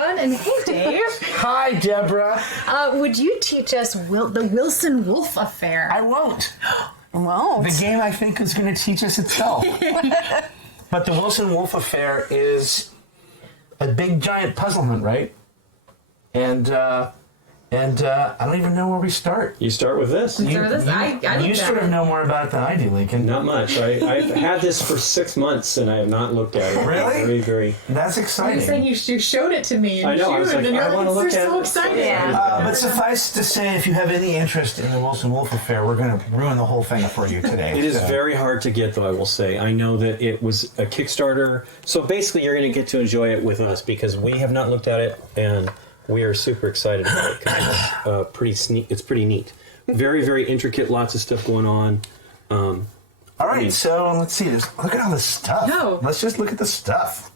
everyone, and hey, Dave. Hi, Deborah. Would you teach us the Wilson Wolfe affair? I won't. Won't. The game, I think, is going to teach us itself. But the Wilson Wolfe affair is a big, giant puzzle hunt, right? And I don't even know where we start. You start with this. I You sort of know more about it than I do, Lincoln. Not much. I've had this for 6 months and I have not looked at it. Really? Very, very. That's exciting. You're saying you showed it to me. I know. I was like, I want to look at You're so it. excited. Yeah. But suffice to say, if you have any interest in the Wilson Wolfe affair, we're going to ruin the whole thing for you today. It is very hard to get, though, I will say. I know that it was a Kickstarter. So basically, you're going to get to enjoy it with us because we have not looked at it and we are super excited about it because it's pretty neat. Very, very intricate, lots of stuff going on. All right, so let's see. Look at all this stuff. No. Let's just look at the stuff.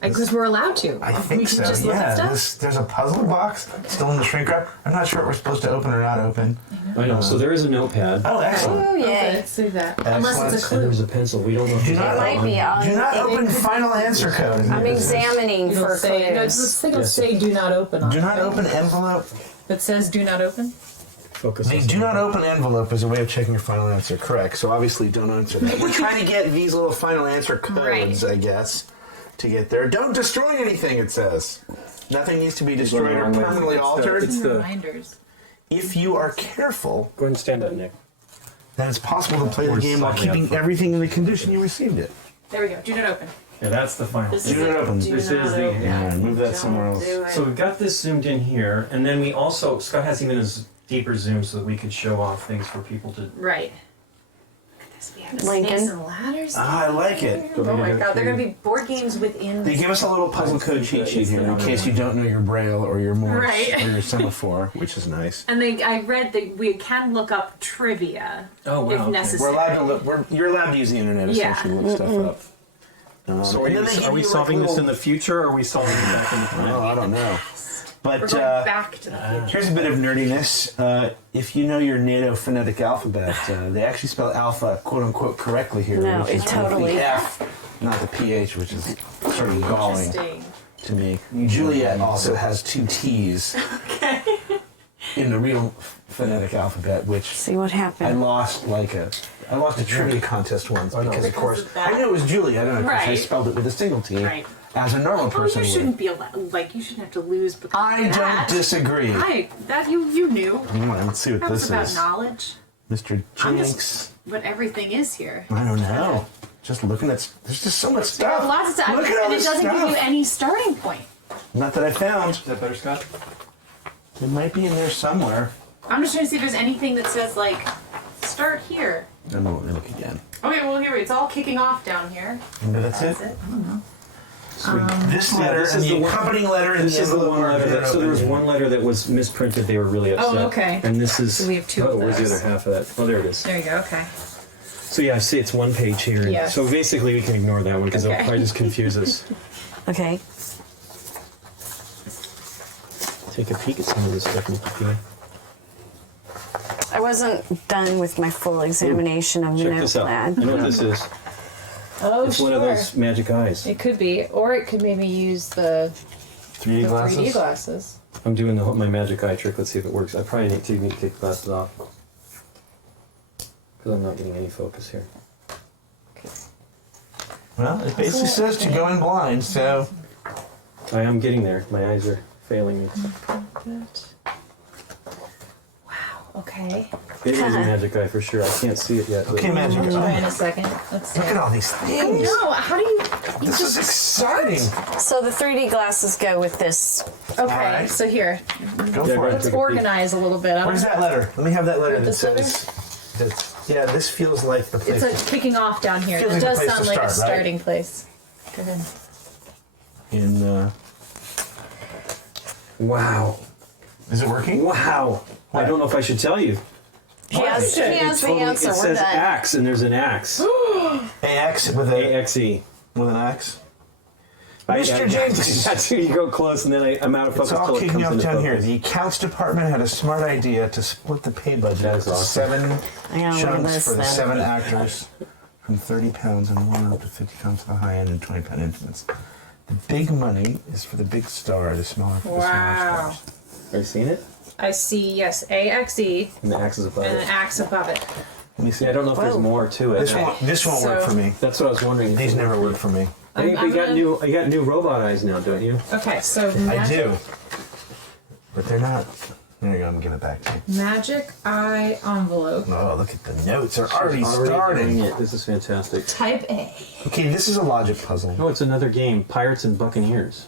Because we're allowed to. I We think can so. just look at Yeah, stuff. there's a puzzle box still in the shrink wrap. I'm not sure what we're supposed to open or not open. I know. So there is a notepad. Oh, excellent. Oh, Okay, yay. let's see that. Excellent. Unless it's a And clue. there's a pencil. We don't know if Do it's not that Might one. be. Do not open final answer code. I'm examining It'll for say, no, clues. this thing will say do not open on Do it, not right? open envelope. It says do not open? Focus The on do not open envelope is a way of checking your final answer. Correct. So obviously don't answer that. We're trying to get these little final answer codes, Right. I guess, to get there. Don't destroy anything, it says. Nothing needs to be destroyed or permanently altered. It's the- Reminders. If you are careful, Go ahead and stand up, Nick. then it's possible to play the Or game while something keeping up. everything in the condition you received it. There we go. Do not open. Yeah, that's the final. This Do not open. Do This not is the- open. Yeah, move that somewhere else. Do it. So we've got this zoomed in here, and then we also, Scott has even a deeper zoom so that we could show off things for people to... Right. We have Lincoln. snakes and ladders. Ah, I like it. Oh my god, they're going to be board games within They this. give us a little puzzle code cheat sheet here in case you don't know your Braille or your Morse Right. or your semaphore, which is nice. And I read that we can look up trivia Oh, wow, if okay. necessary. We're allowed to look. You're allowed to use the internet essentially to look stuff up. So and then they give are we you, like, solving this little- in the future, or are we solving it back in the time? Oh, I don't know. We're But going back to the future. here's a bit of nerdiness. If you know your NATO phonetic alphabet, they actually spell alpha "quote unquote" correctly here, No, which it is with totally- the F, not the PH, which is sort of galling Interesting. to me. Juliet also has 2 T's in the real phonetic alphabet, which See what I happened. lost a trivia contest once because, of course, of that. I knew it was Juliet. I don't know because I Right. spelled it with a single T, Right. as a normal Oh, person you would. shouldn't be allowed. Like, you shouldn't have to lose because I of that. don't disagree. That you knew. Let's see what That was this about is. knowledge. Mr. I'm Jinx. just what everything is here. I don't know. Just looking at, there's just so much stuff. Lots of stuff, Look at all and it this doesn't stuff. give you any starting point. Not that I found. Is that better, Scott? It might be in there somewhere. I'm just trying to see if there's anything that says like, start here. I'm gonna look again. Okay, well here it's all kicking off down here. Maybe that's it. That's it. I don't know. This letter this and is the the one- accompanying letter and This the is the envelope one are letter that, so there was open. one letter that was misprinted. They were really upset. Oh, okay. And this is. So we have 2 oh, of where's the those. other half of that? Oh, there it is. There you go. Okay. So yeah, I see it's one page here. Yes. So basically, we can ignore that one because Okay. it'll probably just confuse us. Okay. Take a peek at some of this stuff, Nikki. I wasn't done with my full examination of the Check this out. I notepad. know what this is. Oh, It's one of those magic eyes. It could be, or it could maybe use the 3D glasses. 3D glasses. I'm doing my magic eye trick. Let's see if it works. I probably need to take the glasses off because I'm not getting any focus here. Well, it basically says to go in blind, so I am getting there. My eyes are failing me. Wow. Okay. It is a magic eye for sure. I can't see it yet. but- okay, magic. I'll try in Oh, a second. Let's see. look at all these things. No, how do you? This is exciting. So the 3D glasses go with this. Okay, Alright. so here, Go Yeah, for go it. ahead. let's organize a little bit. I Where's don't- that letter? Let me have that letter that This letter? says. Yeah, this feels like the place. It's a kicking off down here. Feels It like a does place sound to like a start, right? starting place. Go ahead. Wow. Is it working? Wow. I don't know if I should tell you. He has the answer. It We're says done. axe, and there's an axe. AX with A-X-E. with an X. I- Mr. Jenks. That's you go close, and then I'm out of focus It's all till it kicking comes off into down here. focus. The accounts department had a smart idea to split the pay budget That into is awesome. 7 I gotta look at chunks this for the then. 7 actors, from £30 and 1 up to 50 comes to the high end and £20 infants. big money is for the big star, the smaller for the Wow. smaller stars. Have you seen it? I see, yes, AXE And the axe is above and it. an axe above it. Let me see. See, I don't know if there's Whoa. more to it. This won't work So- for me. That's what I was wondering. These never work for me. Hey, I'm but you got gonna- new robot eyes now, don't you? Okay, so I do. But they're not. There you go. I'm giving it back to you. Magic Eye envelope. Oh, look at the notes. They're already Doing starting. it. This is fantastic. Type A. Okay, this is a logic puzzle. Oh, it's another game. Pirates and Buccaneers.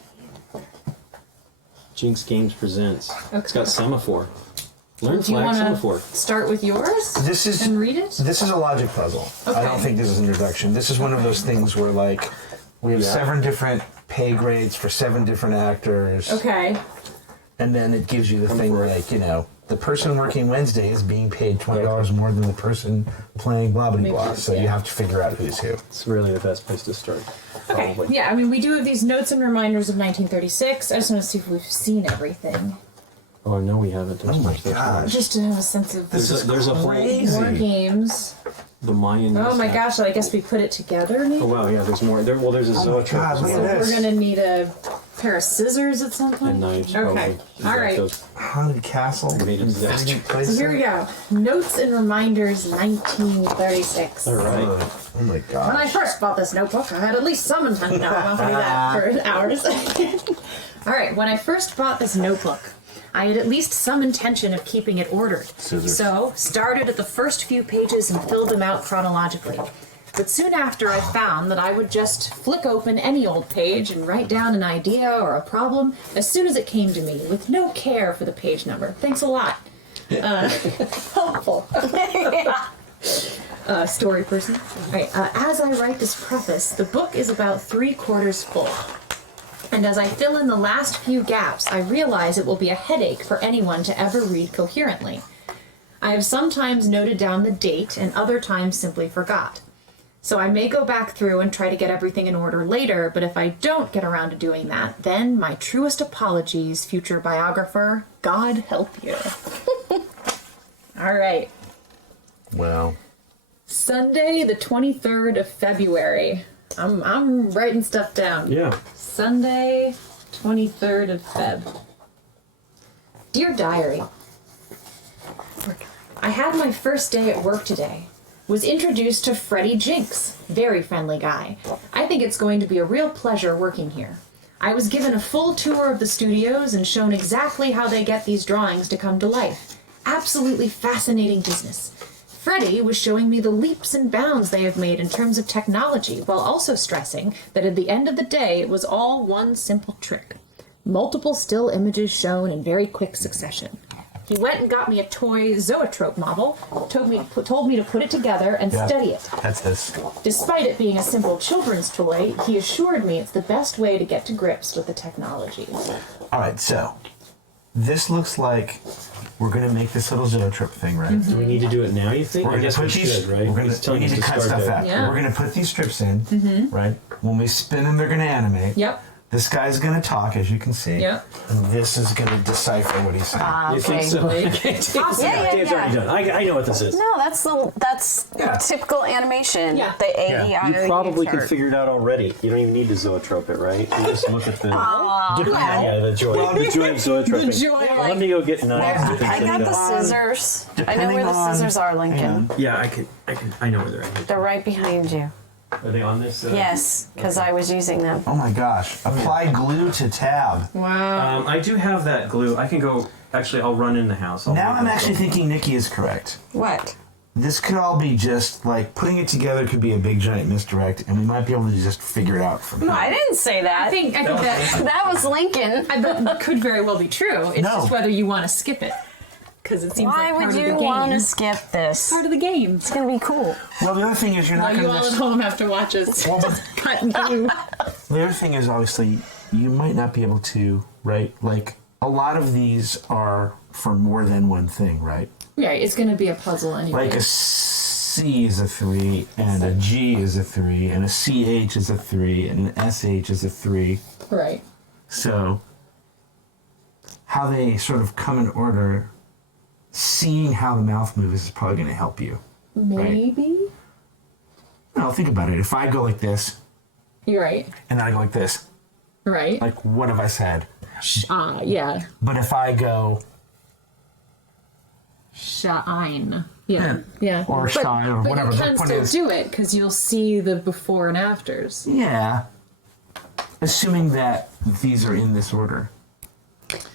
Jinx Games presents. It's got semaphore. Learn Do you flag want semaphore. to start with yours This is and read it? This is a logic puzzle. I Okay. don't think this is an introduction. This is one of those things where, like, we have Yeah. 7 different pay grades for 7 different actors. Okay. And then it gives you the thing for it. like, you know, the person working Wednesday is being paid $20 more than the person playing blah blah blah. Maybe, So you yeah. have to figure out who's who. It's really the best place to start. Okay. Probably. Yeah, I mean, we do have these notes and reminders of 1936. I just want to see if we've seen everything. Oh, no, we haven't. There's Oh my much that's gosh. wrong. Just to have a sense of This is There's a whole- crazy. more games. The Mayan. Oh my gosh, I guess we put it together maybe? Oh, wow, yeah, there's more. Well, there's a Oh my zoetrope God, as look at well. that. We're gonna need a pair of scissors at some point. And knives, Okay. probably. All right. Those- Haunted castle. Made a disaster. So here we go. Notes and reminders 1936. All right. Oh my When I god. first bought this notebook, I had at least some intention. No, I won't do that for hours. All right, when I first bought this notebook, I had at least some intention of keeping it ordered. Scissors. So, started at the first few pages and filled them out chronologically. But soon after, I found that I would just flick open any old page and write down an idea or a problem as soon as it came to me, with no care for the page number. Thanks a lot. Helpful. Story person. All right, as I write this preface, the book is about 3/4 full. And as I fill in the last few gaps, I realize it will be a headache for anyone to ever read coherently. I have sometimes noted down the date and other times simply forgot. So I may go back through and try to get everything in order later, but if I don't get around to doing that, then my truest apologies, future biographer. God help you. All right. Well, Sunday, the 23rd of February. I'm writing stuff down. Yeah. Sunday, 23rd of Feb. Dear Diary, I had my first day at work today. Was introduced to Freddie Jinx. Very friendly guy. I think it's going to be a real pleasure working here. I was given a full tour of the studios and shown exactly how they get these drawings to come to life. Absolutely fascinating business. Freddie was showing me the leaps and bounds they have made in terms of technology, while also stressing that at the end of the day it was all one simple trick. Multiple still images shown in very quick succession. He went and got me a toy zoetrope model, told me to put it together and yeah, study it. that's this. Despite it being a simple children's toy, he assured me it's the best way to get to grips with the technology. All right, so this looks like we're gonna make this little zoetrope thing, right? Do we need to do it now, you think? We're I gonna guess we put these. should, right? We're gonna. He's telling We need us to cut start stuff there. out. Yeah. We're gonna put these strips in, right? When we spin them, they're gonna animate. Yep. This guy's gonna talk, as you can see. Yep. And this is gonna decipher what he's saying. You think Okay. so? Yeah, Dave's already done. I know what this is. No, that's Yeah. typical animation. Yeah. The AEI. You probably could chart. figure it out already. You don't even need to zoetrope it, right? You just look at the yeah. the joy of zoetroping. The joy of- Let me go get knives. I got the scissors. I know where the scissors are, Lincoln. Yeah, I know where they're at. They're right behind you. Are they on this? Yes, because I was using them. Oh my gosh! Apply glue to tab. Wow. I do have that glue. I can go. Actually, I'll run in the house. Now I'm actually thinking Nikki is correct. What? This could all be just like putting it together could be a big giant misdirect, and we might be able to just figure it out from No, here. I didn't say that. I think that that was Lincoln. but could very well be true. It's No. just whether you want to skip it. Because it seems Why like part would of you the want game. to skip this? Part of the game. It's gonna be cool. Well, the other thing is you're not Now you going all at to. home have to watch us Well, but cut and glue. the other thing is obviously you might not be able to, right? Like a lot of these are for more than one thing, right? Yeah, it's going to be a puzzle anyway. Like a C is a 3, and a G is a 3, and a CH is a 3, and an SH is a 3. Right. So, how they sort of come in order, seeing how the mouth moves is probably going to help you. Maybe? No, think about it. If I go like this, You're right. and I go like this, Right. Like, what have I said? Yeah. But if I go Shine. Yeah. or shine or whatever you the can point still is. do it because you'll see the before and afters. Yeah. Assuming that these are in this order.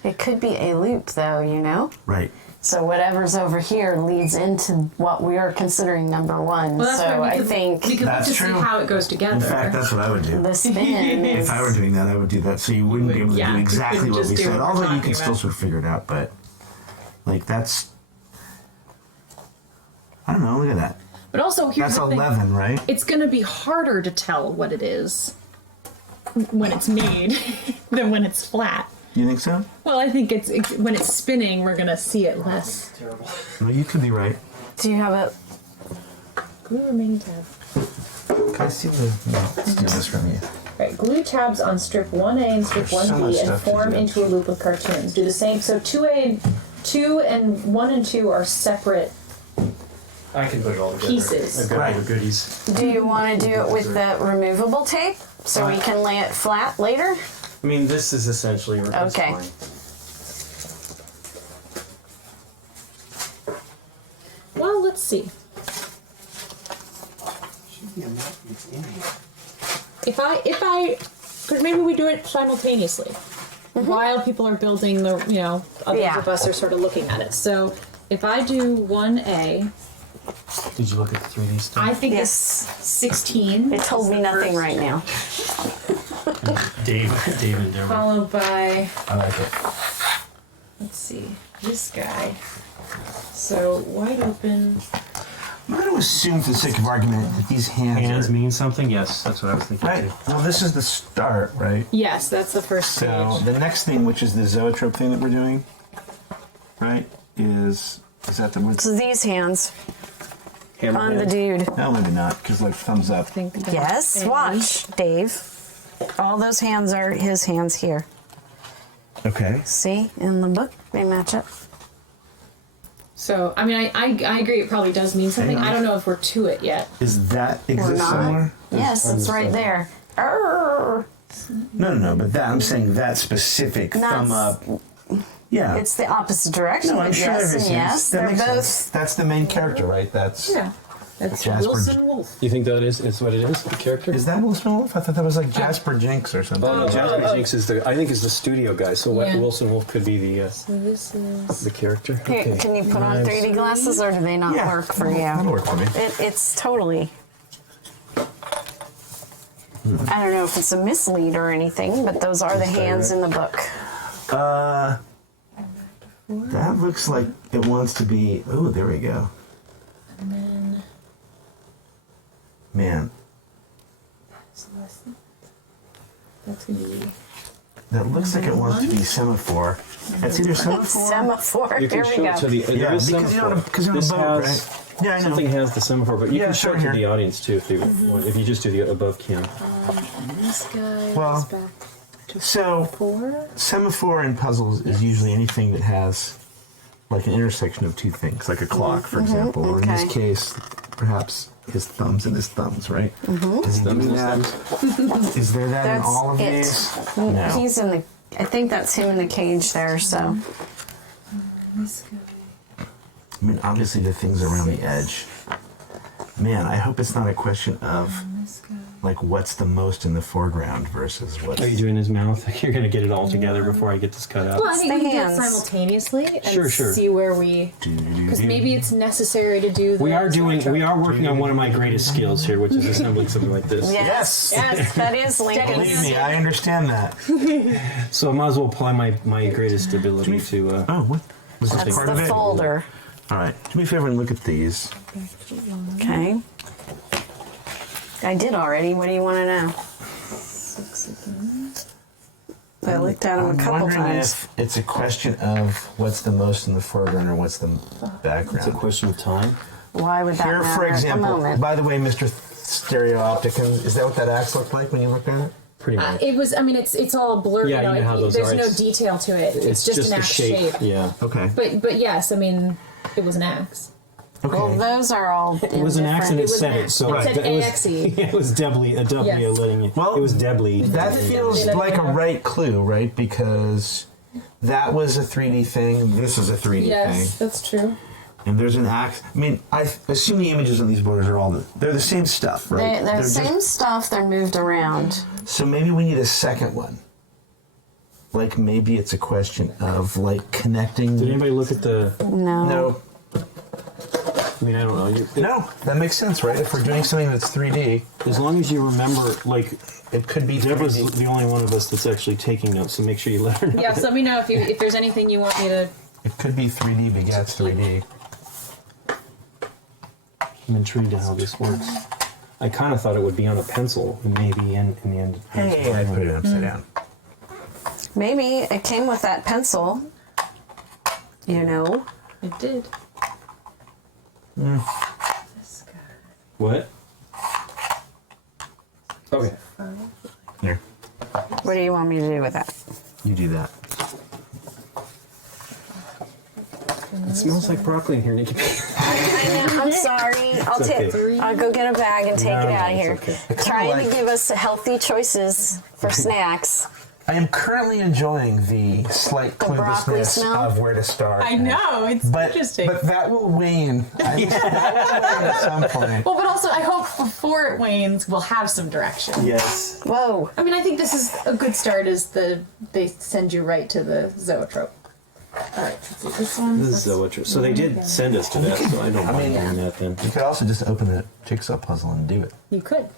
It could be a loop, though, you know? Right. So whatever's over here leads into what we are considering number one. Well, that's so why I think we could look That's to true. see how it goes together. In fact, that's what I would do. the spin is... If I were doing that, I would do that. So you wouldn't be able to Yeah, do you exactly couldn't what just we do said. what we're Although you talking can still about. sort of figure it out. But, like, that's... I don't know. Look at that. But also, here's That's the thing. 11, right? It's going to be harder to tell what it is when it's made than when it's flat. You think so? Well, I think it's when it's spinning, we're going to see it less. No, you could be right. Do you have it? Glue remaining tab. Can I see the... No, let's do this from you. Right, glue tabs on strip 1A and strip There's so 1B much and stuff to form do. into a loop with cartoons. Do the same. So 2 and 1 and 2 are separate. I can put it all together. Pieces. I've got all Right. the goodies. Do you want to do it with the removable tape so we can lay it flat later? I mean, this is essentially reverse Okay. line. Well, let's see. If I, because maybe we do it simultaneously while people are building the, others Yeah. of us are sort of looking at it. So if I do 1A, Did you look at the 3D stuff? I think Yes. it's 16. It told me nothing right now. Dave and Deborah. Followed by, I like it. let's see, this guy. So wide open. I'm going to assume, for the sake of argument, that these Hands are... mean something? Yes, that's what I was thinking Right. too. Well, this is the start, right? Yes, that's the first So stage. the next thing, which is the zoetrope thing that we're doing, right, is that the... So these hands on the Hammerhead. dude. No, maybe not, because like thumbs up. Yes, watch, Dave. All those hands are his hands here. Okay. See, in the book, they match up. So, I mean, I agree it probably does mean something. Hang on. I don't know if we're to it yet. Is that Or exist not. somewhere? Yes, it's right there. Arr. No, but that, I'm saying that specific Not thumb up. Yeah. It's the opposite direction. no, I'm but sure yes, there is. and yes, That they're makes both. sense. That's the main character, right? That's... Yeah. That's Jasper. Wilson Wolfe. You think that is what it is? The character? Is that Wilson Wolfe? I thought that was like Jasper Jinx or something. Oh no, Jasper Jinx is the. I think is the studio guy. So Yeah. Wilson Wolfe could be the So this is. character. Here, Okay. can you put on Knives. 3D glasses, or do they not Yeah, work for that'll you? work for me. It's totally. I don't know if it's a mislead or anything, but those are the hands in the book. That looks like it wants to be... Oh, there we go. And then. Man, That's going to be. that looks like it wants to be semaphore. It's either semaphore... Semaphore. You Here can we show go. it to the. Yeah, there is because you're on a, semaphore. because you're on a This boat, has- right? Yeah, I know. Something has the semaphore, but you Yeah, can show sure, it to here. the audience too if you want. If you just do the above cam. This guy Well, is back to So, 4. semaphore in puzzles is usually anything that has like an intersection of two things, like a clock, for example, or in this okay. case, perhaps his thumbs and his thumbs, right? Does he Thumbs do and that? Is there that in That's all of it. these? No. He's in the. I think that's him in the cage there. So This guy. I mean, obviously the things around the edge. Man, I hope it's not a question of This guy. like what's the most in the foreground versus what's... Are you doing his mouth? You're gonna get it all together before I get this cut out. Well, I think the we can do it hands. simultaneously and Sure. see where we. Because maybe it's necessary to do. We are zoetrope. working on one of my greatest skills here, which is assembling something like this. Yes! Yes. that is Lincoln's. Believe me, I understand that. So I might as well apply my greatest ability to. Oh, what? Was this That's part the of it? folder. All right, do me a favor and look at these. Okay. I did already. What do you want to know? 6 again. I looked at them a I'm couple wondering times. if it's a question of what's the most in the foreground or what's the background. It's a question of time. Why would that Here, matter for at the example, moment? by the way, Mr. Stereo Opticon, is that what that axe looked like when you looked at it? Pretty much. It was. I mean, it's all blurred. Yeah, you know how those there's are. no It's- detail to it. It's just an the axe shape. Yeah. Okay. But yes, I mean, it was an axe. Okay. Well, those are all. It was an accident said it, so It said AXE. it was doubly Yes. letting you. Well, it was doubly. That feels like a right clue, right? Because that was a 3D thing. This is a 3D thing. that's true. And there's an axe. I mean, I assume the images on these borders are they're the same stuff, right? They're the same stuff. They're moved around. So maybe we need a second one. Like maybe it's a question of like connecting. Did anybody look at the? No. No. I mean, I don't know. No, that makes sense, right? If we're doing something that's 3D, As long as you remember, like, it could be Deborah's 3D. the only one of us that's actually taking notes, so make sure you let her know. Yeah, so let me know if there's anything you want me to. It could be 3D begets 3D. I'm intrigued at how this works. I kind of thought it would be on a pencil, and maybe in the end. Hey, I put it upside down. Maybe it came with that pencil. You know. It did. This guy. What? Okay. Here, What do you want me to do with that? you do that. It smells like broccoli in here, Nikki. I know. I'm sorry. I'll okay. I'll go get a bag and take No, it out of it's here. okay. Trying to give us healthy choices for snacks. I am currently enjoying the slight The broccoli cluelessness smell? of where to start. I know, it's interesting. But that will wane. That will wane at some point. Well, but also, I hope before it wanes, we'll have some direction. Yes. Whoa. I mean, I think this is a good start. They send you right to the zoetrope. All right, let's see this one. This is zoetrope. So they did send us to that, so I don't mind doing that then. You could also just open the jigsaw puzzle and do it. You could.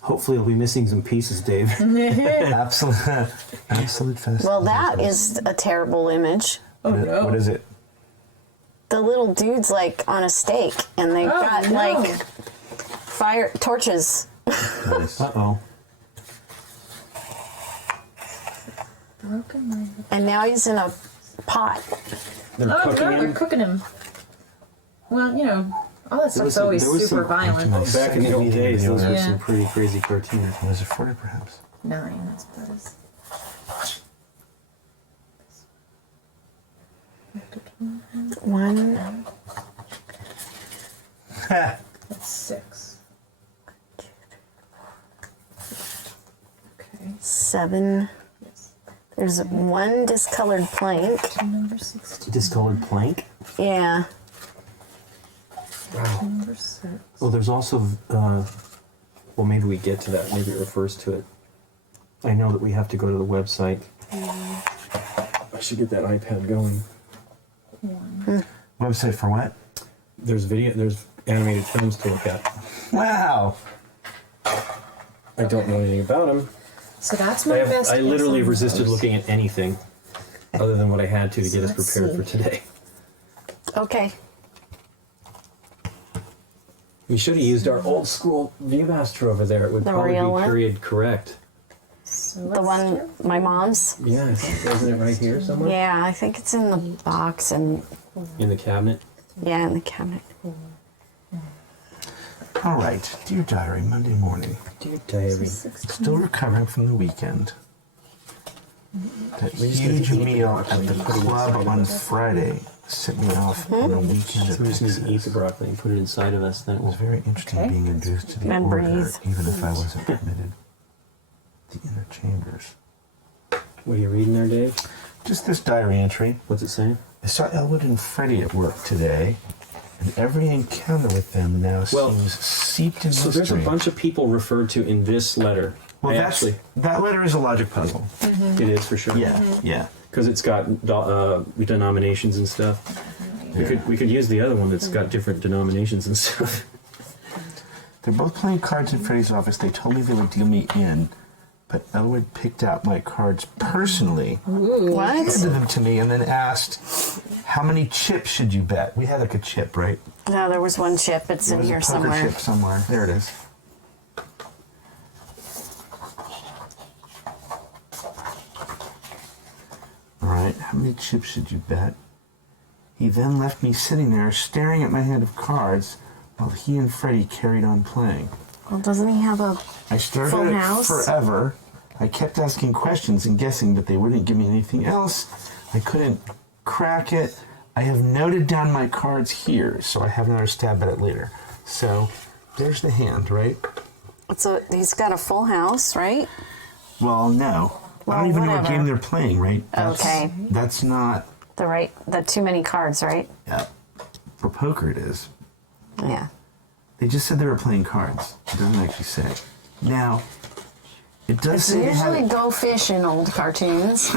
Hopefully, I'll be missing some pieces, Dave. Absolute fest. Well, that is a terrible image. Oh no. What is it? The little dude's like on a stake, and they've got no. like fire torches. Nice. Uh-oh. Broken leg. And now he's in a pot. They're Oh cooking no, they're him. cooking him. Well, you know, all that stuff's always there was super some- violent. Back in the old days, those were Yeah. some pretty crazy cartoons. Was it 40 perhaps? 9, that's Buzz. One. That's 6. Okay. 7. Yes. There's one discolored plank. Number 16. Discolored plank? Yeah. Number 6. Well, there's also, well, maybe we get to that. Maybe it refers to it. I know that we have to go to the website. I should get that iPad going. 1. Website for what? There's animated films to look at. Wow. I don't know anything about them. So that's my best. I literally guess on resisted those. looking at anything other than what I had to get us Let's prepared see. for today. Okay. We should have used our old school Viewmaster over there. It would The probably real be one? period correct. So The let's one, start. my mom's. Yeah, I think, isn't it right here somewhere? Yeah, I think it's in the box and In the cabinet. yeah, in the cabinet. All right, dear diary, Monday morning. Dear diary. 16. Still recovering from the weekend. That We just need huge to eat the meal broccoli at the and put it club inside on of us. Friday sent me off on a weekend So we just need to eat the excess. broccoli and put it inside of us. Then it It was will. very interesting Okay. being induced to the And order, breathe. even if I wasn't permitted. The inner chambers. What are you reading there, Dave? Just this diary entry. What's it saying? I saw Elwood and Freddie at work today, and every encounter with them now Well, seems steeped in So there's a mystery. bunch of people referred to in this letter. Well, Actually, that letter is a logic puzzle. it is for sure. Yeah, yeah. Because it's got denominations and stuff. We could use the other one that's got different denominations and stuff. They're both playing cards in Freddie's office. They told me they would deal me in, but Elwood picked out my cards personally, What? handed them to me, and then asked, "How many chips should you bet?" We had like a chip, right? No, there was one chip. It's There in was here a poker somewhere. chip somewhere. There it is. All right, how many chips should you bet? He then left me sitting there staring at my hand of cards while he and Freddie carried on playing. Well, doesn't he have a I stared Full at it house? forever. I kept asking questions and guessing, but they wouldn't give me anything else. I couldn't crack it. I have noted down my cards here, so I have another stab at it later. So there's the hand, right? So he's got a full house, right? Well, no. I Well, don't even know whatever. what game they're playing, right? Okay. That's not... The too many cards, right? Yeah. For poker it is. Yeah. They just said they were playing cards. It doesn't actually say. Now, it does It's say they usually have... Go Fish in old cartoons.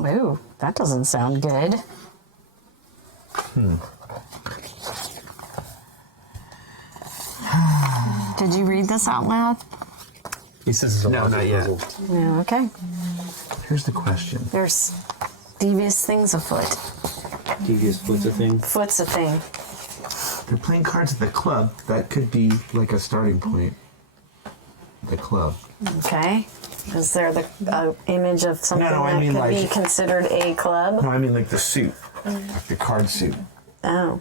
Ooh, that doesn't sound good. Did you read this out loud? He says it's a No, logic not yet. puzzle. Yeah, okay. Here's the question. There's devious things afoot. Devious foot's a thing. Foot's a thing. They're playing cards at the club. That could be like a starting point. The club. Okay. Is there the image of something No, I that mean could like- be considered a club? No, I mean like the suit. Like the card suit. Oh.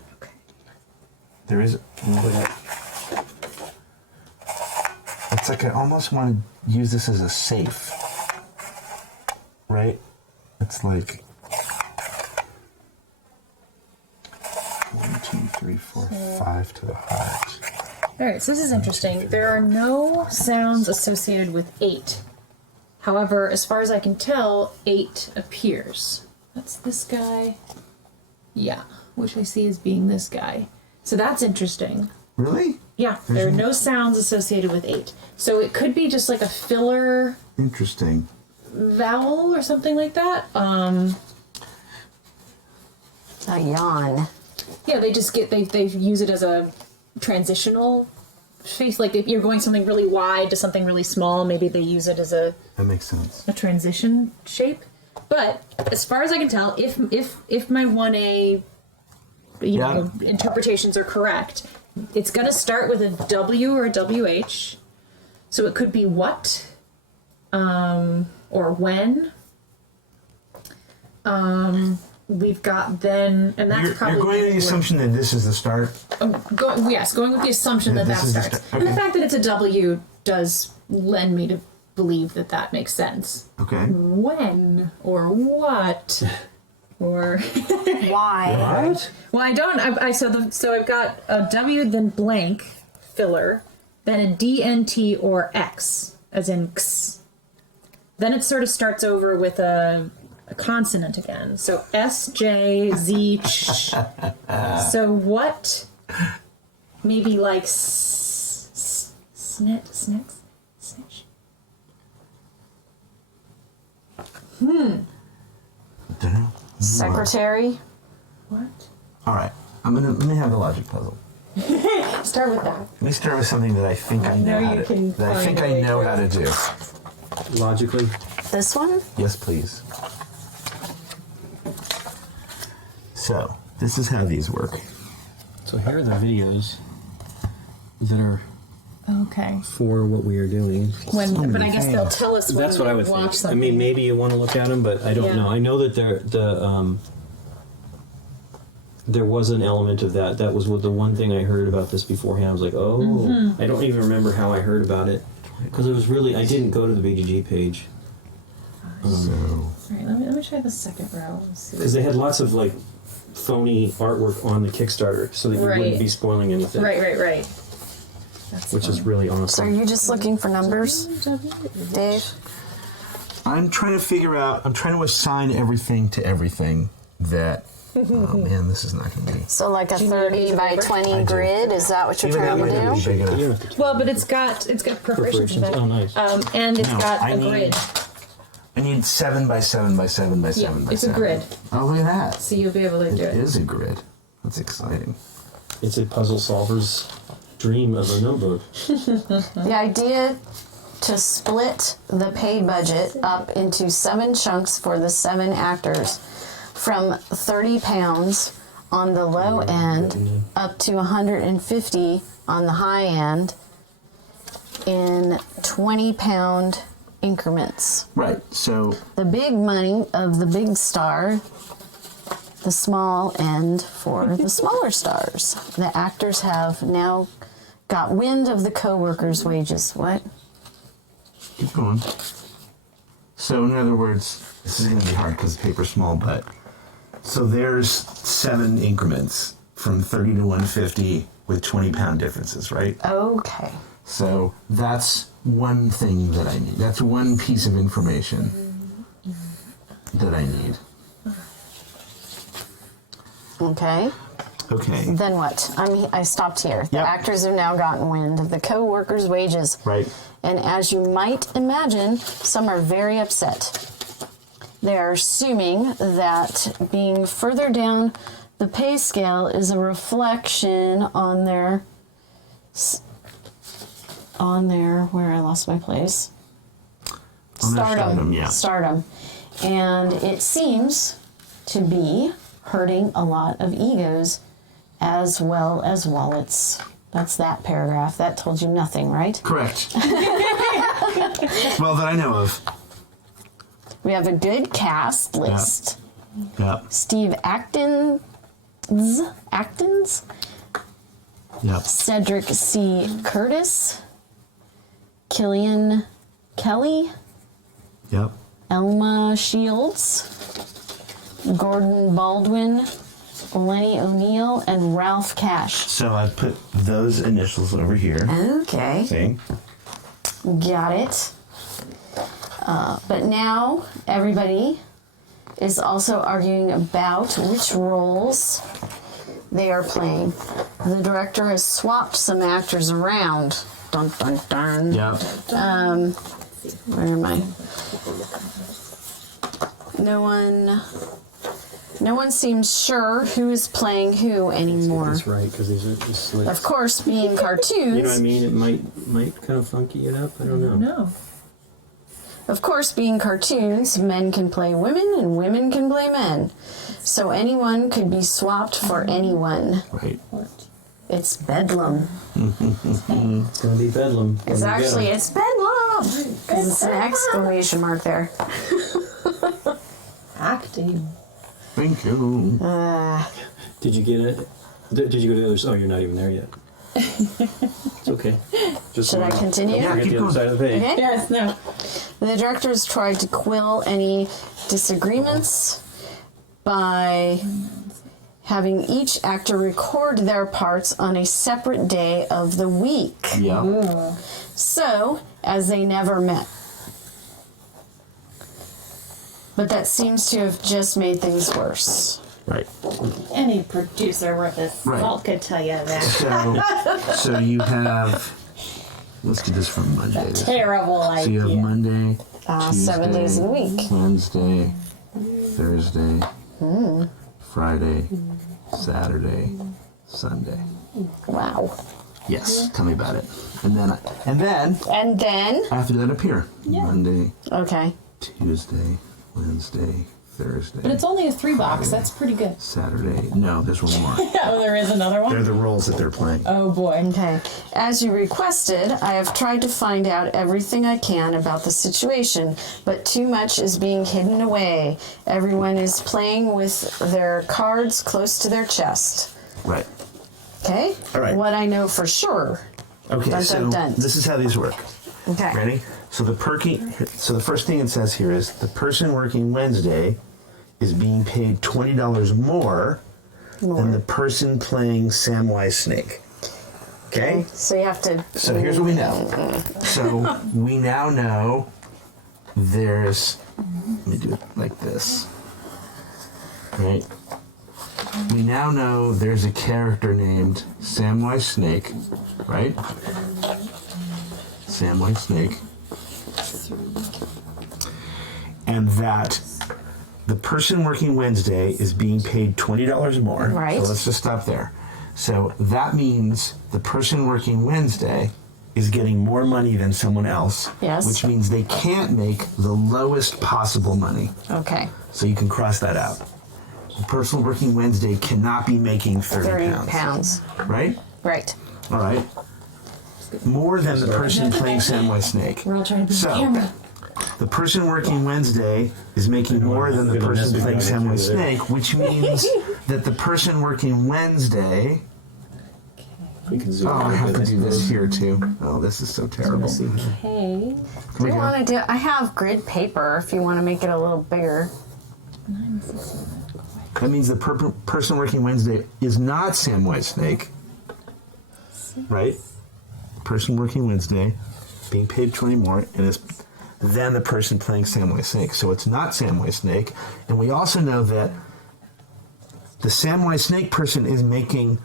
There is... It's like I almost want to use this as a safe. Right? It's like... 1, 2, 3, 4, 5 to the highs. All right, so this is interesting. There are no sounds associated with 8. However, as far as I can tell, 8 appears. That's this guy. Yeah, which I see as being this guy. So that's interesting. Really? Yeah, there are no sounds associated with 8. So it could be just like a filler Interesting. vowel or something like that. A yawn. Yeah, they just get they use it as a transitional face. Like if you're going something really wide to something really small, maybe they use it as a That makes sense. transition shape. But as far as I can tell, if my 1A interpretations are correct, it's going to start with a W or a WH. So it could be what, or when. We've got then, and that's probably... You're going with the assumption that this is the start? Going with the assumption that This is the starts. start. And the Okay. fact that it's a W does lend me to believe that that makes sense. Okay. When or what or Why? What? well, I don't. So I've got a W then blank filler, then a DNT or X as in X. Then it sort of starts over with a consonant again. So S J Z Ch. So what? Maybe like snit, snitch. Don't know. Secretary? What? All right. Let me have the logic puzzle. Start with that. Let me start with something that I think I know how to do. That I think I know how to do. Logically. This one? Yes, please. So, this is how these work. So here are the videos that are Okay. for what we are doing. But I guess they'll tell us when That's what I would watch think. something. I mean, maybe you want to look at them, but I don't Yeah. know. I know that there was an element of that. That was the one thing I heard about this beforehand. I was like, oh, Mm-hmm. I don't even remember how I heard about it because it was really I didn't go to the BGG page So, All right, let me try the second row. Let's see. because they had lots of like phony artwork on the Kickstarter, so that you Right. wouldn't be spoiling anything. Right. That's Which is fun. really So are awesome. you just looking for numbers, Dave? I'm trying to assign everything to everything that... Oh man, this is not going to be... So like a Do you need 30 by paper? 20 I do. grid? Is that what you're Even that trying might not to be do? big enough. You don't have to Well, but it's got perforations. in perforations. it. Oh, nice. And it's No, got I a need- grid. I need 7 by 7 by 7 by 7 by It's a 7. grid. Oh, look at that. So you'll be able to do It it. is a grid. That's exciting. It's a puzzle solver's dream of a notebook. The idea to split the pay budget up into 7 chunks for the 7 actors from £30 on the low end up to 150 on the high end in 20-pound increments. Right, so... The big money of the big star the small end for the smaller stars. The actors have now got wind of the co-workers' wages. What? Keep going. So, in other words, this is going to be hard because the paper's small, but so there's 7 increments from 30 to 150 with 20-pound differences, right? Okay. So that's one thing that I need. That's one piece of information that I need. Okay. Okay. Then what? I stopped here. The Yep. actors have now gotten wind of the co-workers' wages. Right. And as you might imagine, some are very upset. They are assuming that being further down the pay scale is a reflection on their where I lost my place. On their stardom, yeah. Stardom. And it seems to be hurting a lot of egos as well as wallets. That's that paragraph. That told you nothing, right? Correct. Well, that I know of. We have a good cast list. Yep. Steve Actins, Yep. Cedric C. Curtis, Killian Kelly, Yep. Elma Shields, Gordon Baldwin, Lenny O'Neill, and Ralph Cash. So I put those initials over here. Okay. See? Got it. But now everybody is also arguing about which roles they are playing. The director has swapped some actors around. Dun dun dun. Yep. Where am I? No one seems sure who is playing who anymore. That's right, because these are just like. Of course, being cartoons. You know what I mean? It might kind of funky it up. I don't know. No. Of course, being cartoons, men can play women and women can play men. So anyone could be swapped for anyone. Right. It's bedlam. It's gonna be bedlam. It's bedlam! Because it's an exclamation mark there. Acting. Thank you. Did you get it? Did you go to the other side? Oh, you're not even there yet. It's okay. Just Should I continue? Yeah, Get keep the other going. side of the page. Okay. Yes, no. The directors tried to quell any disagreements by having each actor record their parts on a separate day of the week. Yep. So, as they never met. But that seems to have just made things worse. Right. Any producer worth his salt could tell you that. So you have. Let's do this from Monday. Terrible So you have idea. Monday, 7 days in a week. Wednesday, Thursday, Friday, Saturday, Sunday. Wow. Yes, tell me about it. And then And then, I have to let it appear. Monday, okay. Tuesday, Wednesday, Thursday. But it's only a 3-box. That's pretty good. Saturday. No, there's one more. Oh, there is another They're one? the roles that they're playing. Oh, boy. Okay. As you requested, I have tried to find out everything I can about the situation, but too much is being hidden away. Everyone is playing with their cards close to their chest. Right. Okay? All right. What I know for sure. Okay, Dun, so dun, dun. this is how these work. Okay. Ready? So the first thing it says here is the person working Wednesday is being paid $20 more than the person playing Samwise Snake. Okay? So you have to. So here's what we know. So we now know there's. Let me do it like this. Right? We now know there's a character named Samwise Snake, right? Samwise Snake. And that the person working Wednesday is being paid $20 more. Right. So let's just stop there. So that means the person working Wednesday is getting more money than someone else. Yes. Which means they can't make the lowest possible money. Okay. So you can cross that out. The person working Wednesday cannot be making 30 pounds. Right? Right. All right. More than the person playing Samwise Snake. We're all trying to be So, camera. the person working Wednesday is making more than the person playing Samwise Snake, which means that the person working Wednesday... We can zoom I in have a to bit. do this here too. Oh, this is so terrible. Okay. Do you want to do? I have grid paper. If you want to make it a little bigger. That means the person working Wednesday is not Samwise Snake, right? Person working Wednesday, being paid 20 more, and is then the person playing Samwise Snake. So it's not Samwise Snake, and we also know that the Samwise Snake person is making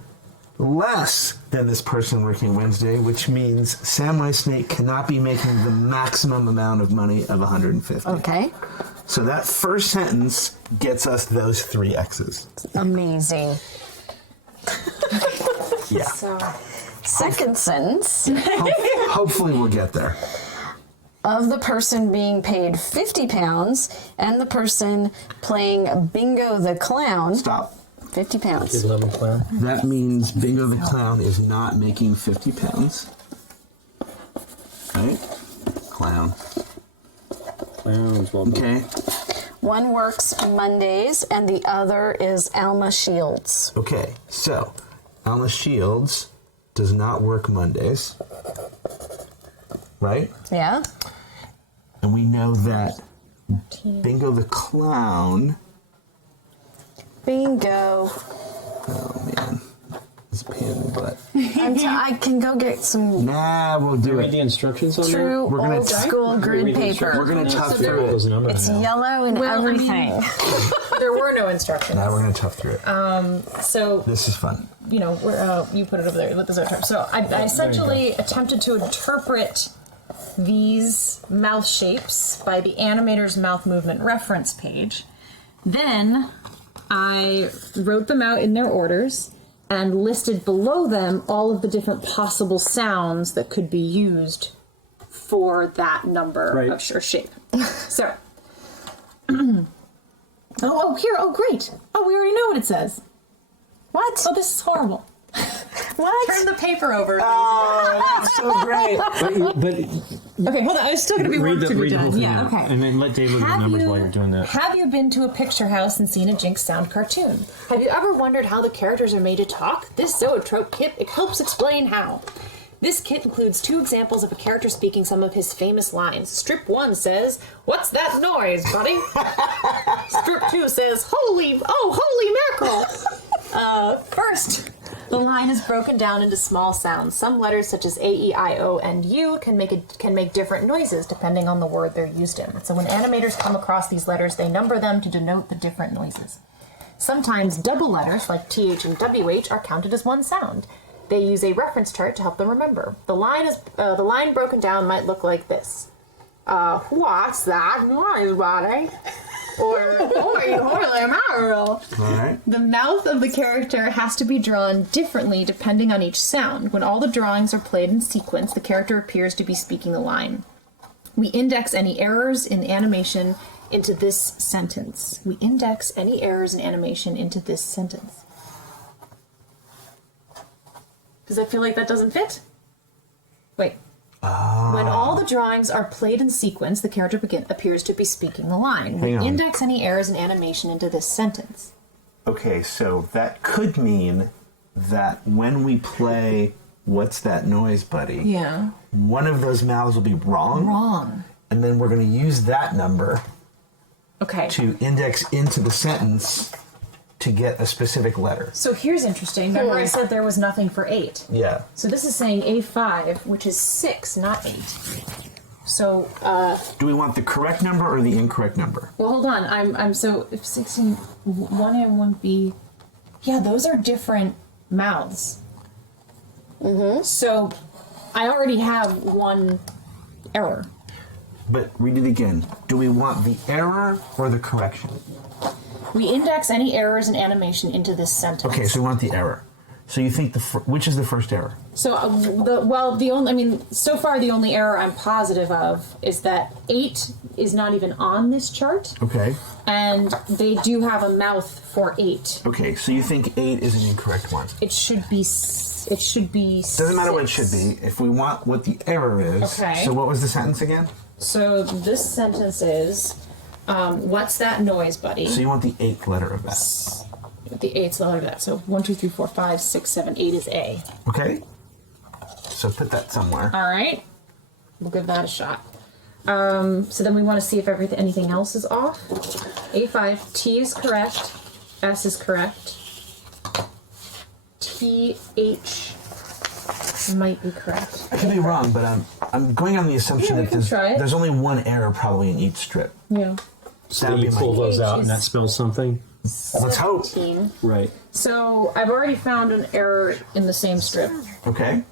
less than this person working Wednesday, which means Samwise Snake cannot be making the maximum amount of money of 150. Okay. So that first sentence gets us those 3 X's. Amazing. Yeah. So, Second sentence. Hopefully we'll get there. Of the person being paid 50 pounds and the person playing Bingo the Clown, Stop. 50 pounds. 11 clown. That means Bingo the Clown is not making 50 pounds. Right? Clown. Clowns, well done. Okay. One works Mondays and the other is Alma Shields. Okay. So, Alma Shields does not work Mondays. Right? Yeah? And we know that Bingo the Clown... Bingo. Oh, man. It's a pain in the butt. I can go get some Nah, we'll do Read the it. instructions on true We're gonna old school grid paper. We're going to tough through it. those numbers. It's yellow and Well, I mean- everything. there were no instructions. Now we're going to tough through it. So, This is fun. you know, you put it over there with the zero term. So I essentially attempted to interpret these mouth shapes by the animator's mouth movement reference page. Then I wrote them out in their orders and listed below them all of the different possible sounds that could be used for that number Right. of shape. So, oh, great. Oh, we already know what it says. What? Oh, this is horrible. What? Turn the paper over. Oh, that's so great. But Okay, hold on. There's still going to be work to be read the whole done. thing Yeah, out, okay. and then let Dave look at the numbers while you're doing that. Have you been to a picture house and seen a Jinx sound cartoon? Have you ever wondered how the characters are made to talk? This Zoetrope kit it helps explain how. This kit includes 2 examples of a character speaking some of his famous lines. Strip 1 says, "What's that noise, buddy?" Strip 2 says, holy mackerel!" First, the line is broken down into small sounds. Some letters, such as A, E, I, O, and U, can make different noises depending on the word they're used in. So when animators come across these letters, they number them to denote the different noises. Sometimes double letters, like TH and WH, are counted as one sound. They use a reference chart to help them remember. The line broken down might look like this. What's that noise, buddy? Or, holy mackerel. All right. The mouth of the character has to be drawn differently depending on each sound. When all the drawings are played in sequence, the character appears to be speaking the line. We index any errors in the animation into this sentence. We index any errors in animation into this sentence. Does that feel like that doesn't fit? Wait. When all the drawings are played in sequence, the character appears to be speaking the line. We Hang on. index any errors in animation into this sentence. Okay, so that could mean that when we play What's That Noise, Buddy? Yeah. One of those mouths will be wrong. Wrong. And then we're going to use that number Okay. to index into the sentence to get a specific letter. So here's interesting. Remember I said there was nothing for 8. Yeah. So this is saying A5, which is 6, not 8. So, Do we want the correct number or the incorrect number? well, hold on. I'm so if 16, 1A and 1B. Yeah, those are different mouths. Mm-hmm. So I already have one error. But read it again. Do we want the error or the correction? We index any errors in animation into this sentence. Okay, so we want the error. So you think which is the first error? So, so far the only error I'm positive of is that 8 is not even on this chart, Okay. and they do have a mouth for 8. Okay, so you think 8 is an incorrect one. It should be. Doesn't matter what it should be. If we want what the error is. Okay. So what was the sentence again? So this sentence is, what's that noise, buddy? So you want the 8th letter of that. The 8th letter of that. So 1, 2, 3, 4, 5, 6, 7, 8 is A. Okay. So put that somewhere. All right. We'll give that a shot. So then we want to see if anything else is off. A5, T is correct. S is correct. TH might be correct. I could be wrong, but I'm going on the assumption that there's only one error probably in each strip. Yeah. So you pull those out and that spells something? Let's hope. 17. Right. So I've already found an error in the same strip, Okay.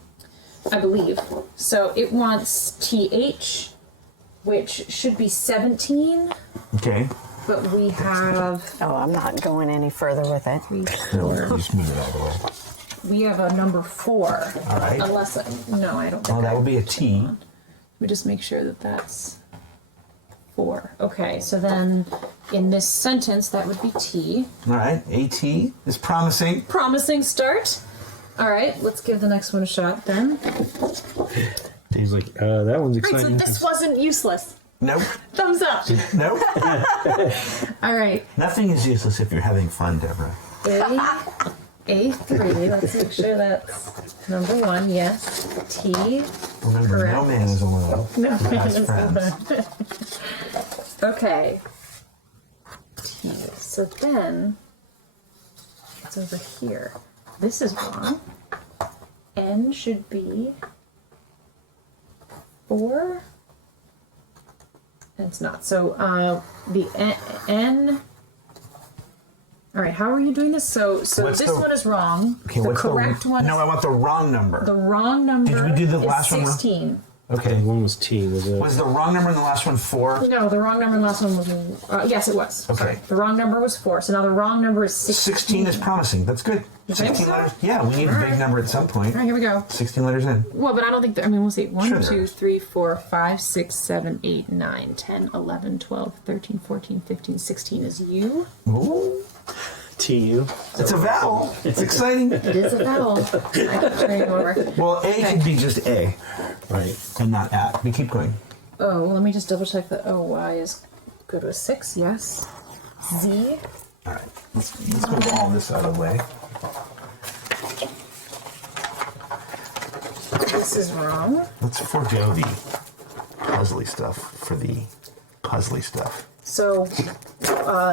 I believe. So it wants TH, which should be 17, Okay. but we have Oh, I'm not going any further with it. 3, No, 4. just move it out of the way. We have a number 4. All right. Unless, no, I don't think Oh, that would be a T. Let me just make sure that that's 4. Okay, so then in this sentence, that would be T. All right. AT is promising. Promising start. All right, let's give the next one a shot then. He's like, that one's Right, so exciting. this wasn't useless. Nope. Thumbs up. Nope. All right, Nothing is useless if you're having fun, Deborah. A3. Let's make sure that's number 1. Yes. T. Remember, Correct. no man is alone. No He man has is friends. Okay. T. So then it's over here. This is wrong. N should be 4. And it's not. So the N. All right. How are you doing this? So What's this the- one is wrong. Okay, the what's correct one. No, I want the wrong The number. wrong number. Did we do the is last one wrong? 16. Okay. One was T, was it? Was the wrong number in the last one 4? No, the wrong number in the last one was. Yes, it was. Okay. Sorry. The wrong number was 4. So now the wrong number is 16. 16 is promising. That's good. You think 16 so? letters. Yeah, we need a big number at some point. All right, here we go. 16 letters in. Well, but I don't think that. I mean, we'll see. 1, Sure. 2, 3, 4, 5, 6, 7, 8, 9, 10, 11, 12, 13, 14, 15, 16 is U. Ooh. TU. It's a vowel. It's exciting. It is a vowel. I have to turn it over. Well, A could be just A Right. and not at. We keep going. Oh, let me just double check that OY is good with 6. Yes. Z. All right. Let's move all this out of the way. This is wrong. Let's forego the puzzly stuff for the puzzly stuff. So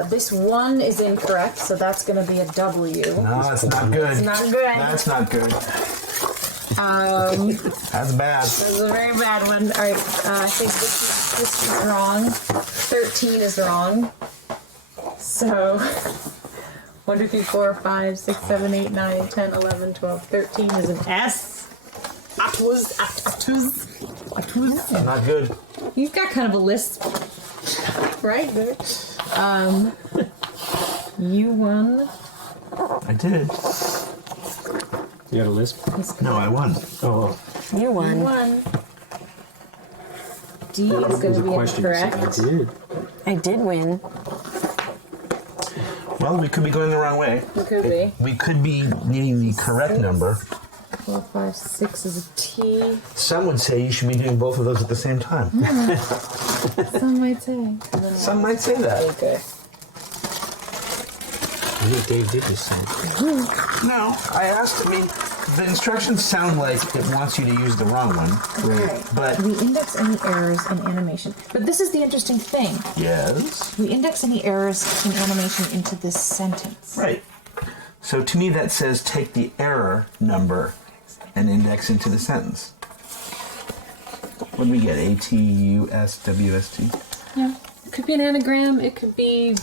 this 1 is incorrect, so that's going to be a W. No, that's not good. It's not good. That's not good. That's bad. This is a very bad one. All right, I think this is wrong. 13 is wrong. So 1, 2, 3, 4, 5, 6, 7, 8, 9, 10, 11, 12, 13 is an S. Atuz. Not good. You've got kind of a lisp, right? U1 I did. You got a lisp? is No, I won. Oh, You won. U1. D is going to be incorrect. did. I did win. Well, we could be going the wrong way. It could be. We could be needing the correct number. 4, 5, 6 is a T. Some would say you should be doing both of those at the same time. Some might say. Some might say that. Okay. I think Dave did this song. No, I asked. I mean, the instructions sound like it wants you to use the wrong one. Right. But We index any errors in animation. But this is the interesting thing. yes, We index any errors in animation into this sentence. right. So to me, that says take the error number and index into the sentence. What do we get? A T U S W S T. Yeah. It could be an anagram. It could be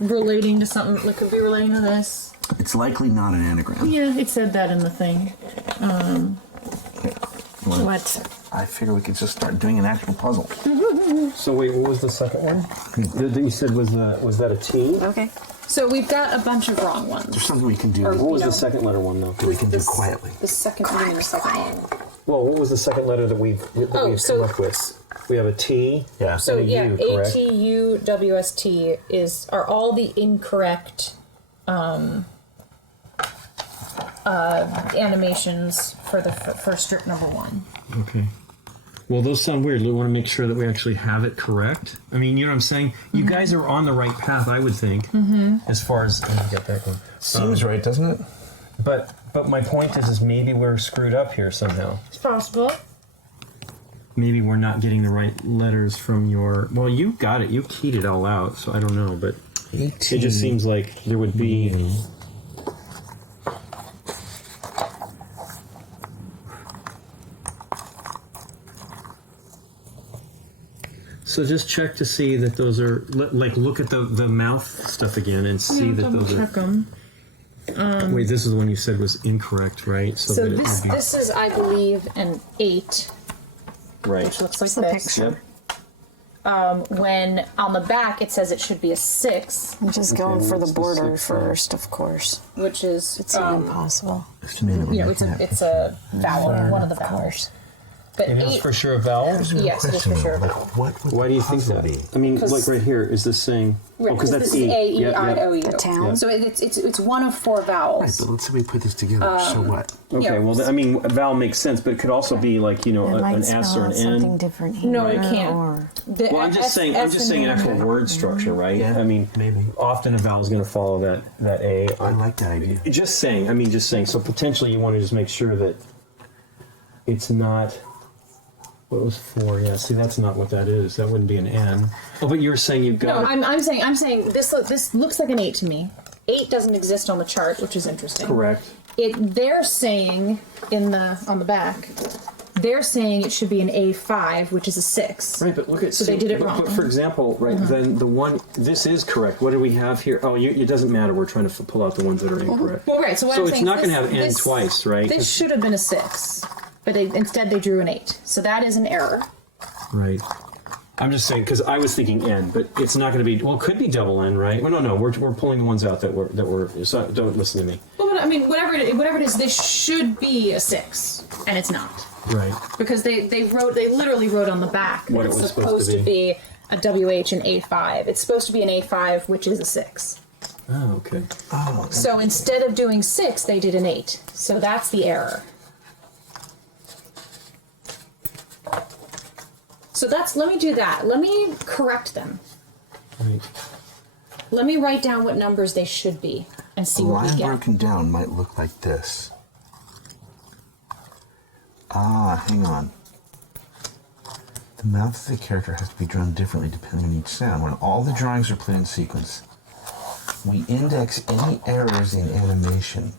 relating to something. It could be relating to this. It's likely not an anagram. Yeah, it said that in the thing. What? I figure we could just start doing an actual puzzle. So wait, what was the second one? That you said was that a T? Okay. So we've got a bunch of wrong ones. There's something we can do. Or- What was You know. the second letter one though? that we can do quietly. The second one. Well, what was the second letter that we've come up with? We have a T. Yeah. So and a yeah, U, correct? ATUWST are all the incorrect animations for strip number 1. Okay. Well, those sound weird. We want to make sure that we actually have it correct. I mean, you know what I'm saying? You guys are on the right path, I would think, as far as... Let me get that one. Seems right, doesn't it? But my point is maybe we're screwed up here somehow. It's possible. Maybe we're not getting the right letters from your... Well, you got it. You keyed it all out, so I don't know, but 18. it just seems like there would be... So just check to see that those are... Like, look at the mouth stuff again and see that those are... Check them. Wait, this is the one you said was incorrect, right? So that it this would be... this is, I believe, an 8, Right. which looks like It's the this. picture. When on the back it says it should be a 6, I'm just going for the what's the border 6 first, of course. which is It's impossible. it's a vowel, one of the vowels. But It is 8, for sure a vowel? yes, it is for sure a vowel. What would Why do you think that? I mean, like right here, is this saying... Right, because that's this is E. A, E, Yep, I, yep. O, U. The town? So it's one of 4 vowels. But let's say we put this together. So what? Okay, Yeah. well, I mean, a vowel makes sense, but it could also be like, you know, It might an S spell or out an something N. different here. No, it can't. Or The Well, I'm just saying actual word structure, right? Yeah, I mean, maybe. often a vowel is going to follow that A. I like that idea. Just saying. So potentially you want to just make sure that it's not... What was 4? Yeah, see, that's not what that is. That wouldn't be an N. Oh, but you're saying you've got... No, I'm saying this looks like an 8 to me. 8 doesn't exist on the chart, which is interesting. Correct. They're saying on the back, they're saying it should be an A5, which is a 6. Right, but look at... So they did it wrong. But for example, right, then the one... This is correct. What do we have here? Oh, it doesn't matter. We're trying to pull out the ones that are incorrect. Well, right. So what I'm it's saying not is going to have N this- twice, right? This should have been a 6, but instead they drew an 8. So that is an error. Right. I'm just saying because I was thinking N, but it's not going to be. Well, it could be double N, right? Well, no. We're pulling the ones out that were. So don't listen to me. Well, but I mean, whatever it is, this should be a 6, and it's not. Right. Because they literally wrote on the back that What it it's was supposed to be a WH and A5. It's supposed to be an A5, which is a 6. Oh, okay. So instead of doing 6, they did an 8. So that's the error. So let me do that. Let me correct them. Right. Let me write down what numbers they should be and see A what we line get. broken down might look like this. Hang on. The mouth of the character has to be drawn differently depending on each sound. When all the drawings are put in sequence, we index any errors in animation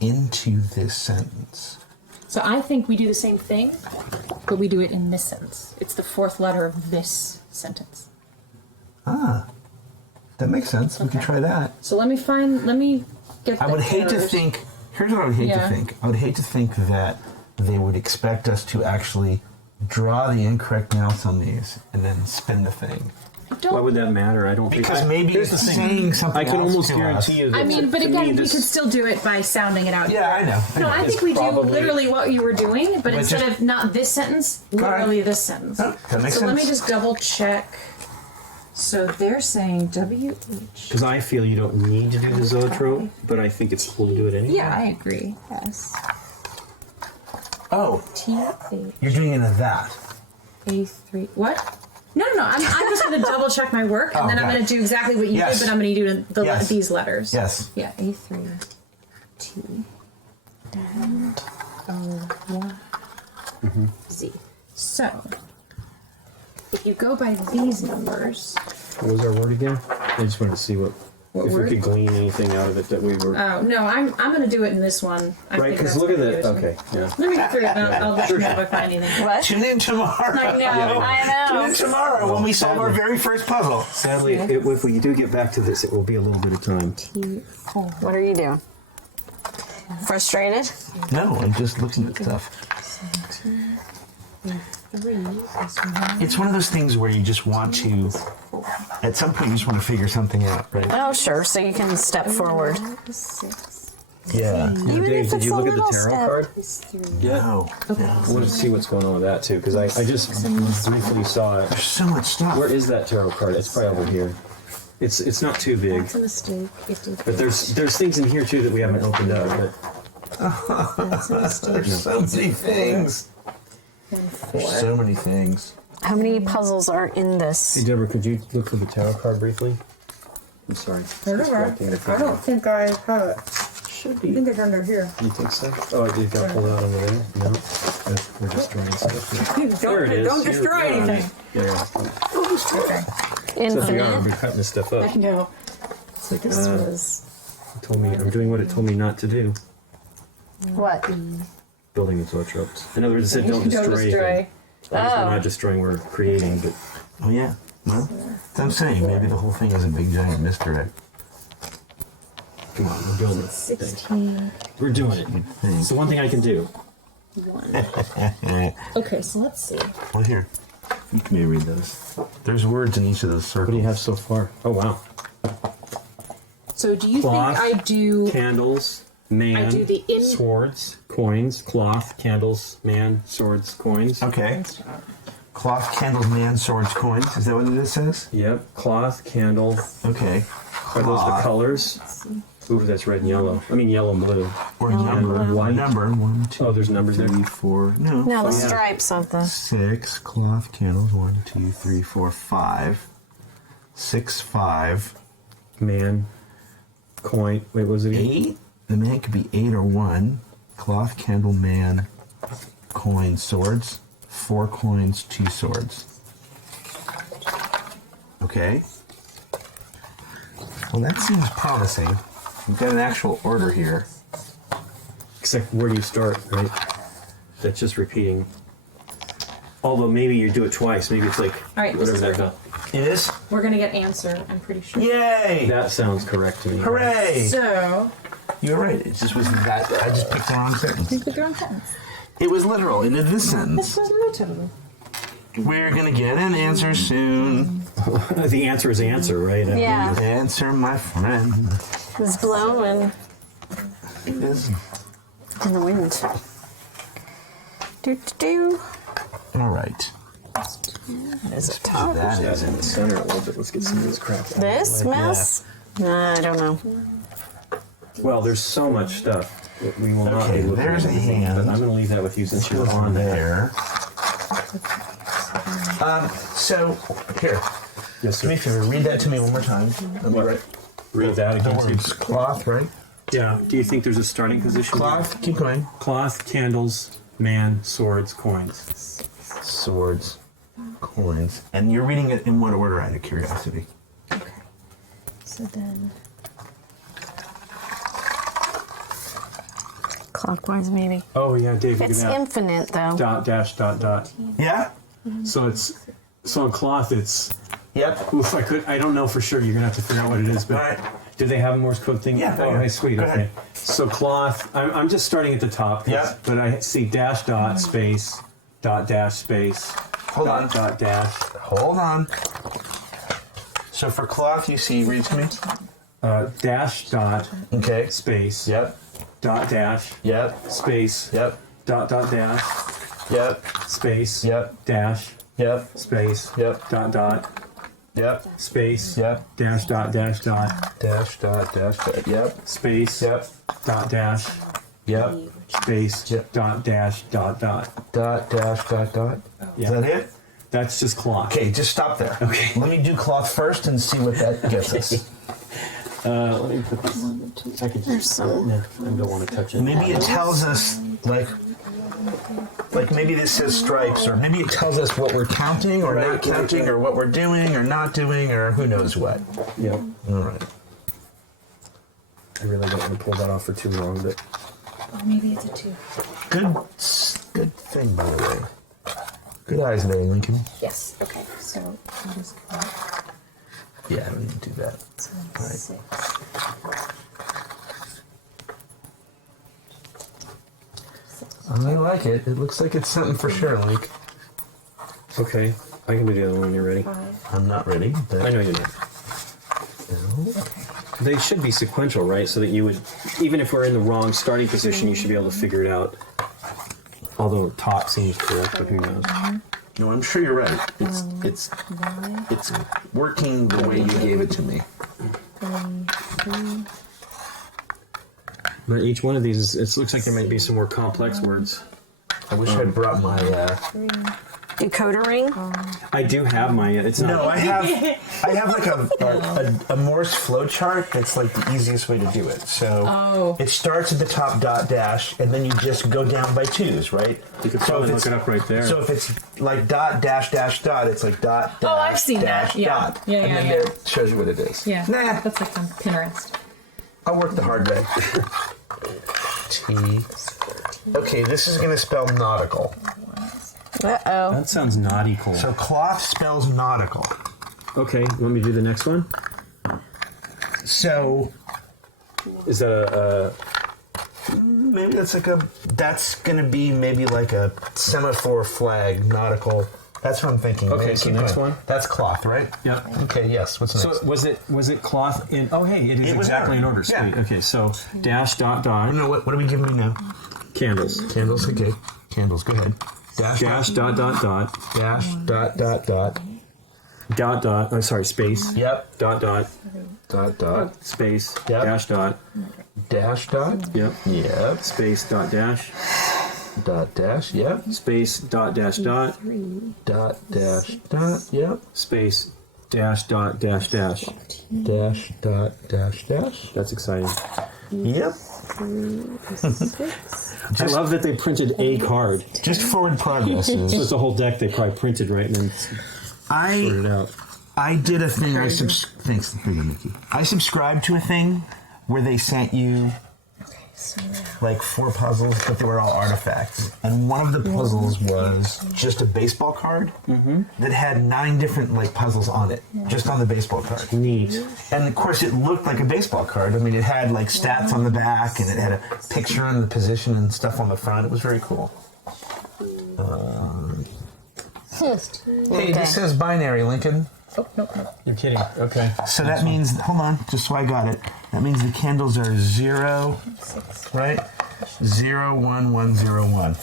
into this sentence. So I think we do the same thing, but we do it in this sentence. It's the 4th letter of this sentence. That makes sense. We can try that. So let me get the I would hate to errors. think, here's what I would hate to Yeah. think. I would hate to think that they would expect us to actually draw the incorrect mouth on these and then spin the thing. Why would that matter? I don't think. Because maybe here's the it's thing. saying something I can else almost to guarantee us. you. That I mean, but to again, me, we this- could still do it by sounding it out. Yeah, I know. No, I think we do probably- literally what you were doing, but instead just- of not this sentence, literally this sentence. Oh, that makes so let me sense. just double check. So they're saying WH. Because I feel you don't need to do the zoetrope, but I think it's cool to do it anyway. Yeah, I agree. Yes. Oh, TH you're doing it in that. A3. What? No. I'm just going to double check my work, and then I'm Okay. going to do exactly what you Yes. did, but I'm going to do Yes. these letters. Yes. Yeah, A3 T and O Y Z. So, if you go by these numbers, What was our word again? I just wanted to see what if word? we could glean anything out of it that we were. oh no, I'm going to do it in this one. I Right, think because that's look at gonna that. do it to me. Okay, yeah. Let me get through it. I'll let you know if I find anything. what? Tune in tomorrow. I know. I Tune in tomorrow when we solve our very first puzzle. Sadly, if we do get back to this, it will be a little bit of time. T4. What are you doing? Frustrated? No, I'm just looking at stuff. 3 is 1. It's one of those things where you just want to, at some point, you just want to figure something out, right? Oh, sure. So you can step forward. 6 Yeah. Even Dave, if did it's you a look at the little tarot step. card? is 3. No. I want to see what's going on with that too, because I just briefly saw it. There's so much stuff. Where is that tarot card? It's probably over here. It's not too big, That's a mistake. but there's things in here too that we haven't opened up. But That's a mistake. There's so many things. So many things. How many puzzles are in this? Hey, Deborah, could you look for the tarot card briefly? I'm sorry. I don't think I have it. Should I be. think it's under here. You think so? Oh, you got to pull it out over there? No. We're destroying stuff. There it is. Don't destroy anything. Yeah. Infinite. So if we are, we're cutting this stuff up. No. So this was. It told me, I'm doing what it told me not to do. What? Building zoetropes. In other words, it said don't destroy. Don't destroy. anything. Obviously we're not destroying, we're creating, but Oh yeah. Well, that's what I'm saying. Maybe the whole thing is a big giant misdirect. come on, we're building this thing. 16. We're doing it. It's the one thing I can do. 1. Okay, so let's see. Well, here. You can maybe read those. There's words in each of those circles. What do you have so far? Oh, wow. So do you Cloth, think I do... Candles, man, I do the in- swords, coins, cloth, candles, man, swords, coins. Okay. Cloth, candles, man, swords, coins. Is that what it says? Yep, cloth, candle. Okay. Are those the Cloth. colors? Ooh, that's red and yellow. I mean yellow and blue. Or number. White. Number. 1, 2, Oh, there's numbers there. 3, 4. No. No, the yeah. stripes of the. 6 cloth candles. 1, 2, 3, 4, 5. 6, 5. Man, coin. Wait, what was it again? 8. The man could be 8 or 1. Cloth, candle, man, coin, swords. 4 coins, 2 swords. Okay. Well, that seems promising. We've got an actual order here. Except where do you start, right? That's just repeating. Although maybe you do it twice. Maybe it's like All right, this whatever is that working. It is? We're going to get answer, I'm pretty sure. Yay! That sounds correct to me. Hooray! So, You're right. It just was that. I just picked the wrong sentence. you put the wrong sentence. It was literal. It did this sentence. This was literal. We're gonna get an answer soon. The answer is answer, right? Yeah. Answer, my friend. It's blowing Is in the wind. Do. all right. Is it top? That That's in the isn't. center a little bit. Let's get some of this crap out of This the way. mess? I don't know. Yeah. Well, there's so much stuff that we will not Okay, be looking there's at. a hand. But I'm going to leave that with you since you're on there. So here, Yes, do me a sir. favor. Read that to me one more time. Let me write Read that the again. words. Cloth, right? Yeah. Do you think there's a starting position? Cloth. Keep going. Cloth, candles, man, swords, coins. Swords, coins, and you're reading it in what order? Out of curiosity. Okay. So then, Clockwise, maybe. Oh yeah, Dave. Look It's at that. infinite, though. Dot dash dot dot. Yeah. So in cloth it's. Yep. Oof, I don't know for sure. You're gonna have to figure out what it is. But All right. do they have a Morse code thing? Yeah, Oh, yeah. hey, sweet. Go Okay. ahead. So cloth. I'm just starting at the top. 'cause- Yeah. But I see dash dot space dot dash space Hold dot on. dot dash Hold on. So for cloth, you see, read to me. dash dot Okay. space Yep. dot dash Yep. space Yep. dot dot dash Yep. space Yep. dash Yep. space Yep. dot dot Yep. space Yep. dash dot Dash dot dash dot. Yep. space Yep. dot dash Yep. space Yep. dot dash dot dot. Dot dash dot dot. Yeah. Is that it? That's just cloth. Okay, just stop there. Okay. Let me do cloth first and see what that gets us. Let me put this. I can There's some. No, I don't want to touch it. Maybe it tells us like maybe this says stripes, or maybe it tells us what we're counting or not counting, or what we're doing or not doing, or who knows what. Yeah. All right. I really don't want to pull that off for too long, but oh, maybe it's a 2. Good thing, by the way. Good eyes there, Lincoln. Yes. Okay. So, I'm just going to Yeah, I don't need to do that. Right. 6. I like it. It looks like it's something for sure, Link. okay. I can do the other one when you're ready. 5. I'm not ready, but I know you're not. No. Okay. They should be sequential, right? So that you would, even if we're in the wrong starting position, you should be able to figure it out. Although top seems correct, but who knows? No, I'm sure you're right. It's working the way you gave it to me. But each one of these, it looks like there might be some more complex words. I wish I'd brought my. Decoder ring. I do have my. It's not. No, I have like a Morse flow chart that's like the easiest way to do it. So it starts at the top dot dash, and then you just go down by twos, right? You could So probably if look it up right there. So if it's like dot dash dash dot, it's like dot dash I've seen dash that. Yeah. dot, Yeah, and yeah, then yeah. there it shows you what it is. Yeah. Nah, That's like on Pinterest. I'll work the hard way. T. Okay, this is gonna spell nautical. Uh-oh. That sounds naughty cool. So cloth spells nautical. Okay, you want me to do the next one? So Is that maybe that's gonna be maybe like a semaphore flag, nautical. That's what I'm thinking. Okay, Maybe so keep next going. one? That's cloth, right? Yep. Okay, yes. What's So next? was it cloth in? Oh, hey, it is It was exactly in in order. order. Yeah. Sweet. Okay, so dash dot dot No, what are we giving me now? candles. Candles, okay. Candles, go ahead. Dash dot dot dot dash dot dot dot. dot dot. I'm sorry, space. Yep. Dot dot Dot dot. space. Yep. Dash dot. Dash dot. Yep. Yep. Space dot dash. Dot dash. Yep. Space dot dash dot. Dot dash dot. Yep. Space dash dot dash dash. Dash dot dash dash. That's exciting. Yep. I love that they printed a card. Just forward progress. So it's a whole deck they probably printed right and then sorted out. I did a thing. Thanks, Mickey. I subscribed to a thing where they sent you like 4 puzzles, but they were all artifacts. And one of the puzzles was just a baseball card that had 9 different like puzzles on it, just on the baseball card. Neat. And of course, it looked like a baseball card. I mean, it had like stats on the back, and it had a picture on the position and stuff on the front. It was very cool. Hey, this says binary, Lincoln. You're kidding. Okay. So that means, hold on, just so I got it. That means the candles are 0, right? 0, 1, 1, 0, 1.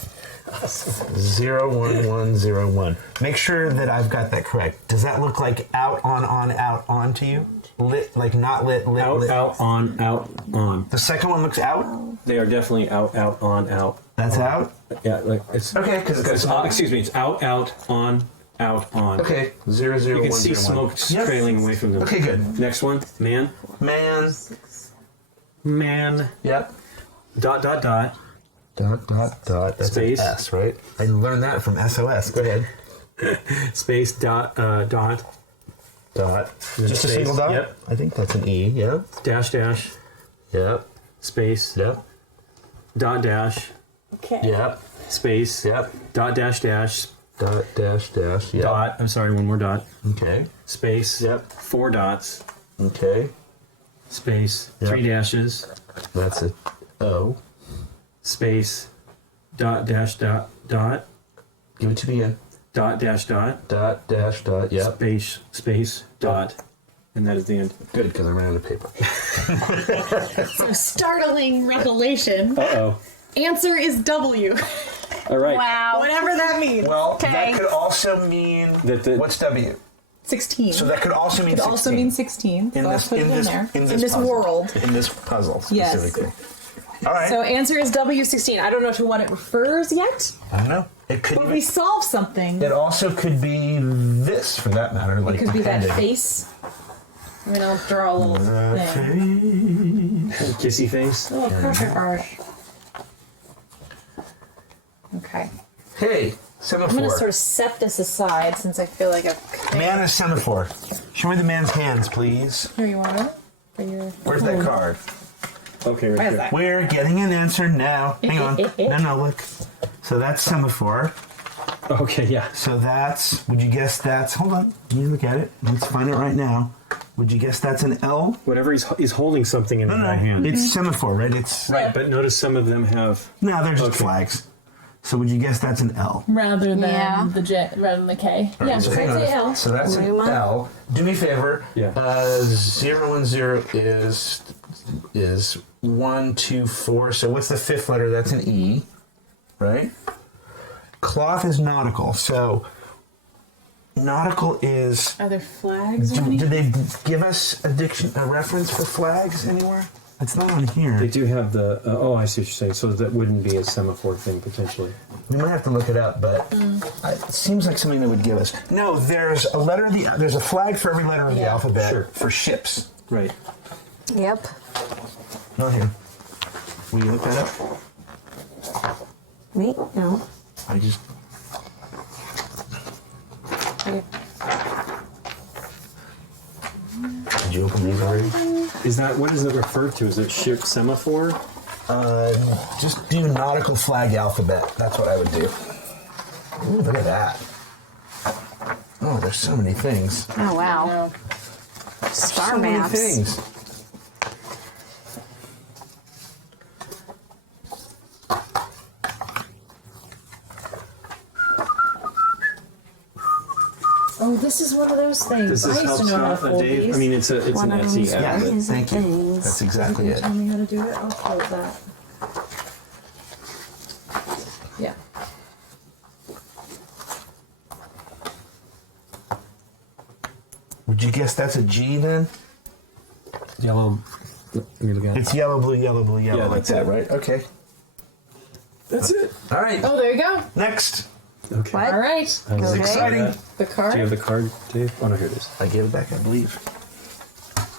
0, 1, 1, 0, 1. Make sure that I've got that correct. Does that look like out, on to you? Lit, like not lit, lit, Out, lit. out, on. The second one looks out? They are definitely out, on, out. That's out? Yeah, like it's Okay, because it's got smoke. excuse me, it's out, on. Okay, 0, 0, You 1, can see 0, 1. smoke Yep. trailing away from them. Okay, good. Next one, man. Yep. Dot. Dot, dot. That's Space. an S, right? I learned that from SOS. Go ahead. Space. Dot. Dot. Then Just a space. single dot? Yep. I think that's an E, yeah. Dash. Yep. Space. Yep. Dot dash. Yep. Space. Yep. Dot dash dash. Dot dash dash. Yep. Dot. I'm sorry, one more dot. Okay. Space. Yep. 4 dots. Okay. Space. Yep. 3 dashes. That's a O. Space. Dot dash dot. Give it to me again. Dot dash dot. Dot dash dot. Yep. Space. Dot. And that is the end. Good, because I ran out of paper. So startling revelation. Uh-oh. Answer is W. All right. Wow. Whatever that means. Well, Okay. that could also mean what's W? 16. So that could also mean Could 16. also mean 16. So I'll put it in there. in this puzzle. world. In this puzzle Yes. specifically. All right. So answer is W16. I don't know to what it refers yet, I don't know. It could. but we solved something. It also could be this, for that matter. Like It could be that appending. face. I mean, I'll draw a little thing. Kissy face. Oh, perfect brush. Okay. Hey, I'm semaphore. going to sort of set this aside since I feel like I've... Man is semaphore. Show me the man's hands, please. Here, you want it? For your... Where's that card? Okay, right Where's there. that? We're getting an answer now. Hang on. No, look. So that's semaphore. Okay, yeah. So that's, would you guess that's, hold on. Let me look at it. Let's find it right now. Would you guess that's an L? Whatever he's holding something in his right hand. It's semaphore, right? It's Right, but notice some of them have. No, they're just Okay. flags. So would you guess that's an L? Rather than Yeah. the J, rather than the K. Yeah, So so hang I'd say on. L. So that's an Ruma. L. Do me a favor. Yeah. 0 and 0 is 1, 2, 4. So what's the 5th letter? That's an E, right? Cloth is nautical. So nautical is. Are there flags or Do anything? they give us a reference for flags anywhere? It's not on here. They do have the. Oh, I see what you're saying. So that wouldn't be a semaphore thing potentially. We might have to look it up, but it seems like something they would give us. No, there's a letter. There's a flag for every letter of the alphabet for ships. Right. Yep. Not here. Will you look that up? Me? No. I just. Did you open these already? Is that what is it referred to? Is it ship semaphore? Just do nautical flag alphabet. That's what I would do. Ooh, look at that. Oh, there's so many things. Oh, wow. Star So many maps. things. Oh, this is one of those things. Does I this used help to know how to Scott? fold Dave? these. I mean, it's One an of Etsy those app. Yeah, These are thank you. things. That's exactly it. Tell me how to do it. I'll fold that. Yeah. Would you guess that's a G then? Yellow. Let me look at it. It's yellow, blue, yellow, blue, yellow. Yeah, like that's that, it. right? Okay. That's it. All right. Oh, there you go. Next. Okay. What? All right. I was Okay. excited. The card. Do you have the card, Dave? Oh no, here it is. I gave it back, I believe.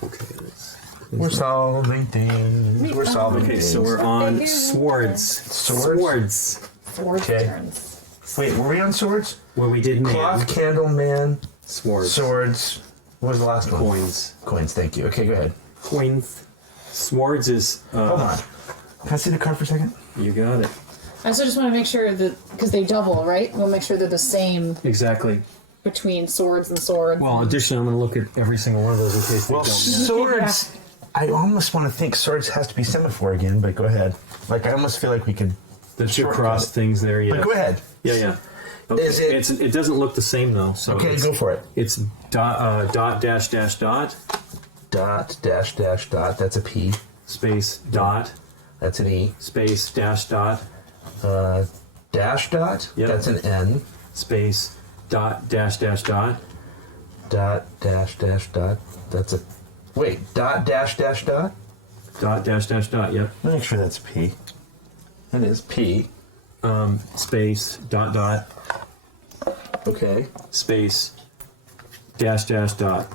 Okay. That's, We're solving things. We're solving okay, things. so we're on swords. Swords? Four Okay. turns. Wait, were we on swords? Well, we did man. Cloth, candle, man, Swords. swords. What was the last one? Coins. Coins, thank you. Okay, go ahead. Coins. Swords is. Hold on. Can I see the card for a second? You got it. I also just want to make sure that, because they double, right? We'll make sure they're the same Exactly. between swords and swords. Well, additionally, I'm going to look at every single one of those in case Well, they don't. swords. I almost want to think swords has to be semaphore again, but go ahead. Like, I almost feel like we could. The two shortcut cross it. things there, yeah. But go ahead. Yeah, yeah. Okay. Is it- It doesn't look the same though. So Okay, it's, go for it. It's dot dash dash dot Dot, dash, dash, dot. That's a P. space dot That's an E. space dash dot Dash dot. Yep. That's an N. space dot dash dash dot. Dot, dash, dash, dot. That's a. Wait, dot, dash, dash, dot? Dot dash dash dot. Yep. Make sure that's P. It is P. Space dot dot Okay. space dash dash dot.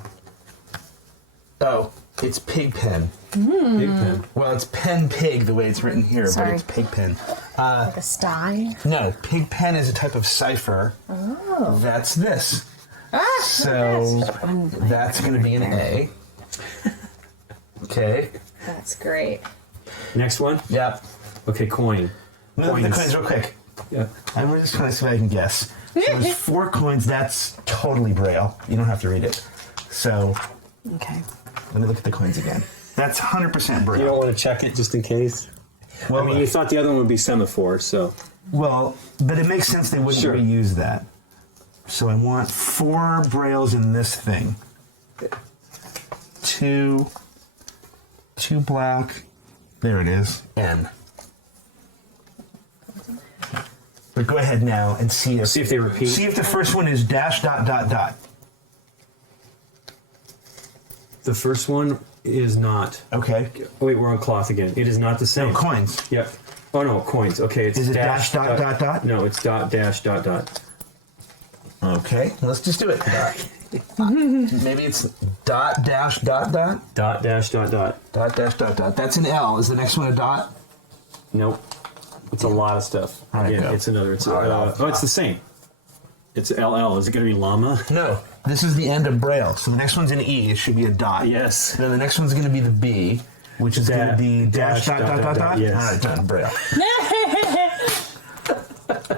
Oh, it's pig pen. Big pen. Well, it's pen pig the way it's written here, Sorry. but it's pig pen. Like a sty. No, pig pen is a type of cipher. Oh. That's this. Ah, So that's going to be an A. Okay. that's great. Next one. Yep. Okay, coin. Move the coins real quick. Yep. I'm just trying to see if I can guess. So there's 4 coins. That's totally Braille. You don't have to read it. So Okay. let me look at the coins again. That's 100% Braille. You don't want to check it just in case. Well, I mean, you thought the other one would be semaphore, so well, but it makes sense they wouldn't Sure. reuse that. So I want 4 Brailles in this thing. 2 black. There it is. N. But go ahead now and see if see if they repeat. see if the first one is dash dot dot dot. The first one is not. Okay. Oh, wait, we're on cloth again. It is not the same. No, coins. Yep. Oh no, coins. Okay, it's Is it dash dot dot dot? No, it's dot dash dot dot. Okay, let's just do it. Maybe it's dot dash dot dot Dot dash dot dot. dot dash dot dot. That's an L. Is the next one a dot? Nope. It's a lot of stuff. All right, Yeah, go. it's another. It's All right, oh, it's the same. It's LL. Is it going to be llama? No. This is the end of Braille. So the next one's an E. It should be a dot. Yes. Then the next one's going to be the B, which is going to be dash dot dot dot dot. yes. All right, done. Braille.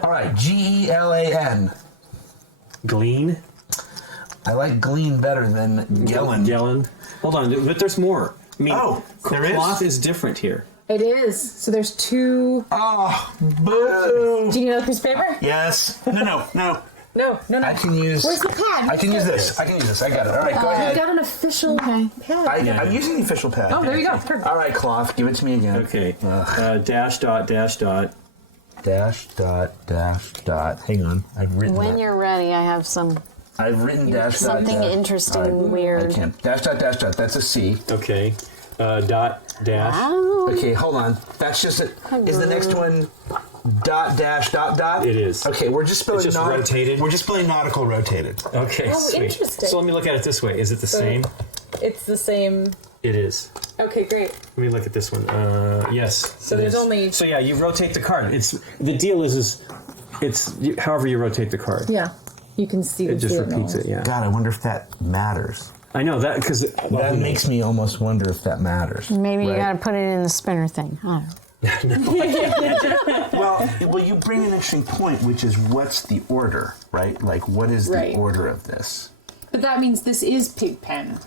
All right, GELAN. Glean. I like glean better than Yellen. Yellen. Hold on, but there's more. I mean, Oh, there is? cloth is different here. It is. So there's 2. Oh, boo! Do you need another piece of paper? Yes. No. No. I can use. Where's the pad? I can use this. I got it. All right, go You've ahead. got an official pad. I'm using the official pad. Oh, there you go. Perfect. All right, cloth. Give it to me again. Okay. Dash dot dash dot. Dash dot dash dot. Hang on. I've written. When that. you're ready, I have I've written dash dot something dash. interesting, I weird. can't. Dash dot dash dot. That's a C. Okay. Dot dash. Wow. Okay, hold on. That's just it. Is the next one dot dash dot dot? It is. Okay, we're just spelling It's just rotated? We're just spelling nautical rotated. Okay, Oh, sweet. interesting. So let me look at it this way. Is it the same? It's the same. It is. Okay, great. Let me look at this one. Yes. So it there's is. only- So yeah, you rotate the card. It's the deal is however you rotate the card. Yeah, you can see It just repeats it. Yeah. God, I wonder if that matters. I know that because That makes me almost wonder if that matters. Maybe you right? got to put it in the spinner thing. I don't know. Well, you bring an interesting point, which is what's the order, right? Like, what is the Right. order of this? But that means this is Pigpen.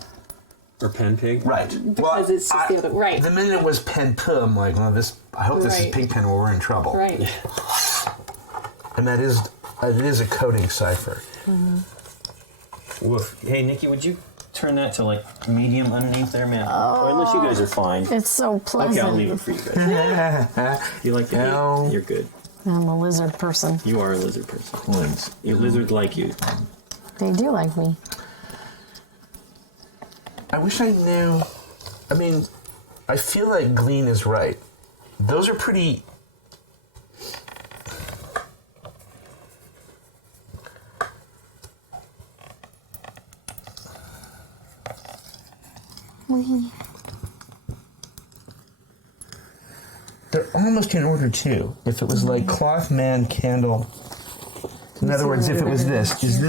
or pen pig. Right. Because it's just the other- right. The minute it was pen puh, I'm like, well, this. I hope this is Right. pig pen or we're in trouble. Right. And that is, it is a coding cipher. Woof. Hey Nikki, would you turn that to like medium underneath there, man? Or unless you guys are fine. It's so pleasant. Okay, I'll leave it for you guys. You like the No. heat? You're good. I'm a lizard person. You are a lizard person. You lizard like you. They do like me. I wish I knew. I mean, I feel like Glean is right. Those are pretty. They're almost in order too. If it was like cloth, man, candle. In other words, if it was this, is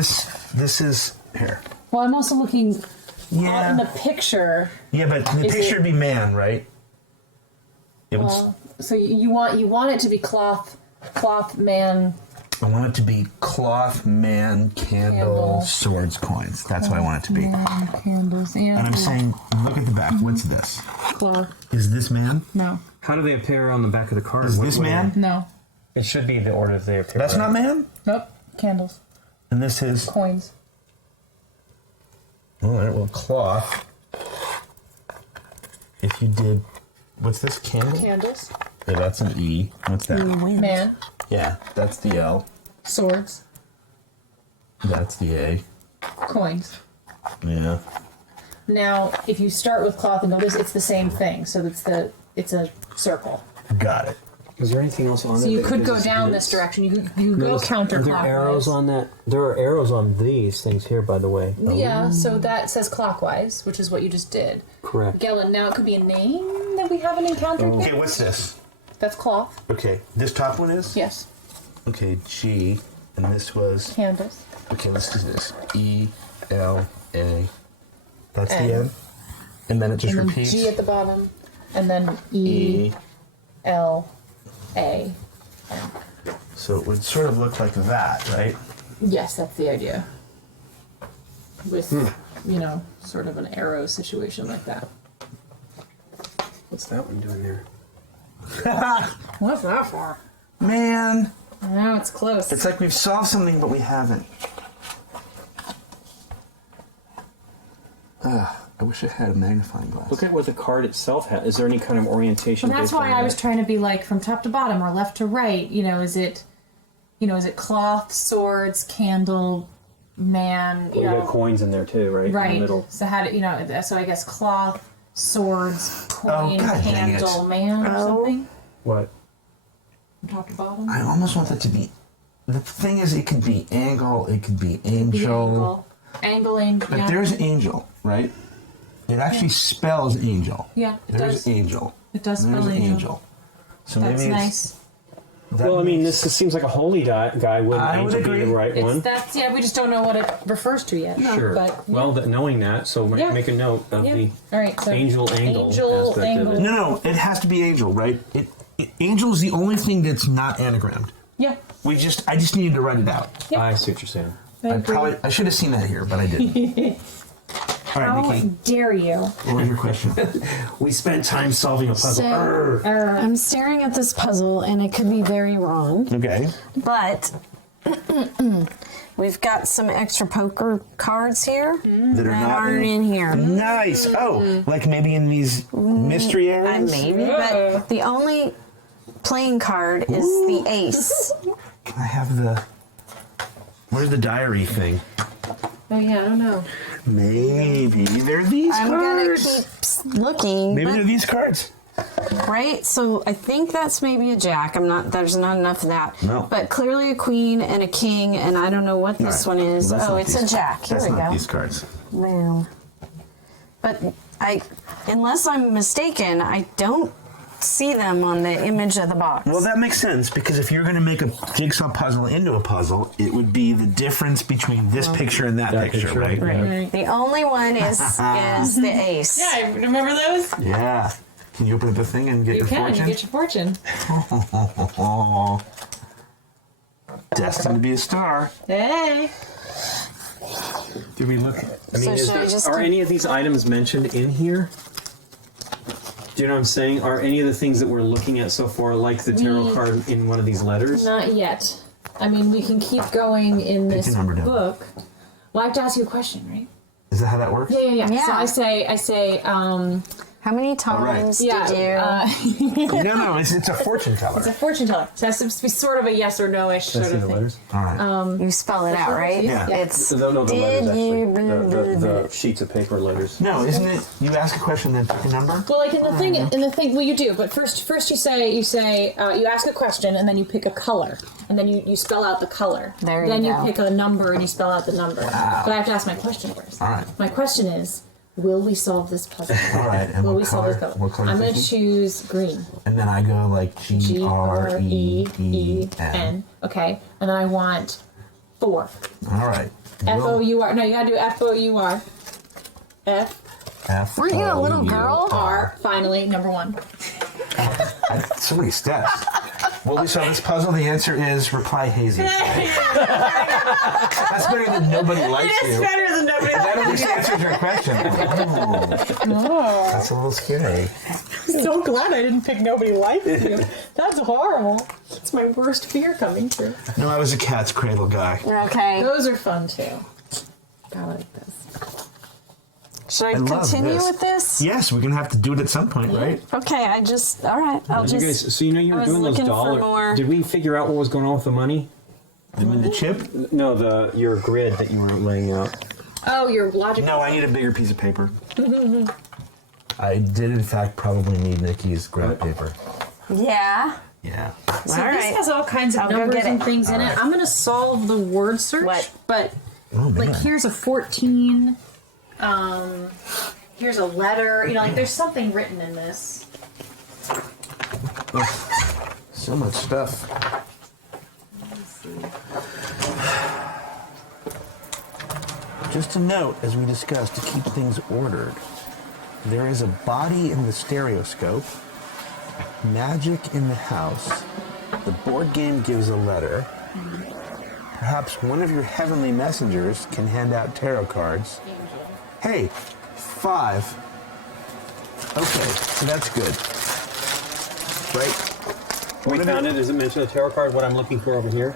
this is here. Well, I'm also looking Yeah. in the picture. Yeah, but the Is picture it- would be man, right? It would. So you want it to be cloth man. I want it to be cloth, man, candle, Candle. swords, coins. That's what I want it to be. Candles and And I'm saying, look at the back. What's this? cloth. Is this man? No, How do they appear on the back of the card? Is this man? no, It should be the order they appear. That's not man? nope. Candles, And this is. coins. All right, well, cloth. If you did. What's this? Candle? Candles, Yeah, that's an E. What's that? man, Yeah, that's the L. swords, That's the A. coins. Yeah. Now, if you start with cloth and go this, it's the same thing. So it's a circle. Got it. Is there anything else on So you could go down this direction. You could go counterclockwise. Are there arrows on that? There are arrows on these things here, by the way. Yeah, so that says clockwise, which is what you just did. Correct. Gellin, now it could be a name that we haven't encountered Okay, yet. what's this? That's cloth. Okay, this top one is? Yes. Okay, G. And this was. Candles. Okay, let's do this. E, L, A. That's N. the N. And then it just And then repeats. G at the bottom. And then E, L, A. So it would sort of look like that, right? Yes, that's the idea. With, sort of an arrow situation like that. What's that one doing there? What's that for? Man, Now it's close. it's like we've solved something, but we haven't. I wish I had a magnifying glass. Look at what the card itself has. Is there any kind of orientation? Well, that's based why on I that? was trying to be like from top to bottom or left to right. Is it cloth, swords, candle, man? We got coins in there too, right? In the Right. middle. So how do so I guess cloth, swords, coin, God dang it. candle, man, or something What? from top to bottom. I almost want that to be. The thing is, it could be angle, it could be The angel. angling. But Yeah. there's angel, right? It actually spells angel. Yeah, it There's does. angel. It does spell There's angel. So That's maybe nice. that Well, I mean, makes- this seems like a holy guy. Wouldn't I would angel be agree. the right one? We just don't know what it refers to yet. Sure. But Well, knowing that, so Yeah. make a note of yeah. the All right. So angel angle aspect of angle. it. No, it has to be angel, right? Angel is the only thing that's not anagrammed. Yeah. I just needed to write it out. Yep. I see what you're saying. I should have seen that here, but I didn't. All right, How Nikki, dare you? what was your question? We spent time solving a puzzle. So I'm staring at this puzzle, and it could be very wrong, Okay. but we've got some extra poker cards here That are that not aren't in here. Nice. Oh, like maybe in these mystery areas? Maybe, but the only playing card is the ace. Can I have the. Where's the diary thing? Oh yeah, I don't know. Maybe they're these I'm gonna cards. keep looking. Maybe but they're these cards. Right? So I think that's maybe a jack. There's not enough of that. No. But clearly a queen and a king, and I don't know what this All right. one is. Well, that's Oh, not it's these- a jack. Here That's we not go. these cards. Well, but unless I'm mistaken, I don't see them on the image of the box. Well, that makes sense because if you're going to make a jigsaw puzzle into a puzzle, it would be the difference between this picture and that picture, right? Right. The only one is the ace. Yeah, I remember those? Yeah. Can you open up the thing and get You your can. fortune? You get your fortune. Oh, destined to be a star. Hey. Did we look? I mean, So should I just are do- any of these items mentioned in here? Do you know what I'm saying? Are any of the things that we're looking at so far, like the tarot card in one of these letters? Not yet. I mean, we can keep going in this a number down. book. Well, I have to ask you a question, right? Is that how that works? Yeah. Yeah. So I say, How many times did you? No, it's a fortune teller. it's a fortune teller. So it has to be sort of a yes or no-ish Can I sort see of the thing. letters? All right. You spell it out, right? Yeah. It's No, the letters did you? actually. The sheets of paper letters. No, isn't it? You ask a question, then pick a number. Well, like in the thing, well, you do. But first you ask a question, and then you pick a color, and then you spell out the color. There you then go. you pick a number, and you spell out the number. But I have to ask my question first. All right. My question is, will we solve this puzzle? All right. And Will what we solve this color? puzzle? What color? I'm is going to it? choose green. And then I go like GREEN. GREEN. Okay, and then I want 4. All right. FOUR. No, you gotta do FOUR. F. Weren't you a little girl? FR. Finally, number 1. So many steps. Will we solve this puzzle? The answer is reply hazy. That's better than nobody likes you. better than nobody. That at least answers your question. Oh, that's a little scary. I'm so glad I didn't pick nobody likes you. That's horrible. It's my worst fear coming true. No, I was a cat's cradle guy. Okay. Those are fun too. I like this. Should I I love continue this. with this? Yes, we're gonna have to do it at some point, right? Okay, all right. I'll Did you just. guys, so you know you I were was doing those looking for dollars. more. Did we figure out what was going on with the money? You mean the chip? No, your grid that you were laying out. Oh, your logic. No, I need a bigger piece of paper. I did, in fact, probably need Nikki's graph paper. Yeah. Yeah. So All this right. has all kinds of I'll go numbers get and it. things in it. I'm gonna solve the word search. What? But Oh, man. like here's a 14. Here's a letter. You know, like there's something written in this. So much stuff. Just a note, as we discussed, to keep things ordered. There is a body in the stereoscope, magic in the house, the board game gives a letter. Perhaps one of your heavenly messengers can hand out tarot cards. Hey, 5. Okay, so that's good. Right? We found it. Does it mention the tarot card? What I'm looking for over here?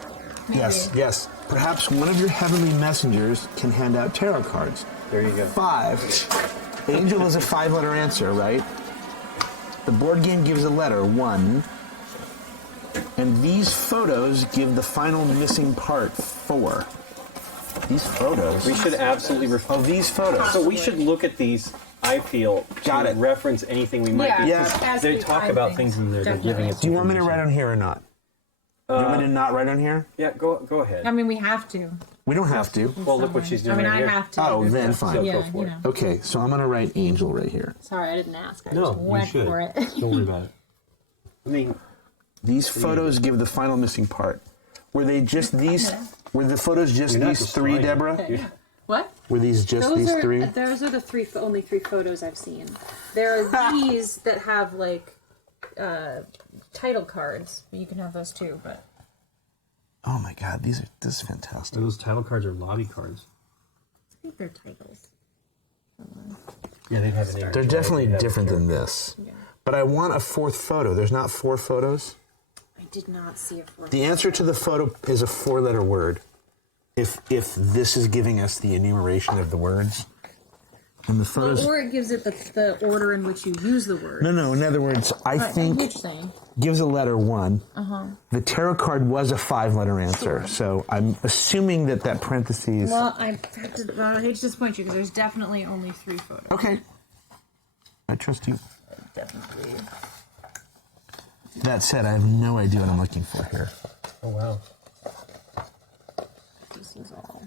Yes, yes. Perhaps one of your heavenly messengers can hand out tarot cards. There you go. 5. Angel is a 5-letter answer, right? The board game gives a letter, 1. And these photos give the final missing part, 4. These photos. We should absolutely Oh, these photos. So we should look at these. I feel Got to it. reference anything we might be. Yeah. 'cause As They we talk find about things. things and they're Definitely. giving us. Do you want me to information. write on here or not? Do you want me to not write on here? Yeah, go ahead. I mean, we have to. We don't have to. Well, look what she's doing. I mean, right I here. have to. Oh, There's then no- fine. So Yeah, go for you it. know. Okay, so I'm going to write Angel right here. Sorry, I didn't ask. I No, just you went should. for it. Don't worry about it. I mean, These photos give the final missing part. Were they just these? Were the photos just you're not these 3, destroying Deborah? it. You're- What? Were these just these 3? Those are the only three photos I've seen. There are these that have like title cards. You can have those too, but Oh my God, this is fantastic. Those title cards are lobby cards. I think they're titles. Yeah, they have an name. They're definitely different than this. But I want a 4th photo. There's not 4 photos. I did not see a fourth. The answer to the photo is a 4-letter word. If this is giving us the enumeration of the words. And the photos. Or it gives it the order in which you use the word. No. In other words, I think Interesting. gives a letter 1. The tarot card was a 5-letter answer, so I'm assuming that parentheses. Well, I hate to disappoint you because there's definitely only 3 photos. Okay. I trust you. definitely. That said, I have no idea what I'm looking for here. Oh wow. This is all.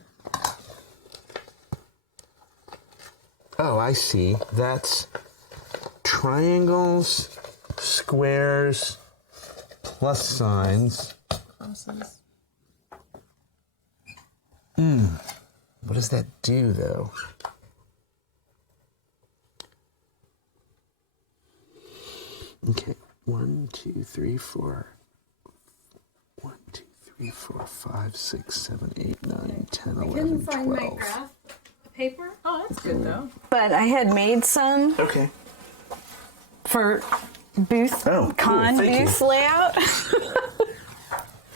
Oh, I see. That's triangles, squares, plus signs. Crosses. What does that do, though? Okay. 1, 2, 3, 4. 1, 2, 3, 4, 5, 6, 7, 8, 9, 10, 11, 12. paper. Oh, that's good though. But I had made some Okay. for booth Oh, cool. con Thank you. booth layout.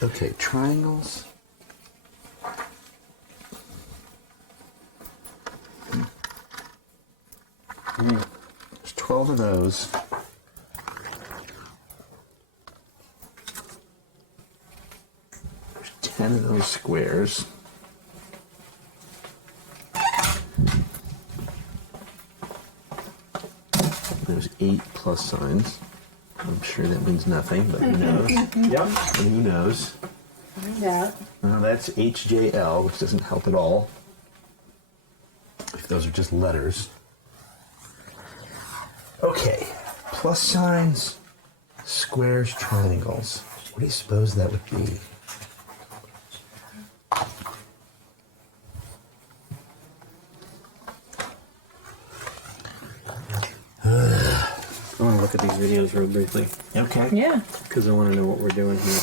Okay, triangles. There's 12 of those. There's 10 of those squares. There's 8 plus signs. I'm sure that means nothing, but who knows? Yep. Who knows? Yeah. That's HJL, which doesn't help at all. If those are just letters. Okay, plus signs, squares, triangles. What do you suppose that would be? I want to look at these videos real briefly Okay. Yeah. because I want to know what we're doing here.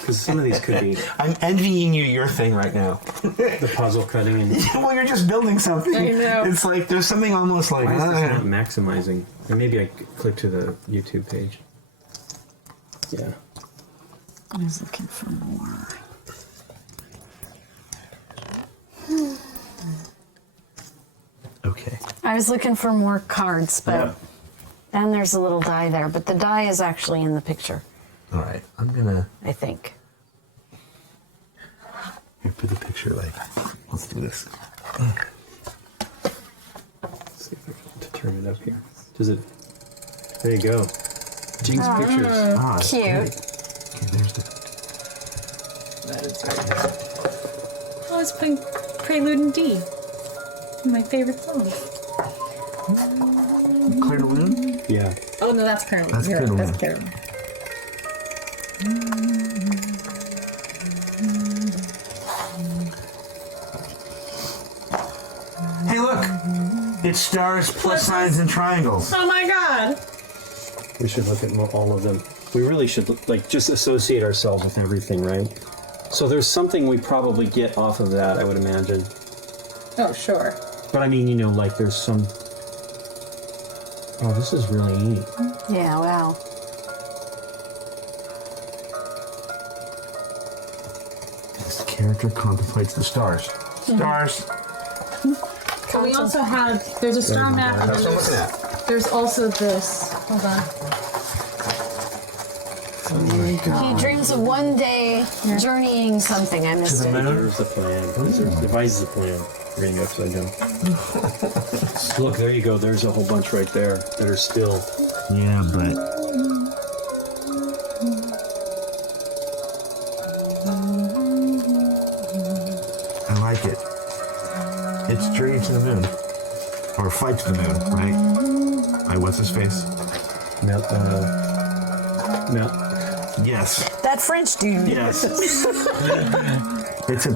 Because some of these could be I'm envying you your thing right now. the puzzle cutting and Well, you're just building something. I know. It's like there's something almost like why is this not maximizing? Or maybe I click to the YouTube page. Yeah. I was looking for more. Okay. I was looking for more cards, but Yeah. and there's a little die there, but the die is actually in the picture, All right. I'm gonna I think. here, put the picture like. Let's do this. Let's see if I can turn it up here. Does it? There you go. Jinx pictures. Ah, Cute. great. Okay, there's the. That is very good. Oh, it's playing Prelude in D. My favorite song. Clear to Loon? Yeah. Oh no, that's Carolyn. That's You're right, Carolyn. That's Carolyn. Hey, look! It stars plus signs and triangles. Oh my god! We should look at all of them. We really should like just associate ourselves with everything, right? So there's something we probably get off of that, I would imagine. Oh sure. But I mean, you know, like there's some. Oh, this is really neat. Yeah, wow. This character contemplates the stars. Stars. So we also have, there's a star map and That's what I'm looking there's, at. there's also this. Hold on. He dreams of one day journeying something. I missed the it. moon? There's the plan. Devises the plan. Reading upside down. Look, there you go. There's a whole bunch right there that are still. Yeah, but. I like it. It's Journey to the Moon. Or Flight to the Moon, right? What's his face? No. Yes. That French dude. Yes. It's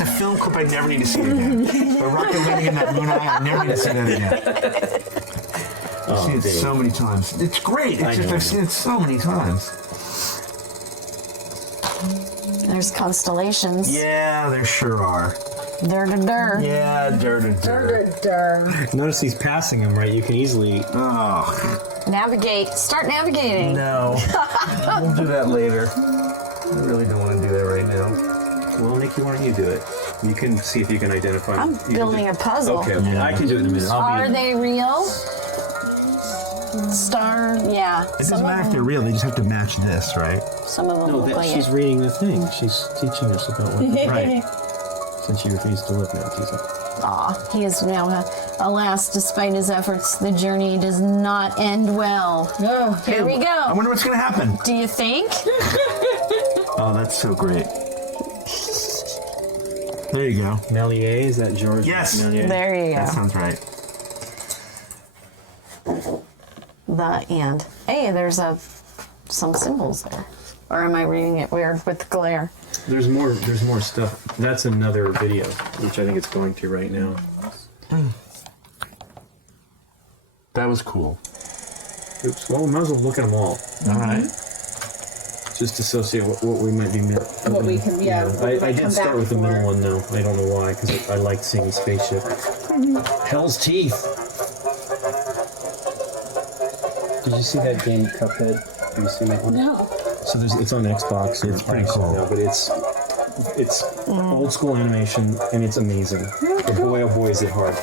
a film clip I never need to see again. The rocket landing in that moon eye, I never need to see that again. I've seen it so many times. It's great. It's just I've seen it so many times. There's constellations. Yeah, there sure are. Dur dur dur. Yeah, dirt. Notice he's passing them, right? You can easily. Oh, Navigate. Start navigating. no. We'll do that later. I really don't want to do that right now. Well, Nikki, why don't you do it? You can see if you can identify. I'm you can building do- a puzzle. Okay, Yeah. I can do it in a minute. Are they real? Star, yeah. It doesn't matter if they're real, they just have to match this, right? Some of them No, look like she's it. reading the thing. She's teaching us about what. Right. Since you refuse to look now, Tisa. Aw, he is now, alas, despite his efforts, the journey does not end well. Oh, Here we I go. wonder what's going to happen. Do you think? Oh, that's so great. There you go. Melier, is that George? Yes. Melier? There you That go. sounds right. The and. Hey, there's some symbols there. Or am I reading it weird with the glare? There's more stuff. That's another video, which I think it's going to right now. That was cool. Oops. Well, we might as well look at them all. All right. Just associate what we might be missing. What we can, yeah. what we I might did come start back with the for. middle one, though. I don't know why, because I liked seeing the spaceship. Hell's Teeth. Did you see that game Cuphead? Have you seen that one? No. So it's on Xbox. It's pretty cool. Now, but it's old school animation, and it's amazing. But boy, oh boy, is it hard.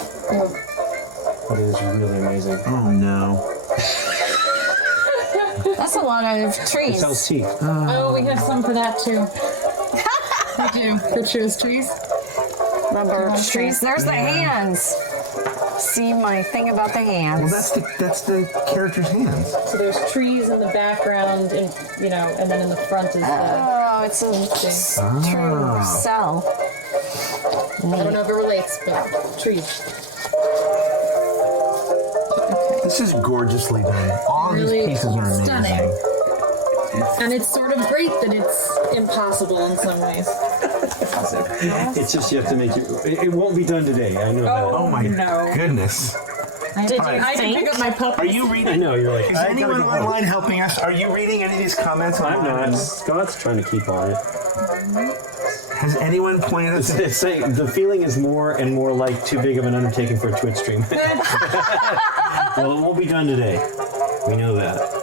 But it is really amazing. Oh, no. That's a lot of trees. It's Hell's Teeth. Oh, we have some for that too. We do. For True's trees. Rubber trees. There's the hands. See my thing about the hands. Well, that's the character's hands. So there's trees in the background, and and then in the front is the. Oh, it's a true cell. I don't know if it relates, but trees. This is gorgeously done. All of Really these pieces are amazing. stunning. And it's sort of great that it's impossible in some ways. It's just you have to make it won't be done today. I know that. Oh my goodness. Did All you right. I can pick up my puppy. Are you I reading? know, you're like, Is anyone online helping us? Are you reading any of these comments I'm online? not. Scott's trying to keep on it. Has anyone pointed us? It's saying the feeling is more and more like too big of an undertaking for a Twitch stream. Well, it won't be done today. We know that.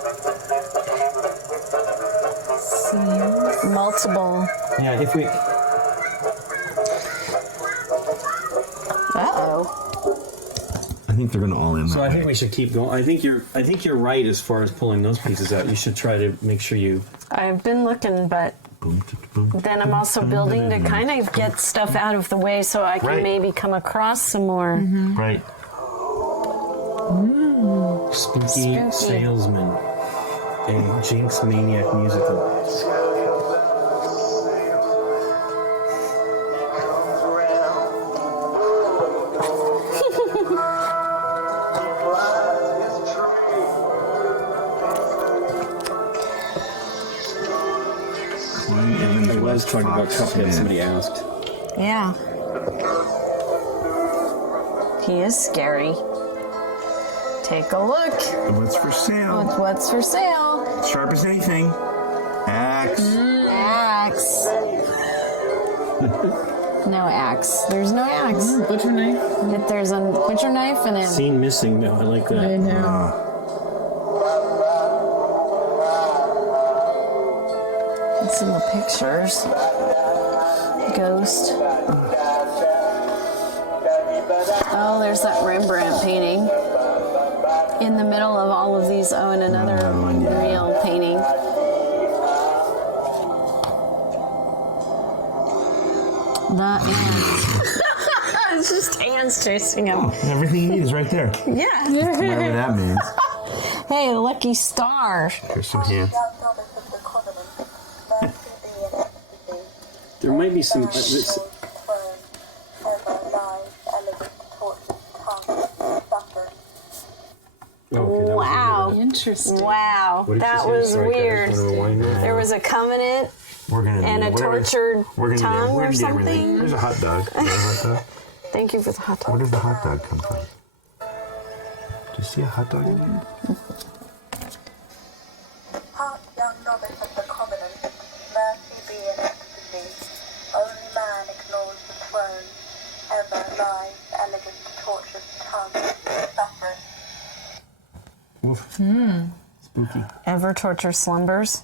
multiple? Yeah, if we. I think they're going to all in. So I think we should keep going. I think you're right as far as pulling those pieces out. You should try to make sure you. I've been looking, but then I'm also building to kind of get stuff out of the way so I can Right. maybe come across some more. Right. Spooky Salesman, a Jinx Maniac musical. I was talking about Cuphead, somebody asked. Yeah. He is scary. Take a look. What's for sale? What's for sale? Sharp as anything. Axe. Axe. No axe. There's no axe. Butcher knife. If there's a butcher knife and a Scene missing. No, I like that. I know. Let's see the pictures. Ghost. Oh, there's that Rembrandt painting. In the middle of all of these, oh, and another real painting. The ants. It's just ants chasing him. Everything you need is right there. Yeah. Whatever that means. Hey, lucky star. There's some hands. There might be some. Okay, Wow. Interesting. Wow. What did you That say? was Sorry, guys, weird. wanna rewind that? There was a covenant We're gonna and need a whatever- tortured we're gonna tongue need, we're or gonna need everything. something. There's a hot dog. You got a hot dog? Thank you for the hot Where dog. does the hot dog come from? Do you see a hot dog in here? Hark, young novice of the covenant, mercy be in ecstasy. Only man ignores the throne. Ever lies elegant tortuous tongue. Better. Spooky. Ever torture slumbers?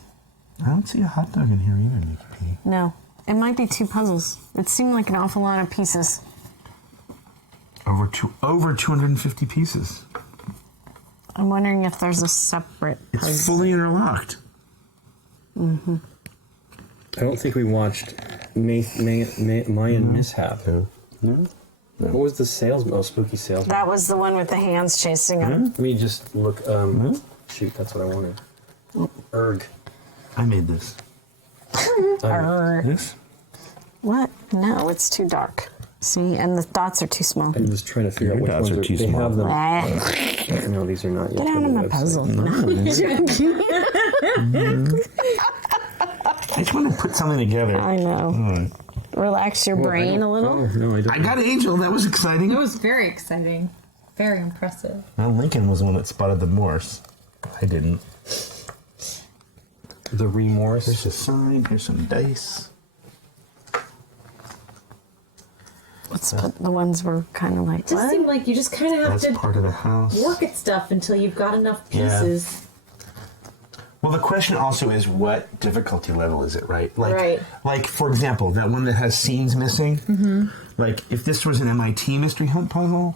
I don't see a hot dog in here either, Nikki P. No. It might be two puzzles. It seemed like an awful lot of pieces. Over 250 pieces. I'm wondering if there's a separate It's puzzle. fully interlocked. I don't think we watched Mayan Mishap. No? What was the salesman? Oh, spooky salesman. That was the one with the hands chasing him. Let me just look. Shoot, that's what I wanted. Erg. I made this. This? What? No, it's too dark. See, and the dots are too small. I'm just trying to figure out Your which dots ones are too they small. have them. Ah, No, these are not yet. get out on of the my website. puzzle. I just want to put something together. I know. Relax your brain a little. Oh, no, I don't. I got Angel. That was exciting. It was very exciting. Very impressive. Now Lincoln was the one that spotted the Morse. I didn't. The remorse. Here's a sign. Here's some dice. Let's put the ones we're kind of like, It just what? seemed like you just kind of have That's to part of the house. work at stuff until you've got enough Yeah. pieces. Well, the question also is, what difficulty level is it, right? Right. Like, for example, that one that has scenes missing. Mm-hmm. Like, if this was an MIT mystery hunt puzzle,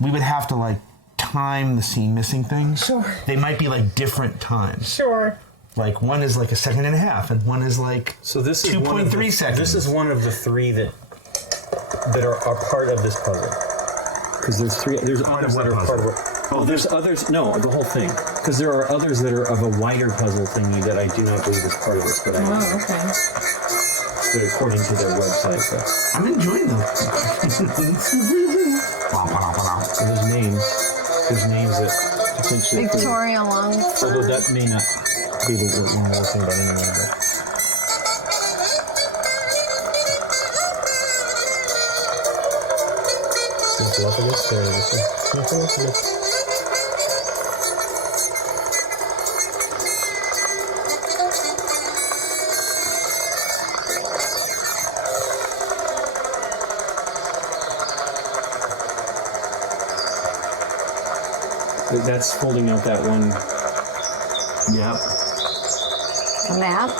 we would have to, like, time the scene missing things. Sure. They might be, like, different times. Sure. Like, one is, like, 1.5 seconds, and one is, like, So this is 2.3 seconds. This is one of the three that are part of this puzzle. Because there's three. There's Part others of what that are part of puzzle? it. Oh, there's others. No, the whole thing. Because there are others that are of a wider puzzle thingy that I do not believe is part of this. But I know Oh, okay. that according to their website. But, I'm enjoying them. so there's names. There's names that potentially. Victoria Long. Although that may not be the one we're talking about anyway. But. Snuffleupagus? There it is. Snuffleupagus. That's holding out that one. Yep. Map.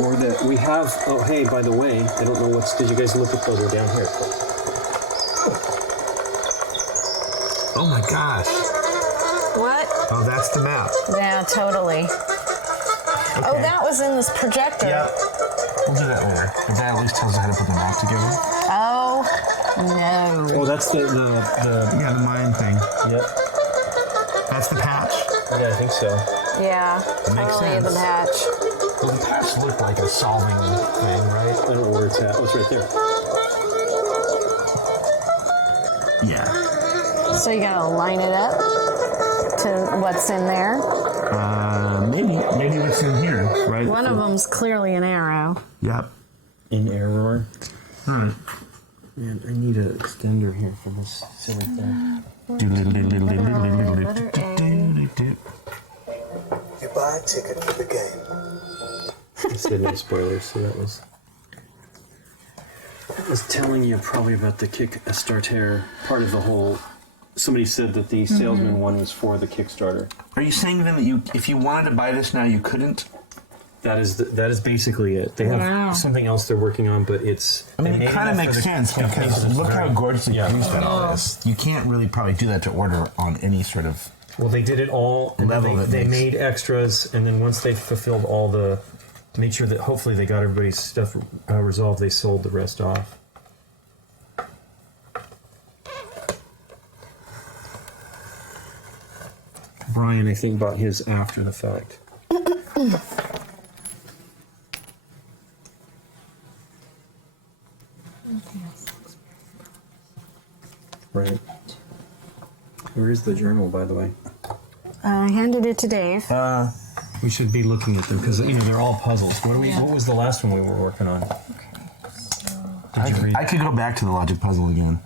Or that we have. Oh, hey, by the way, I don't know what's. Did you guys look at those? They're down here. Oh my gosh. What? Oh, that's the map. Yeah, totally. Oh, that was in this projector. Yep. We'll do that later. But that at least tells us how to put the map together. Oh, no. Oh, that's the. Yeah, the mine thing. Yep. That's the patch. Yeah, I think so. Yeah, Makes totally the sense. patch. Well, the patch looked like a solving thing, right? I don't know where it's at. Oh, it's right there. Yeah. So you gotta line it up to what's in there. Maybe what's in here, right? One of them's clearly an arrow. Yep. In error. Hmm. Man, I need an extender here for this silly thing. You buy a ticket for the game. I said no spoilers, so that was. I was telling you probably about the Kickstarter part of the whole. Somebody said that the salesman one was for the Kickstarter. Are you saying then that if you wanted to buy this now, you couldn't? That is basically it. They have something else they're working on, but it's. I mean, it kind of makes sense because look how gorgeously produced that all is. You can't really probably do that to order on any sort of. Well, they did it all, and Level then that they makes- made extras, and then once they fulfilled all the, made sure that hopefully they got everybody's stuff resolved, they sold the rest off. Brian, I think, bought his after the fact. Right. Where is the journal, by the way? I handed it to Dave. We should be looking at them because they're all puzzles. What was the last one we were working on? I could go back to the logic puzzle again.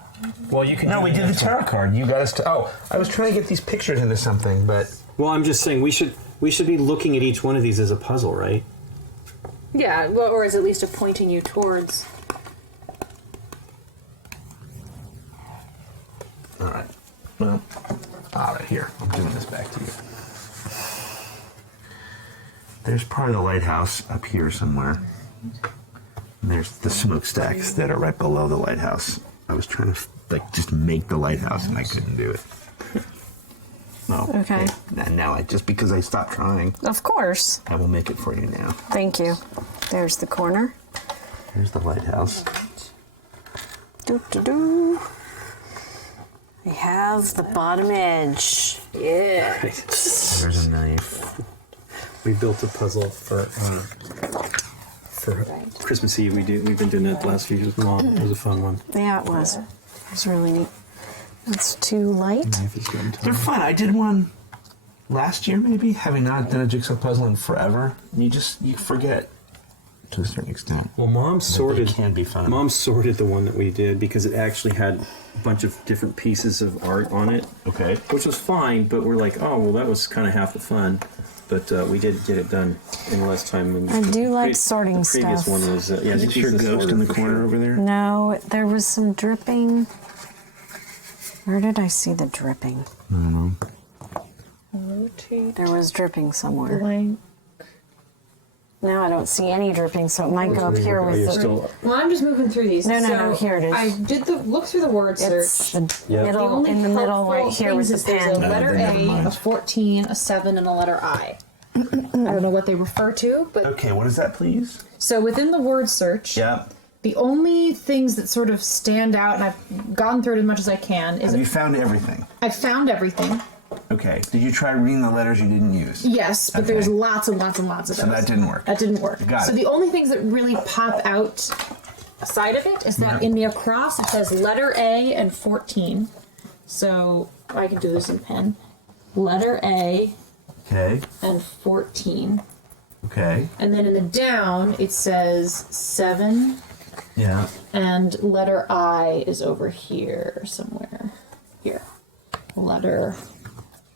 Well, you can. No, we did the tarot card. You got us to. Oh, I was trying to get these pictures into something, but. Well, I'm just saying we should be looking at each one of these as a puzzle, right? Yeah, well, or is at least pointing you towards. All right. Well, all right, here. I'm giving this back to you. There's part of the lighthouse up here somewhere. And there's the smokestacks that are right below the lighthouse. I was trying to just make the lighthouse and I couldn't do it. No. Okay. Now just because I stopped trying, Of course. I will make it for you now. Thank you. There's the corner. Here's the lighthouse. Do. We have the bottom edge. Yeah. There's a knife. We built a puzzle for Christmas Eve. We've been doing that the last few years with Mom. It was a fun one. Yeah, it was. It was really neat. That's too light. Knife is good in time. They're fun. I did one last year, maybe, having not done a jigsaw puzzle in forever. You forget to a certain extent. Well, Mom sorted. Can be fun. Mom sorted the one that we did because it actually had a bunch of different pieces of art on it. Okay. Which was fine, but we're like, oh, well, that was kind of half the fun. But we did get it done in less time. Than I do like sorting the previous stuff. one was, Is it your ghost in the corner over there? No, there was some dripping. Where did I see the dripping? I don't know. Rotate There was dripping somewhere. blank. Now I don't see any dripping, so it might go up here with the... Well, I'm just moving through these. No, here it is. I did look through the word It's search. the Yeah. middle, only in the middle helpful right here with things the is there's pen. a letter then never A, mind. a 14, a 7, and a letter I. I don't know what they refer to, but Okay, what is that, please? so within the word search, Yeah. the only things that sort of stand out, and I've gone through it as much as I can, is Have you found everything? I found everything. Okay. Did you try reading the letters you didn't use? Yes, but Okay. there's lots and lots and lots of So those. that didn't work. That didn't work. Got so it. the only things that really pop out aside of it is that in the across it says letter A and 14. So I can do this in pen. Letter A Okay. and 14. Okay. And then in the down it says 7 Yeah. and letter I is over here somewhere. Here. Letter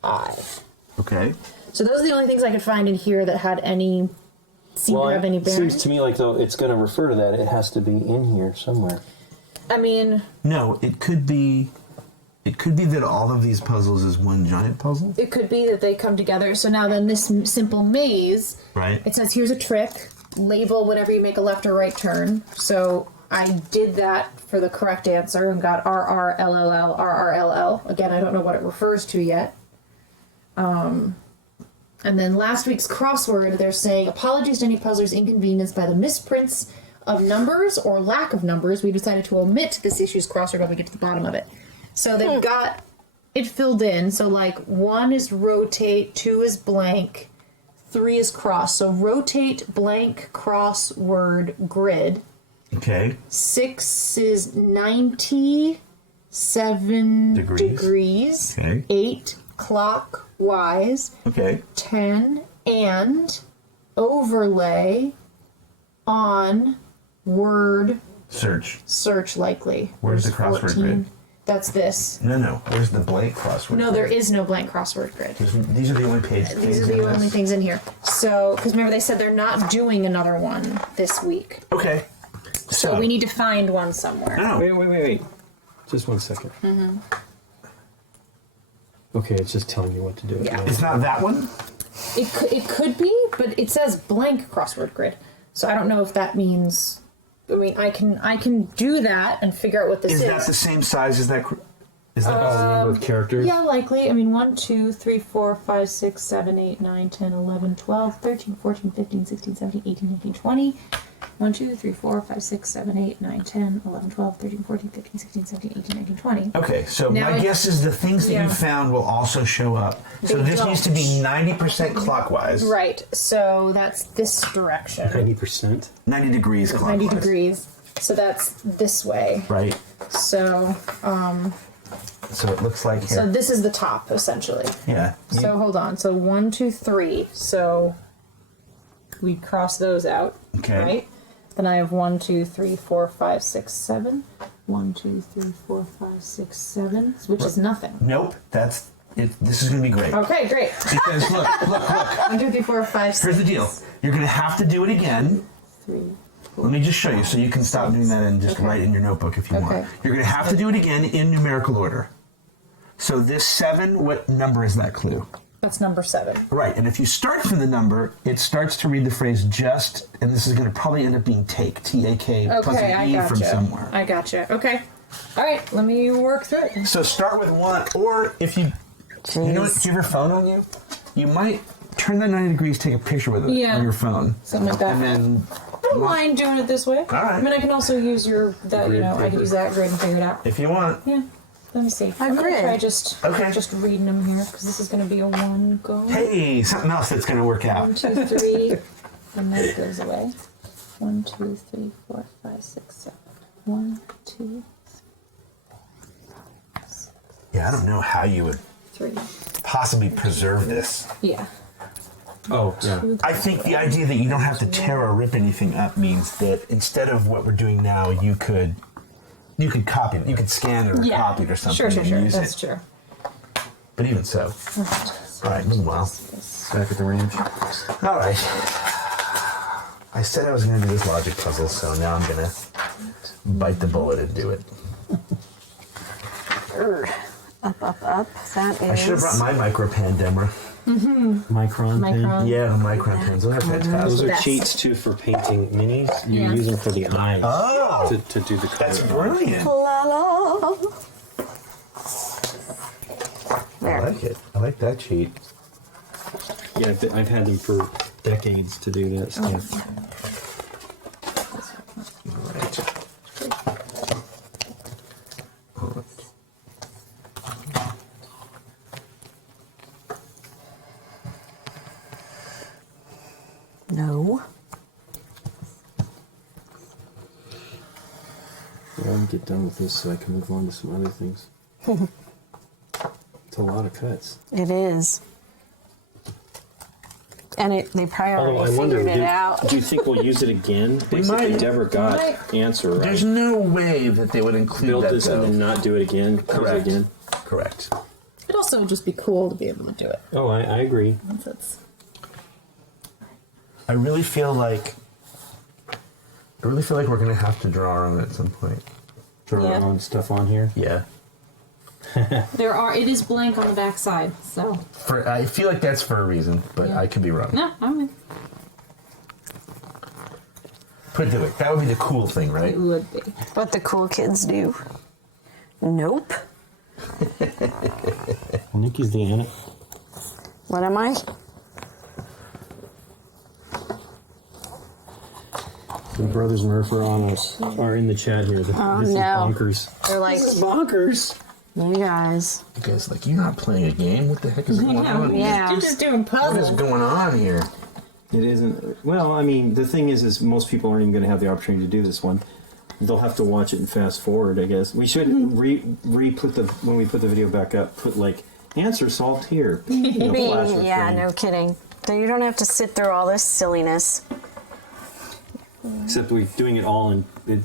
I. Okay. So those are the only things I could find in here that had any seem to have any it bearing. seems to me like though it's going to refer to that. It has to be in here somewhere. I mean, No, it could be. It could be that all of these puzzles is one giant puzzle. it could be that they come together. So now then this simple maze, Right. it says here's a trick, label whenever you make a left or right turn. So I did that for the correct answer and got RRLLL, RRLL. Again, I don't know what it refers to yet. And then last week's crossword, they're saying, apologies to any puzzlers inconvenienced by the misprints of numbers or lack of numbers. We decided to omit this issue's crossword when we get to the bottom of it. So they've got it filled in. So like 1 is rotate, 2 is blank, 3 is cross. So rotate, blank, cross, word, grid. Okay. 6 is 97 degrees. Okay. 8 clockwise. Okay. 10 and overlay on word Search. likely. Where's the crossword grid? That's this. No. Where's the blank crossword? No, there is no blank crossword grid. These are the only pages. These are the only things in here. So, because remember they said they're not doing another one this week. Okay. So we need to find one somewhere. Oh. Wait. Just 1 second. Mm-hmm. Okay, it's just telling you what to do. Yeah. It's not that one. It could be, but it says blank crossword grid. So I don't know if that means. I mean, I can do that and figure out what this is. Is that the same size as that? Is that The number of characters. Yeah, likely. I mean, 1, 2, 3, 4, 5, 6, 7, 8, 9, 10, 11, 12, 13, 14, 15, 16, 17, 18, 19, 20. 1, 2, 3, 4, 5, 6, 7, 8, 9, 10, 11, 12, 13, 14, 15, 16, 17, 18, 19, 20. Okay, so Now my guess is the things that yeah. you found will also show up. So They this needs to be 90% clockwise. Right, so that's this direction. 90%. 90 degrees clockwise. 90 degrees. So that's this way. Right. So, So it looks like here. so this is the top, essentially. Yeah. So hold on. So 1, 2, 3. So we cross those out. Okay. Right? Then I have 1, 2, 3, 4, 5, 6, 7. 1, 2, 3, 4, 5, 6, 7. Which is nothing. Nope. That's it. This is going to be great. Okay, great. Because look. 1, 2, 3, 4, 5, 6. Here's the deal. You're going to have to do it again. 3. Let me just show you so you can stop doing that and just write in your notebook if you Okay. want. You're going to have to do it again in numerical order. So this 7, what number is that clue? That's number 7. Right, and if you start from the number, it starts to read the phrase just, and this is going to probably end up being take, T-A-K, plus Okay, an I E gotcha. from somewhere. I gotcha. Okay. All right, let me work through it. So start with 1, or if you, you know what, do you have your phone on you? You might turn that 90 degrees, take a picture with it Yeah. on your phone. Something like that. And then don't mind doing it this way. All right. I mean, I can also use I could use that grid and figure it out. If you want. Yeah. Let me see. I'm grid. gonna try just Okay. reading them here because this is gonna be a one go. Hey, something else that's going to work 1, out. 2, 3, and that goes away. 1, 2, 3, 4, 5, 6, 7. 1, 2, Yeah, I don't know how you would 3. possibly preserve this. Yeah. Oh, yeah. I think the idea that you don't have to tear or rip anything up means that instead of what we're doing now, you could copy it. You could scan it or copy it or something Sure. and use That's it. true. But even so. All right, meanwhile. Back at the ranch. All right. I said I was going to do this logic puzzle, so now I'm going to bite the bullet and do it. Up. That I should have brought is. my micro pen, Demra. Micron pen. Yeah, the micro pens. Those are Those fantastic. are Best. cheats too for painting minis. You Yeah. use them for the eyes Oh, to do the color. that's brilliant. La la. I There. like it. I like that cheat. Yeah, I've had them for decades to do that stuff. No. Well, I'll get done with this so I can move on to some other things. It's a lot of cuts. It is. And they probably Although I already wonder, figured it out. do you think we'll use it again? Basically, might. Deborah got Might. answer right. There's no way that they would include Build that, this and though. then not do it again. Use it Correct. again. Correct. It'd also just be cool to be able to do it. Oh, I agree. That's I really feel like we're going to have to draw our own at some point. Draw our Yeah. own stuff on here. Yeah. it is blank on the back side, so I feel like that's for a reason, but Yeah. I could be wrong. no, I'm Put it that way. That would be the cool thing, right? it would be. What the cool kids do. Nope. Nikki's the Anna. What am I? The brothers Murph are in the chat here. This is no. bonkers. They're like, This is bonkers. you guys. You guys, like, you're not playing a game. What the heck is going on? Yeah. You're just doing What is puzzles. going on here? It isn't. Well, I mean, the thing is most people aren't even going to have the opportunity to do this one. They'll have to watch it and fast forward, I guess. We should re-put when we put the video back up, put like answer solved here. You know, flash or Yeah, frame. no kidding. So you don't have to sit through all this silliness. Except we're doing it all, and it'd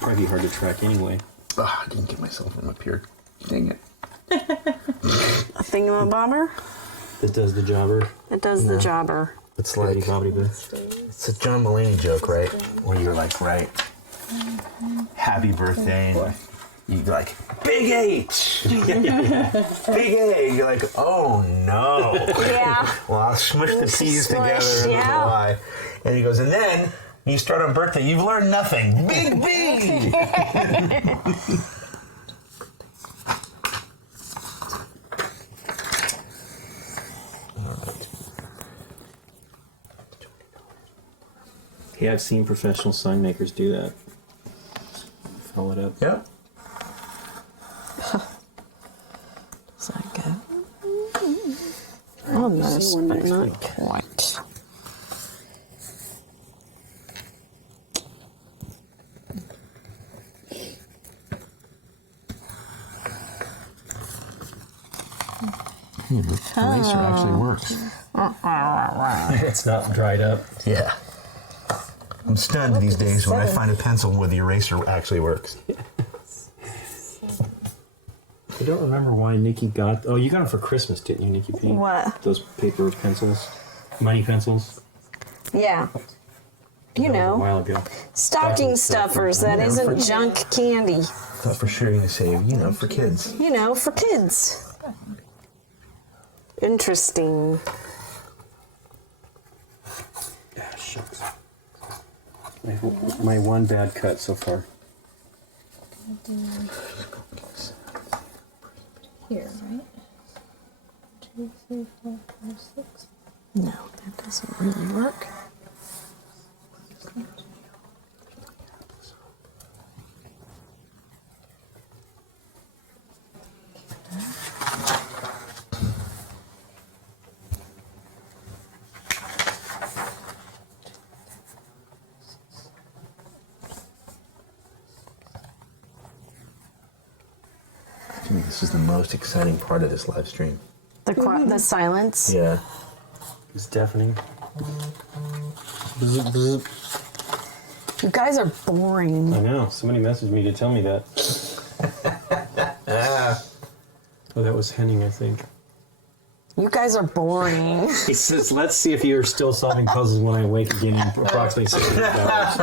probably be hard to track anyway. Oh, I didn't get myself from up here. Dang it. A thingamabobber? It does the jobber. It does the jobber. It's like, it's a John Mulaney joke, right? Where you're like, right, happy birthday. And you're like, big H! Big A! You're like, oh no. Yeah. Well, I'll smush the P's Smush, together and yeah. the Y. And he goes, and then you start on birthday, you've learned nothing. Big B! Yeah, I've seen professional sign makers do that. Fill it up. Yep. Is that good? Almost, but not quite. The eraser actually works. It's not dried up. Yeah. I'm stunned these days when I find a pencil where the eraser actually works. I don't remember why Nikki got. Oh, you got them for Christmas, didn't you, Nikki P? What? Those paper pencils, money pencils. Yeah. You That was a know, while ago. stocking stuffers. That isn't junk candy. Thought for sure you're gonna say, you know, for kids. You know, for kids. Interesting. Ah, shucks. My one bad cut so far. Here, right? 2, 3, 4, 5, 6. No, that doesn't really work. this is the most exciting part of this live stream. The silence. Yeah. It's deafening. Bzz, bzz. You guys are boring. I know. Somebody messaged me to tell me that. Oh, that was Henning, I think. You guys are boring. He says, let's see if you're still solving puzzles when I wake again in approximately 6 hours.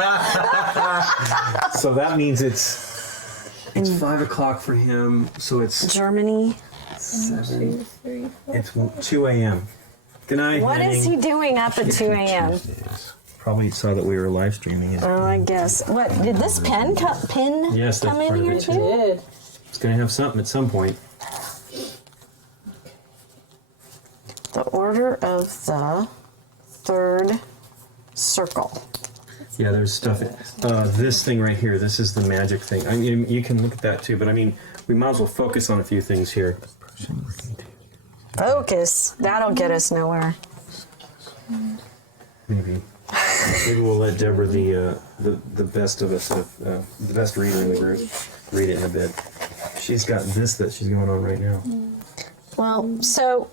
So that means it's 5 o'clock for him, so it's Germany. 7. It's 2 a.m. Good night, What Henning. is he doing up at 2 a.m.? Probably saw that we were live streaming it. Oh, I guess. What, did this pin Yes, that's come in part of here it, too? Did. It's going to have something at some point. The Order of the Third Circle. Yeah, there's stuff. This thing right here, this is the magic thing. I mean, you can look at that too, but I mean, we might as well focus on a few things here. Focus. That'll get us nowhere. Maybe we'll let Deborah, the best of us, the best reader in the group, read it in a bit. She's got this that she's going on right now. Well, so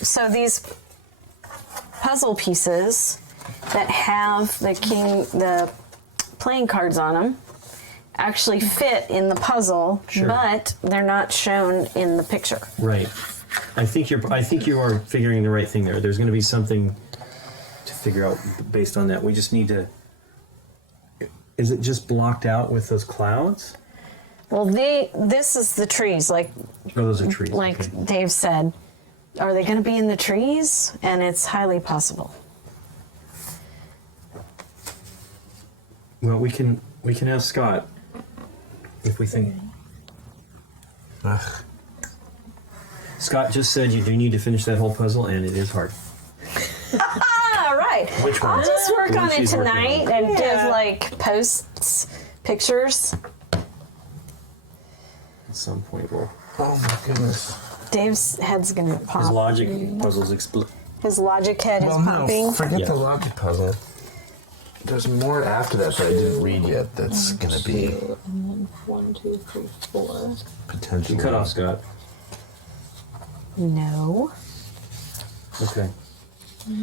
so these puzzle pieces that have the playing cards on them actually fit in the puzzle, Sure. but they're not shown in the picture. Right. I think you are figuring the right thing there. There's going to be something to figure out based on that. We just need to. Is it just blocked out with those clouds? Well, this is the trees, like Oh, those are trees. like okay. Dave said. Are they going to be in the trees? And it's highly possible. Well, we can ask Scott if we think. Ugh. Scott just said you do need to finish that whole puzzle, and it is hard. All right. Which one? I'll just work The one on it she's working tonight on. and give like posts, pictures. At some point, we'll. Oh my goodness. Dave's head's gonna pop. His logic puzzles explode. His logic head Well, is no, popping. forget Yeah. the logic puzzle. There's more after that I didn't read yet that's going to be And then 1, 2, 3, 4. potentially. Cut off, Scott. No. Okay.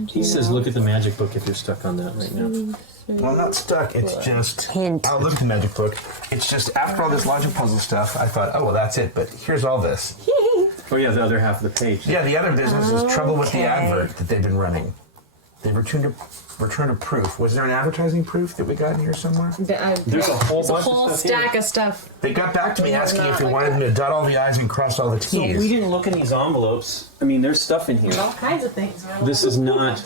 He says, look at the magic book if you're stuck on that right now. Well, I'm not stuck. It's just. Hint. I'll look at the magic book. It's just after all this logic puzzle stuff, I thought, oh, well, that's it. But here's all this. Oh, yeah, the other half of the page. Yeah, the other business is trouble with the Okay. advert that they've been running. They returned a proof. Was there an advertising proof that we got in here somewhere? There's a whole bunch whole of stuff stack here. of stuff. They got back to me asking if we wanted them to dot all the I's and cross all the T's. So we didn't look in these envelopes. I mean, there's stuff in here. All kinds of things. This is not.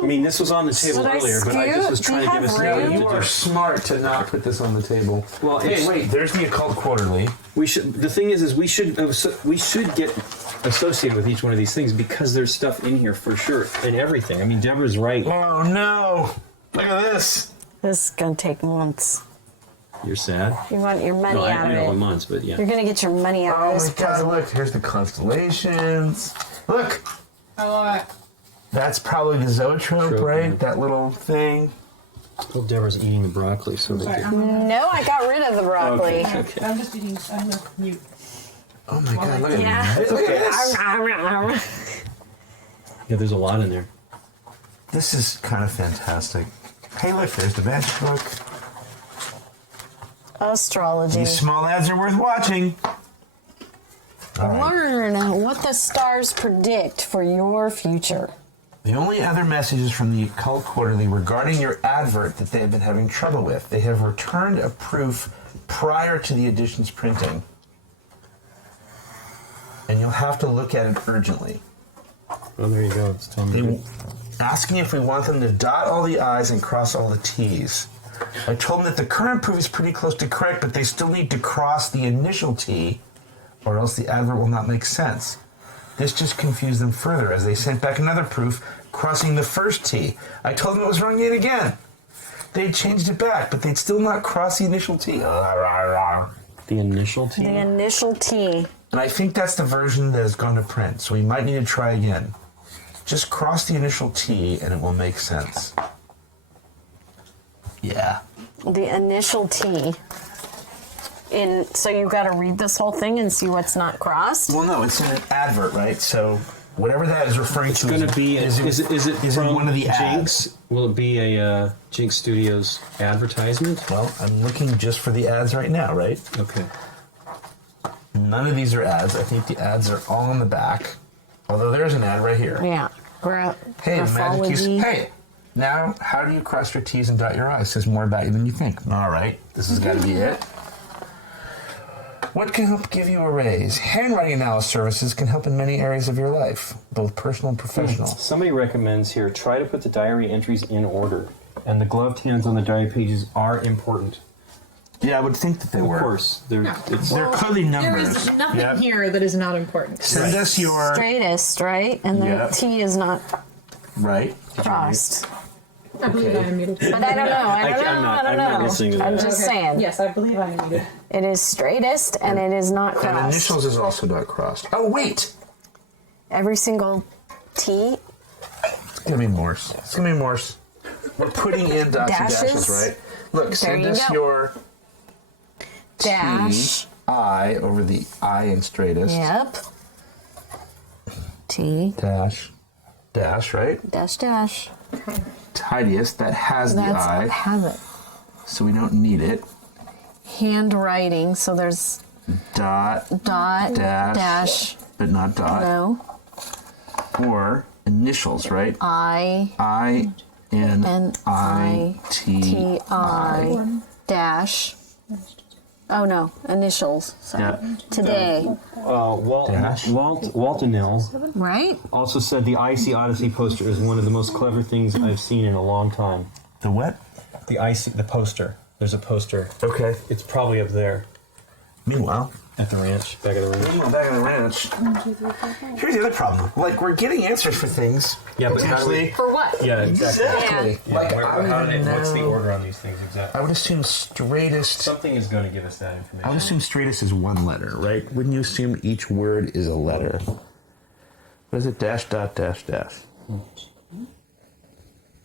I mean, this was on the table Should I earlier, but I just was scoot? trying Do to you give us have something room? You to are do. smart to not put this on the table. Well, hey, it's- wait, there's the Occult Quarterly. We should. The thing is we should get associated with each one of these things because there's stuff in here for sure and everything. I mean, Deborah's right. Oh, no. Look at this. This is gonna take months. You're sad. You want your money No, out I of know it. in months, but yeah. You're gonna get your money out Oh, of this my God, puzzle. look. Here's the constellations. Look. I love it. That's probably the zoetrope, Trope, right? yeah. That little thing. Oh, Deborah's eating the broccoli, so they get. No, I got rid of the broccoli. Okay. I'm just eating. I'm not mute. Oh, my God. Look at Yeah. this. Look at this. Yeah, there's a lot in there. This is kind of fantastic. Hey, look. There's the magic book. Astrology. These small ads are worth watching. All right. Learn what the stars predict for your future. The only other messages from the Occult Quarterly regarding your advert that they have been having trouble with, they have returned a proof prior to the edition's printing. And you'll have to look at it urgently. Oh, there you go. It's telling me. They asking if we want them to dot all the I's and cross all the T's. I told them that the current proof is pretty close to correct, but they still need to cross the initial T, or else the advert will not make sense. This just confused them further as they sent back another proof crossing the first T. I told them it was wrong yet again. They had changed it back, but they'd still not cross the initial T. The initial T. The initial T. And I think that's the version that has gone to print, so we might need to try again. Just cross the initial T and it will make sense. Yeah. The initial T. So you got to read this whole thing and see what's not crossed. Well, no, it's in an advert, right? So whatever that is referring It's to going to be. Is it in from one of the Jinx? ads. Will it be a Jinx Studios advertisement? Well, I'm looking just for the ads right now, right? Okay. None of these are ads. I think the ads are all in the back. Although there's an ad right here. Yeah. Hey, magic use. Graphology. Hey, now how do you cross your T's and dot your I's? Says more about you than you think. All right, this has got to be it. What can help give you a raise? Handwriting analysis services can help in many areas of your life, both personal and professional. Somebody recommends here, try to put the diary entries in order. And the gloved hands on the diary pages are important. Yeah, I would think that they were. Of course. They're clearly There numbers. is nothing Yep. here that is not important. Send us your... Straightest, right? And the Yeah. T is not Right. crossed. I believe I am muted. But I don't know. I don't know. I'm not listening to I'm that. just saying. Yes, I believe I am muted. It is straightest and it is not And crossed. initials is also not crossed. Oh, wait! Every single T. It's going to be Morse. It's going to be Morse. We're putting in dots and dashes, Dashes. right? Look, send you us go. your Dash. I over the I in straightest. Yep. T. Dash. Dash, right? Dash dash. Tidiest, that has the That's I, have it. so we don't need it. Handwriting. So there's Dot, dot Dash. dash. but not dot. No. Or initials, right? I I N I T T I. I dash. Oh no, initials. Sorry. Yeah. Today, Dash. Waltonil right? also said the Icy Odyssey poster is one of the most clever things I've seen in a long time. The what? The poster. There's a poster. Okay. It's probably up there Meanwhile, at the ranch, back at the ranch. back in the ranch. Here's the other problem. Like, we're getting answers for things. Yeah, but how do we? potentially. For what? Yeah, exactly. Exactly. Yeah, Like, I don't even what's the know. order on these things exactly? I would assume straightest. Something is going to give us that I information. would assume straightest is one letter, right? Wouldn't you assume each word is a letter? What is it? Dash, dot, dash, dash.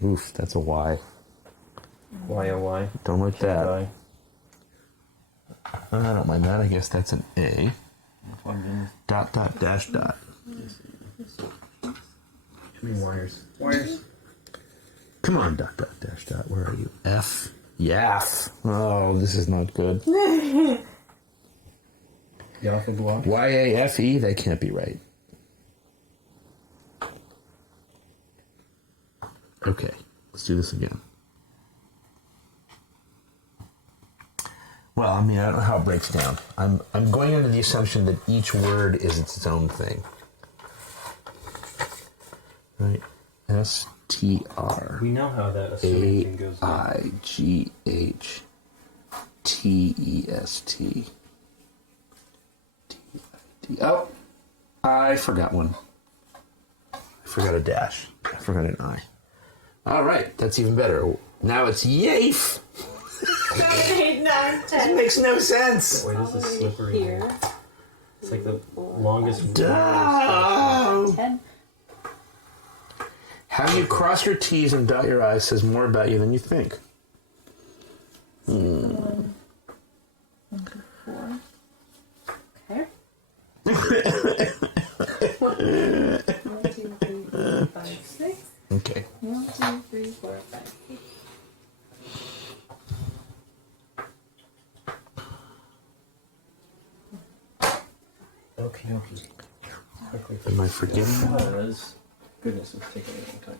Oof, that's a Y. Why, oh, why? Don't like that. Why? I don't mind that. I guess that's an A. Dot, dot, dash, dot. Too many wires. Wires. Come on, dot, dot, dash, dot. Where are you? F. Yaff. Oh, this is not good. Yaffa block. Y-A-F-E? That can't be right. Okay, let's do this again. Well, I mean, I don't know how it breaks down. I'm going under the assumption that each word is its own thing. Right? S-T-R. We know how that assuming thing goes down. A-I-G-H-T-E-S-T. T-I-T. Oh, I forgot one. I forgot a dash. I forgot an I. All right, that's even better. Now it's Yafe. 7, 8, 9, 10. It makes no sense. Why does this slippery here? It's like the longest. Duh. 10. How you cross your T's and dot your I's says more about you than you think. 4. Okay. 1, 2, 3, 4, 5, 6. Okay. 1, 2, 3, 4, 5, 6. Okay, okay. Am I forgetting? Because, goodness, it's taking a long time.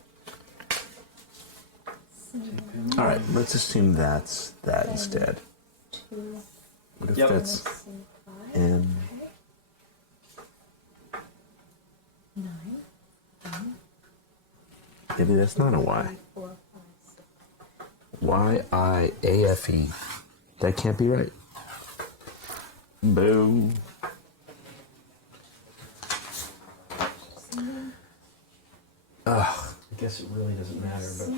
All right, let's assume that's that instead. 2, What if Yep. that's 5, N? 9, Maybe that's not a Y. 4, 5, 6. Y-I-A-F-E. That can't be right. Boom. I guess it really doesn't matter, but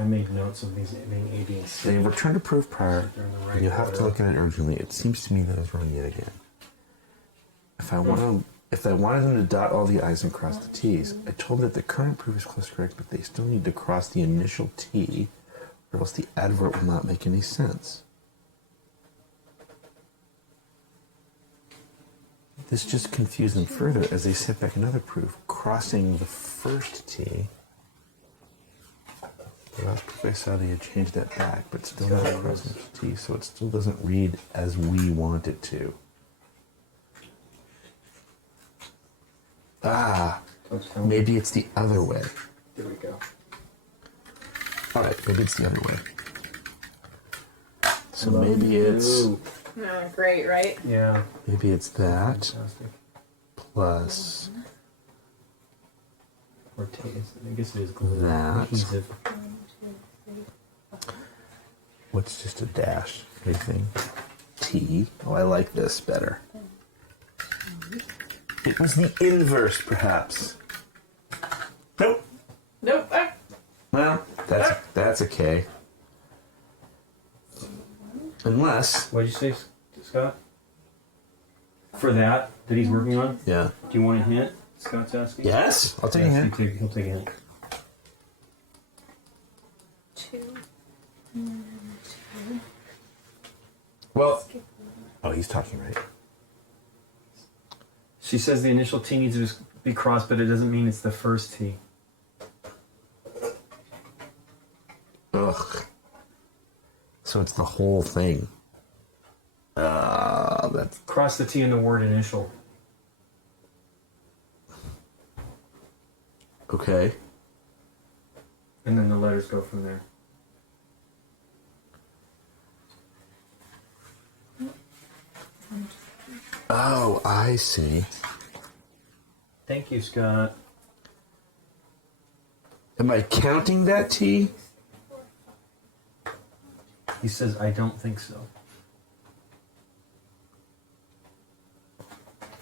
I made notes of these being A, B, and C. They return to proof prior. They're in the right You have to order. look at it urgently. It seems to me that it's wrong yet again. If I wanted them to dot all the I's and cross the T's, I told them that the current proof is close to correct, but they still need to cross the initial T, or else the advert will not make any sense. This just confused them further as they set back another proof, crossing the first T. The last proof I saw they had changed that back, but still not crossing the T, so it still doesn't read as we want it to. Ah, maybe it's the other way. There we go. All right, maybe it's the other way. So maybe it's Oh, great, right? Yeah. maybe it's that Fantastic. plus Or I guess it is glue. That. Adhesive. what's just a dash? Anything? T. Oh, I like this better. It was the inverse, perhaps. Nope. Nope. Well, that's a K. Unless, What did you say, Scott? For that he's working on? yeah. Do you want a hint? Scott's asking. Yes, I'll take a Yes, hint. he'll take a hint. 2. Well, oh, he's talking right. She says the initial T needs to just be crossed, but it doesn't mean it's the first T. Ugh. So it's the whole thing. That's Cross the T in the word initial. okay. And then the letters go from there. Oh, I see. Thank you, Scott. Am I counting that T? He says, I don't think so.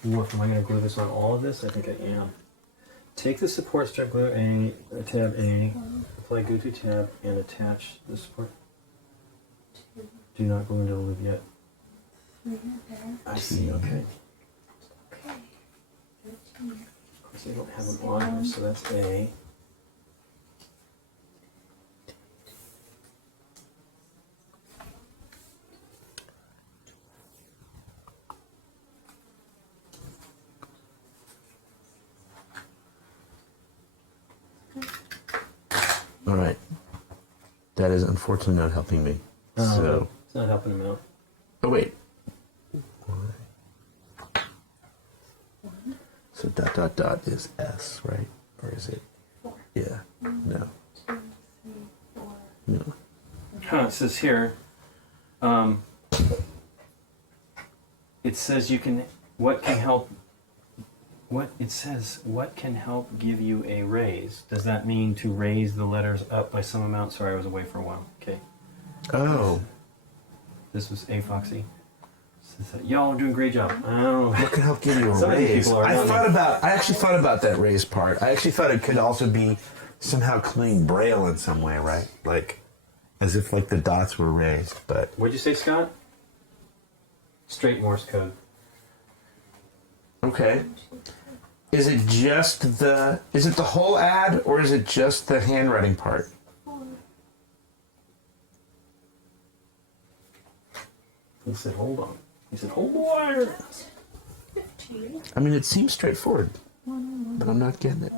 Wolf, am I going to glue this on all of this? I think I am. Take the support strip glue A, tab A, apply glue to tab, and attach the support. Do not glue into the loop yet. I see, okay. Of course, I don't have them on here, so that's A. All right. That is unfortunately not helping me. So, It's not helping him out. oh wait. So dot dot dot is S, right? Or is it? Yeah. No. No. It says here, it says you can, what can help give you a raise? Does that mean to raise the letters up by some amount? Sorry, I was away for a while. Okay. Oh. This was A Foxy. Says that, y'all are doing a great job. I don't know. What can help give you a Some of these raise? people are I not actually thought about that raise part. I actually thought it could also be somehow clean braille in some way, right? Like, as if like the dots were raised, but What'd you say, Scott? Straight Morse code. okay. Is it the whole ad or is it just the handwriting part? He said, hold on. He said, hold the wire. I mean, it seems straightforward, but I'm not getting it.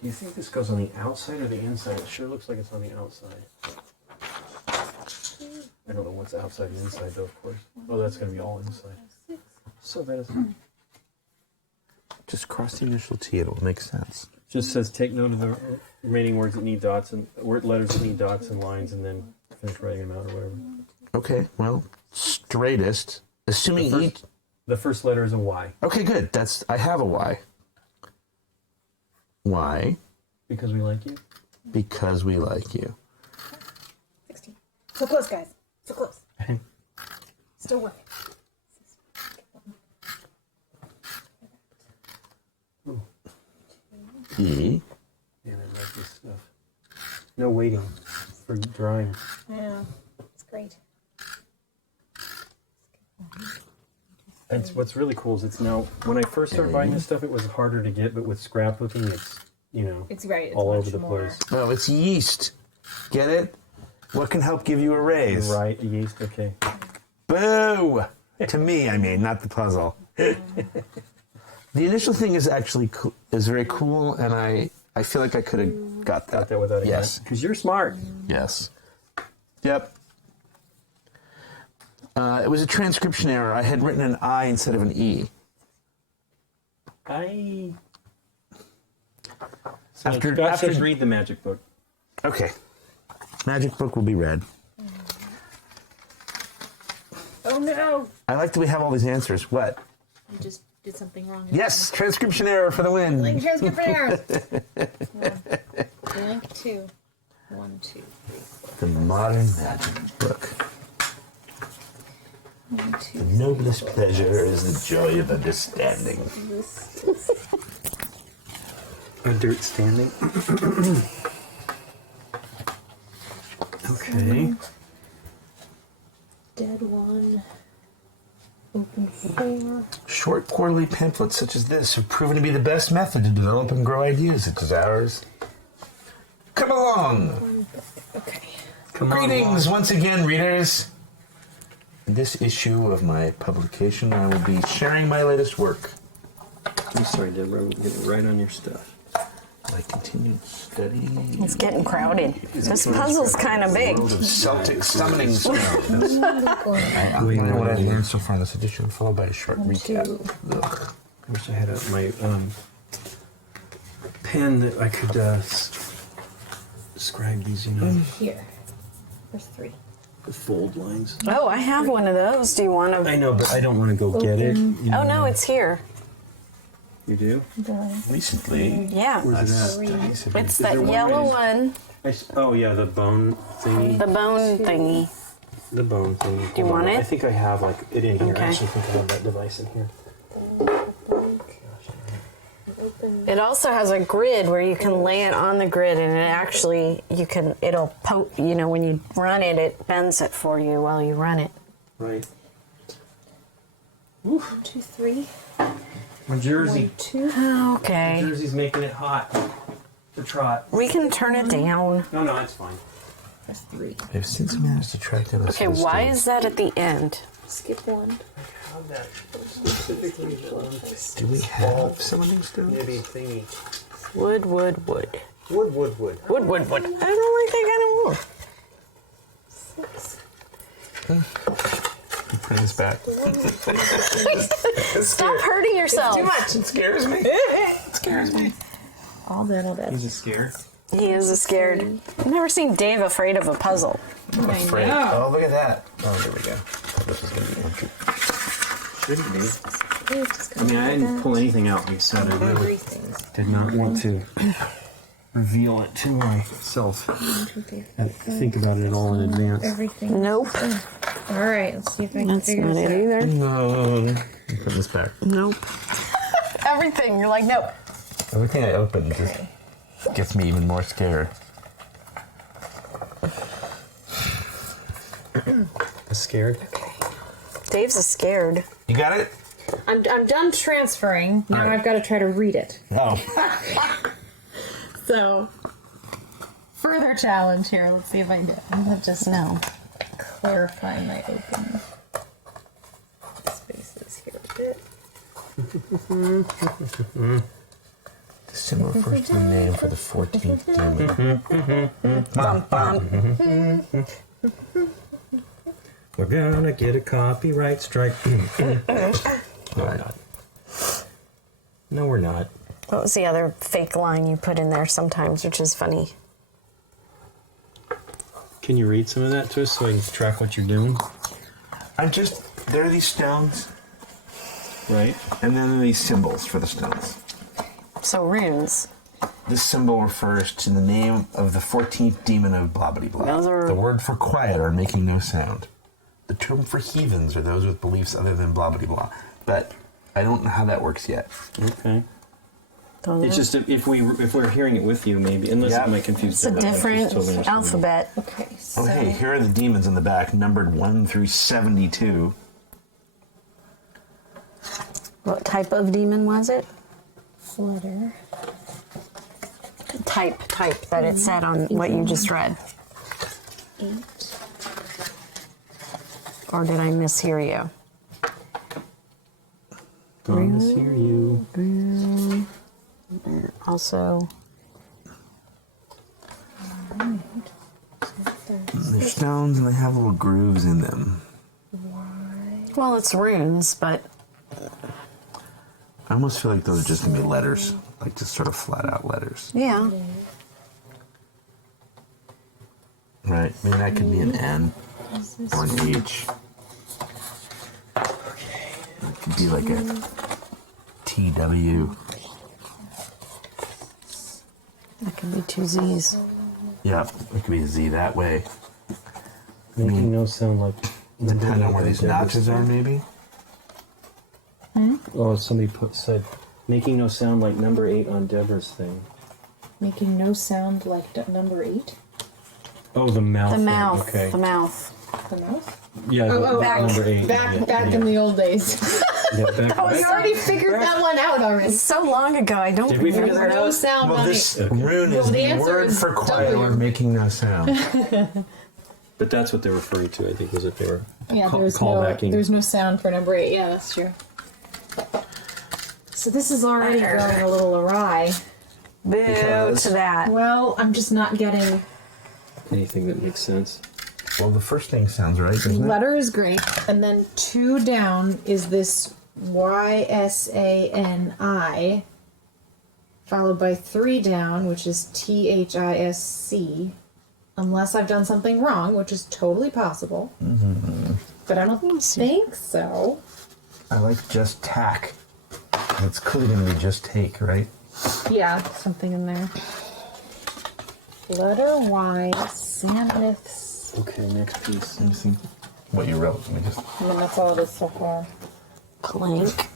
Do you think this goes on the outside or the inside? It sure looks like it's on the outside. I don't know what's outside and inside, though, of course. Oh, that's going to be all inside. So that is. Just cross the initial T, it'll make sense. Just says take note of the remaining words that need dots and letters that need dots and lines, and then finish writing them out or whatever. Okay, well, straightest, assuming each. The first letter is a Y. Okay, good. I have a Y. Why? Because we like you. Because we like you. 16. So close, guys. So close. Still working. E. Yeah, I like this stuff. No waiting for drawing. Yeah, it's great. And what's really cool is it's now, when I first started buying this stuff, it was harder to get, but with scrapbooking, it's, It's right. It's all much over the more. place. Oh, it's yeast. Get it? What can help give you a raise? Right, yeast, okay. Boo! To me, I mean, not the puzzle. The initial thing is actually is very cool, and I feel like I could have got that. without a Yes. Because you're smart. Yes. Yep. It was a transcription error. I had written an I instead of an E. So Scott says read the magic book. Okay. Magic book will be read. Oh no! I like that we have all these answers. What? You just did something wrong. Yes, transcription error for the win. Blank transcription errors. Blank 2. 1, 2, 3, 4. The modern magic book. 1, 2, The noblest pleasure is the joy of understanding. A dirt standing. Okay. Dead 1. Open 4. Short quarterly pamphlets such as this have proven to be the best method to develop and grow ideas such as ours. Come along! Okay. Greetings once again, readers. In this issue of my publication, I will be sharing my latest work. I'm sorry, Deborah. I'm getting right on your stuff. My continued study. It's getting crowded. This puzzle's kind of big. World of Celtic summoning spells. I'm learning what I've learned so far in this edition, followed by a short recap. Ugh. I wish I had my pen that I could describe these, Here. There's 3. the fold lines. Oh, I have one of those. Do you want to? I know, but I don't want to go get it. Oh, no, it's here. You do? Recently, Yeah. Where's it at? It's there that one yellow right- one, Oh, yeah, the bone thingy. the bone thingy. The bone thingy. Do you want it? I think I have it in here. Okay. I actually think I have that device in here. It also has a grid where you can lay it on the grid, and it actually it'll poke. When you run it, it bends it for you while you run it. Right. 1, 2, 3. My jersey. 1, 2. Oh, okay. Jersey's making it hot to trot. We can turn it down. No, it's fine. There's 3. I've since managed to track down Okay, why is that at the end? Skip 1. How'd that specifically Do we have summoning stones? maybe thingy? Wood. Wood. Wood. I don't think I know. 6. Bring this back. Stop hurting yourself. Too much. It scares me. It scares me. All bad. He's a scare. He is scared. I've never seen Dave afraid of a puzzle. I'm afraid. Oh, look at that. Oh, there we go. This is going to be empty. Shouldn't be. I mean, I didn't pull anything out. Like I said, I really did not want to reveal it to myself. I think about it all in advance. Everything. Nope. All right, let's see if I can That's figure not this it out. either. No. Put this back. Nope. Everything. You're like, nope. Everything I open just gets me even more scared. Scared? Dave's scared. You got it? I'm done transferring. Now right. I've got to try to read it. Oh. So, further challenge here. Let's see if I can Just no. clarify my open spaces here a bit. The symbol refers to the name for the 14th demon. We're gonna get a copyright strike. No, we're not. No, we're not. What was the other fake line you put in there sometimes, which is funny? Can you read some of that to us so I can track what you're doing? There are these stones, Right. and then there are these symbols for the stones. So runes. This symbol refers to the name of the 14th demon of blah blah blah. Those are- The word for quiet or making no sound. The term for heathens are those with beliefs other than blah blah blah. But I don't know how that works yet. Okay. Those It's are- just if we're hearing it with you, maybe unless Yeah. it might confuse. It's a everyone, different just totally understand. alphabet. Okay, so Oh hey, here are the demons in the back, numbered 1 through 72. What type of demon was it? flutter. Type that it said on what you just read. 8. Or did I mishear you? Promise hear you. Also, They're stones and they have little grooves in them. well, it's runes, but I almost feel like those are just gonna be letters, like just sort of flat out letters. yeah. Right? Maybe that could be an N or an H. It could be like a TW. That could be 2 Z's. Yep, it could be a Z that way. Making no sound like. Depending on where these notches are, maybe. Oh, somebody said, making no sound like number 8 on Deborah's thing. Making no sound like number 8. Oh, the mouth. The thing, mouth. Okay. The mouth. The mouth. Yeah, the number 8. Back yeah, in the old days. yeah, back, We already figured that one out already. So long ago, I don't Did we remember. figure that No out? sound Well, on this it. rune is the the answer word is for quiet W. or making no sound. But that's what they're referring to, I think, was it they were Yeah, there's no sound for number 8. Yeah, that's true. So this is already going a little awry. Boo Because- to that. Well, I'm just not getting. anything that makes sense. Well, the first thing sounds right, doesn't it? Letter is great, and then 2 down is this YSANI, followed by 3 down, which is THISC. Unless I've done something wrong, which is totally possible. But I don't think so. I like just tack. It's clearly going to be just take, right? Yeah, something in there. Letter Y, Sandmiths. Okay, next piece. Let me see what you wrote. Let me just. And then that's all it is so far. Clank.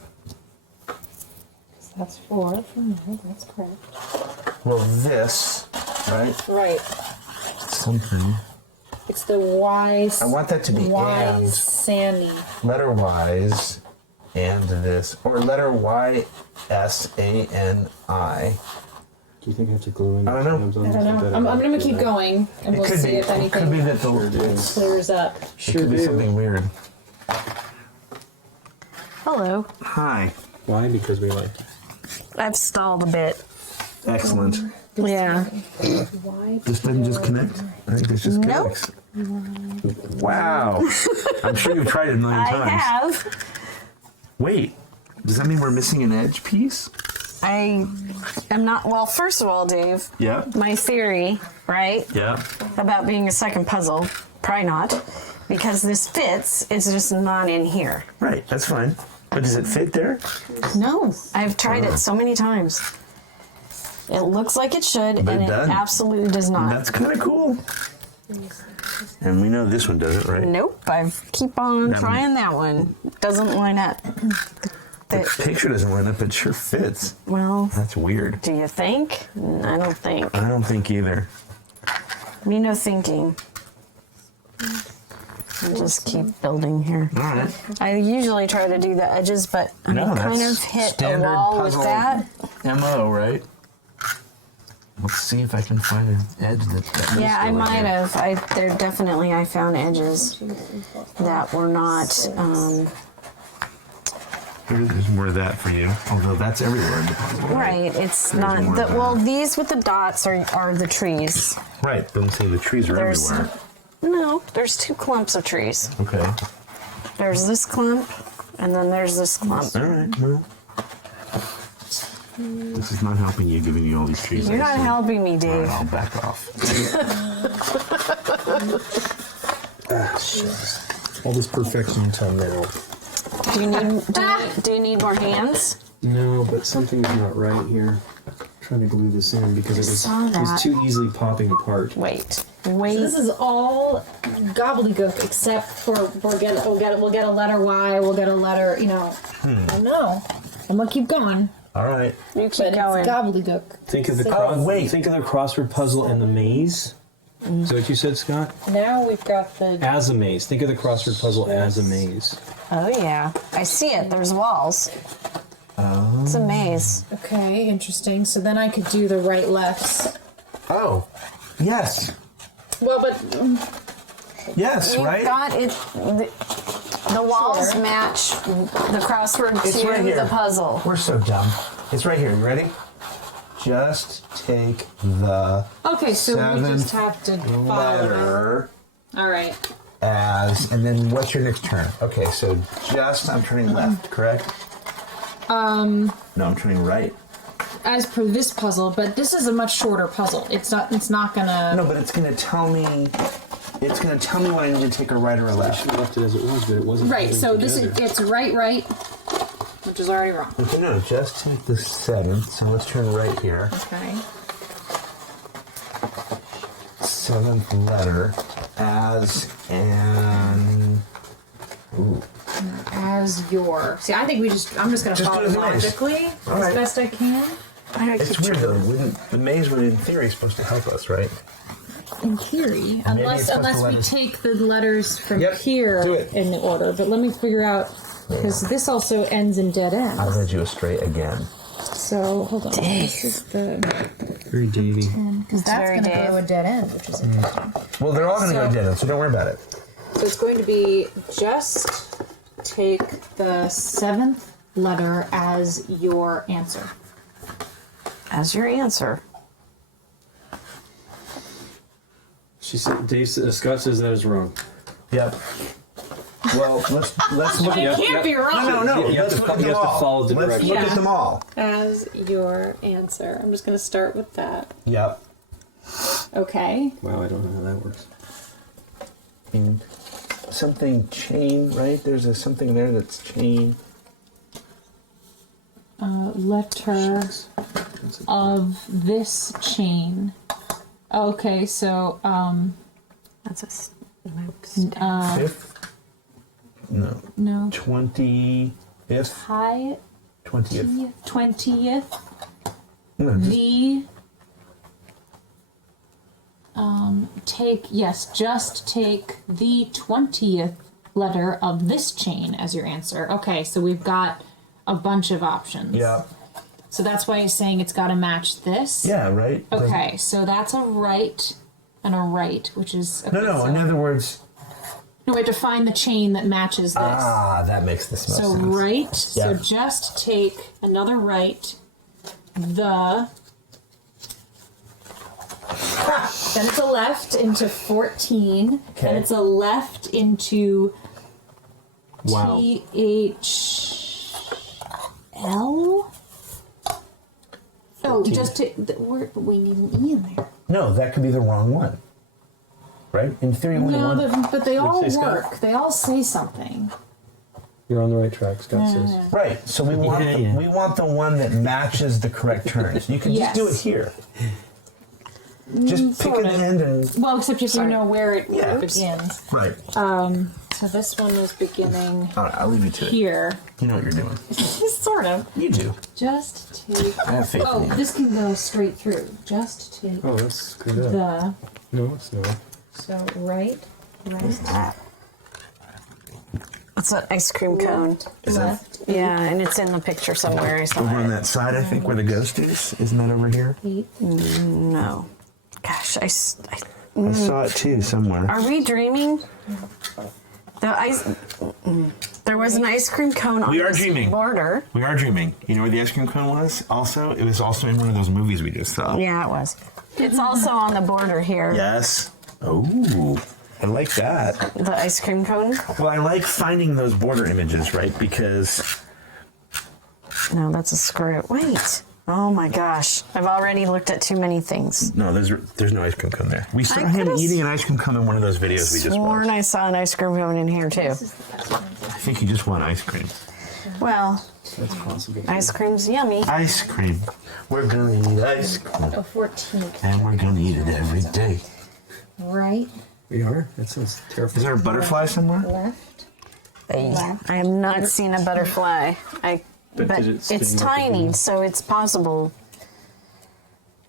So that's 4 from there, that's correct. Well, this, right? Right. Something. It's the Y. I want that to be Y and. Sandy. Letter Y's and this. Or letter YSANI. Do you think I have to glue in? I don't know. I don't know. I'm gonna keep going, and It we'll could see be. if It could anything be that the. clears up. It could be something weird. Hello. Hi. Why? Because we like. I've stalled a bit. Excellent. Yeah. Why? This doesn't just connect. I think this just Nope. connects. Wow. I'm sure you've tried it a million I times. have. Wait. Does that mean we're missing an edge piece? I am not. Well, first of all, Dave, Yeah. my theory, right, Yeah. about being a second puzzle, probably not, because this fits, it's just not in here. Right. That's fine. But does it fit there? No, I've tried it so many times. It looks like it should, But and it it doesn't. absolutely does not. That's kind of cool. And we know this one doesn't, right? Nope, I keep on That- trying that one. Doesn't line up. The picture doesn't line up. It sure fits. Well, That's weird. do you think? I don't think. I don't think either. Me no thinking. I'll just keep building here. All right. I usually try to do the edges, but I No, kind that's of hit a standard wall with puzzle that. MO, right? Let's see if I can find an edge that. Yeah, I might have. I found edges that were not. There's more of that for you. Although that's everywhere in the puzzle. Right, it's not. more of Well, that. these with the dots are the trees. Right. But I'm saying the trees are There's everywhere. no. There's 2 clumps of trees. Okay. There's this clump, and then there's this clump. All right. Well, this is not helping you, giving you all these trees. You're not helping me, All Dave. right, I'll back off. All this perfection until now. Do you need more hands? No, but something's not right here. I'm trying to glue this in because saw it that. was too easily popping apart. Wait. So this is all gobbledygook, except for we'll get a letter Y. We'll get a letter. I don't know. I'm gonna keep going. All right. You keep But going. it's gobbledygook. Think of the wait. Think of the crossword puzzle and the maze. Is that what you said, Scott? Now we've got the. As a maze. Think of the crossword puzzle as a maze. Oh yeah, I see it. There's walls. Oh. It's a maze. Okay, interesting. So then I could do the right lefts. Oh. Yes. Well, but Yes. You've Right. got it. The walls match the crossword It's to right here. the puzzle. We're so dumb. It's right here. You ready? Just take the Okay, so we seventh just have to follow. letter All right. as, and then what's your next turn? Okay, so just, I'm turning left, correct? No, I'm turning right. As per this puzzle, but this is a much shorter puzzle. It's not gonna. No, but it's gonna tell me. It's gonna tell me when I need to take a right or a I left. should have left it as it was, but it wasn't. Right. holding So this together. is it's right, which is already wrong. Okay, no, just take the seventh. So let's turn right here. Okay. Seventh letter as an. Ooh. As your. See, I think I'm just gonna Just follow do it as a maze. logically All as right. best I can. It's weird though. The maze would, in theory, supposed to help us, right? In theory, Maybe it's supposed to unless let we us- take the letters from Yep, here do it. in the order. But let me figure out because this also ends in dead I ends. led you astray again. So hold on. This is the Very Davy. because that's very going to go Dave. to a dead end, which is interesting. Well, they're all going to So- go dead, so don't worry about it. So it's going to be just take the seventh letter as your answer. As your answer. She said, Scott says that is wrong. Yep. Well, let's look You at. have- Can't be wrong. No. You have Let's to look fo- at you them have to all. follow the Let's directions. look at Yeah. them all. As your answer. I'm just going to start with that. Yep. Okay. Wow, I don't know how that works. And something chain, right? There's a something there that's chain. Letter of this chain. Okay, so That's a Fifth? No. no. 25th? High 20th. 20th. No, just- The just take the 20th letter of this chain as your answer. Okay, so we've got a bunch of options. yeah. So that's why he's saying it's got to match this. Yeah, right? Okay, so that's a right and a right, which is okay, No, so- in other words, no, we have to find the chain that matches this. that makes this most So sense. right, so Yeah. just take another right, then it's a left into 14, Okay. then it's a left into Wow. THL? Oh, just take, we need an E in there. No, that could be the wrong one. Right? In theory, only No, one. but they all say, Scott? work. They all say something. You're on the right track, Scott says. Right. So we want we want the one that matches the correct turns. You can just do it Yes. here. Just pick sort an of. end and Well, except if you know where it Yeah. begins. right. So this one is beginning All right, I'll leave you to it. here. You know what you're doing. Sort of. You do. Just take. I have faith Oh, in you. this can go straight through. Just take Oh, that's screwed up. the. No, it's not. So right. It's an ice cream cone. Left. Yeah, and it's in the picture somewhere. I saw Over on it. that side, I think, where the ghost is. Isn't that over here? 8. No. Gosh, I saw it too somewhere. are we dreaming? The ice. There was an ice cream cone on We are this dreaming. border. We are dreaming. You know where the ice cream cone was? Also, it was also in one of those movies we just saw. Yeah, it was. It's also on the border here. Yes. Oh, I like that. The ice cream cone. Well, I like finding those border images, right? Because No, that's a screw. Wait. Oh my gosh. I've already looked at too many things. no, there's no ice cream cone there. We saw I him could've eating an ice cream cone in one of those videos we just Sworn watched. I saw an ice cream cone in here too. I think he just want ice cream. Well, That's possible. ice cream's yummy. Ice cream. We're gonna eat ice cream, Oh, 14. and we're gonna eat it every day. Right. We are? That sounds terrifying. Is there a butterfly somewhere? Left. I have not seen a butterfly. But But did it it's sting like a tiny, bee? so it's possible.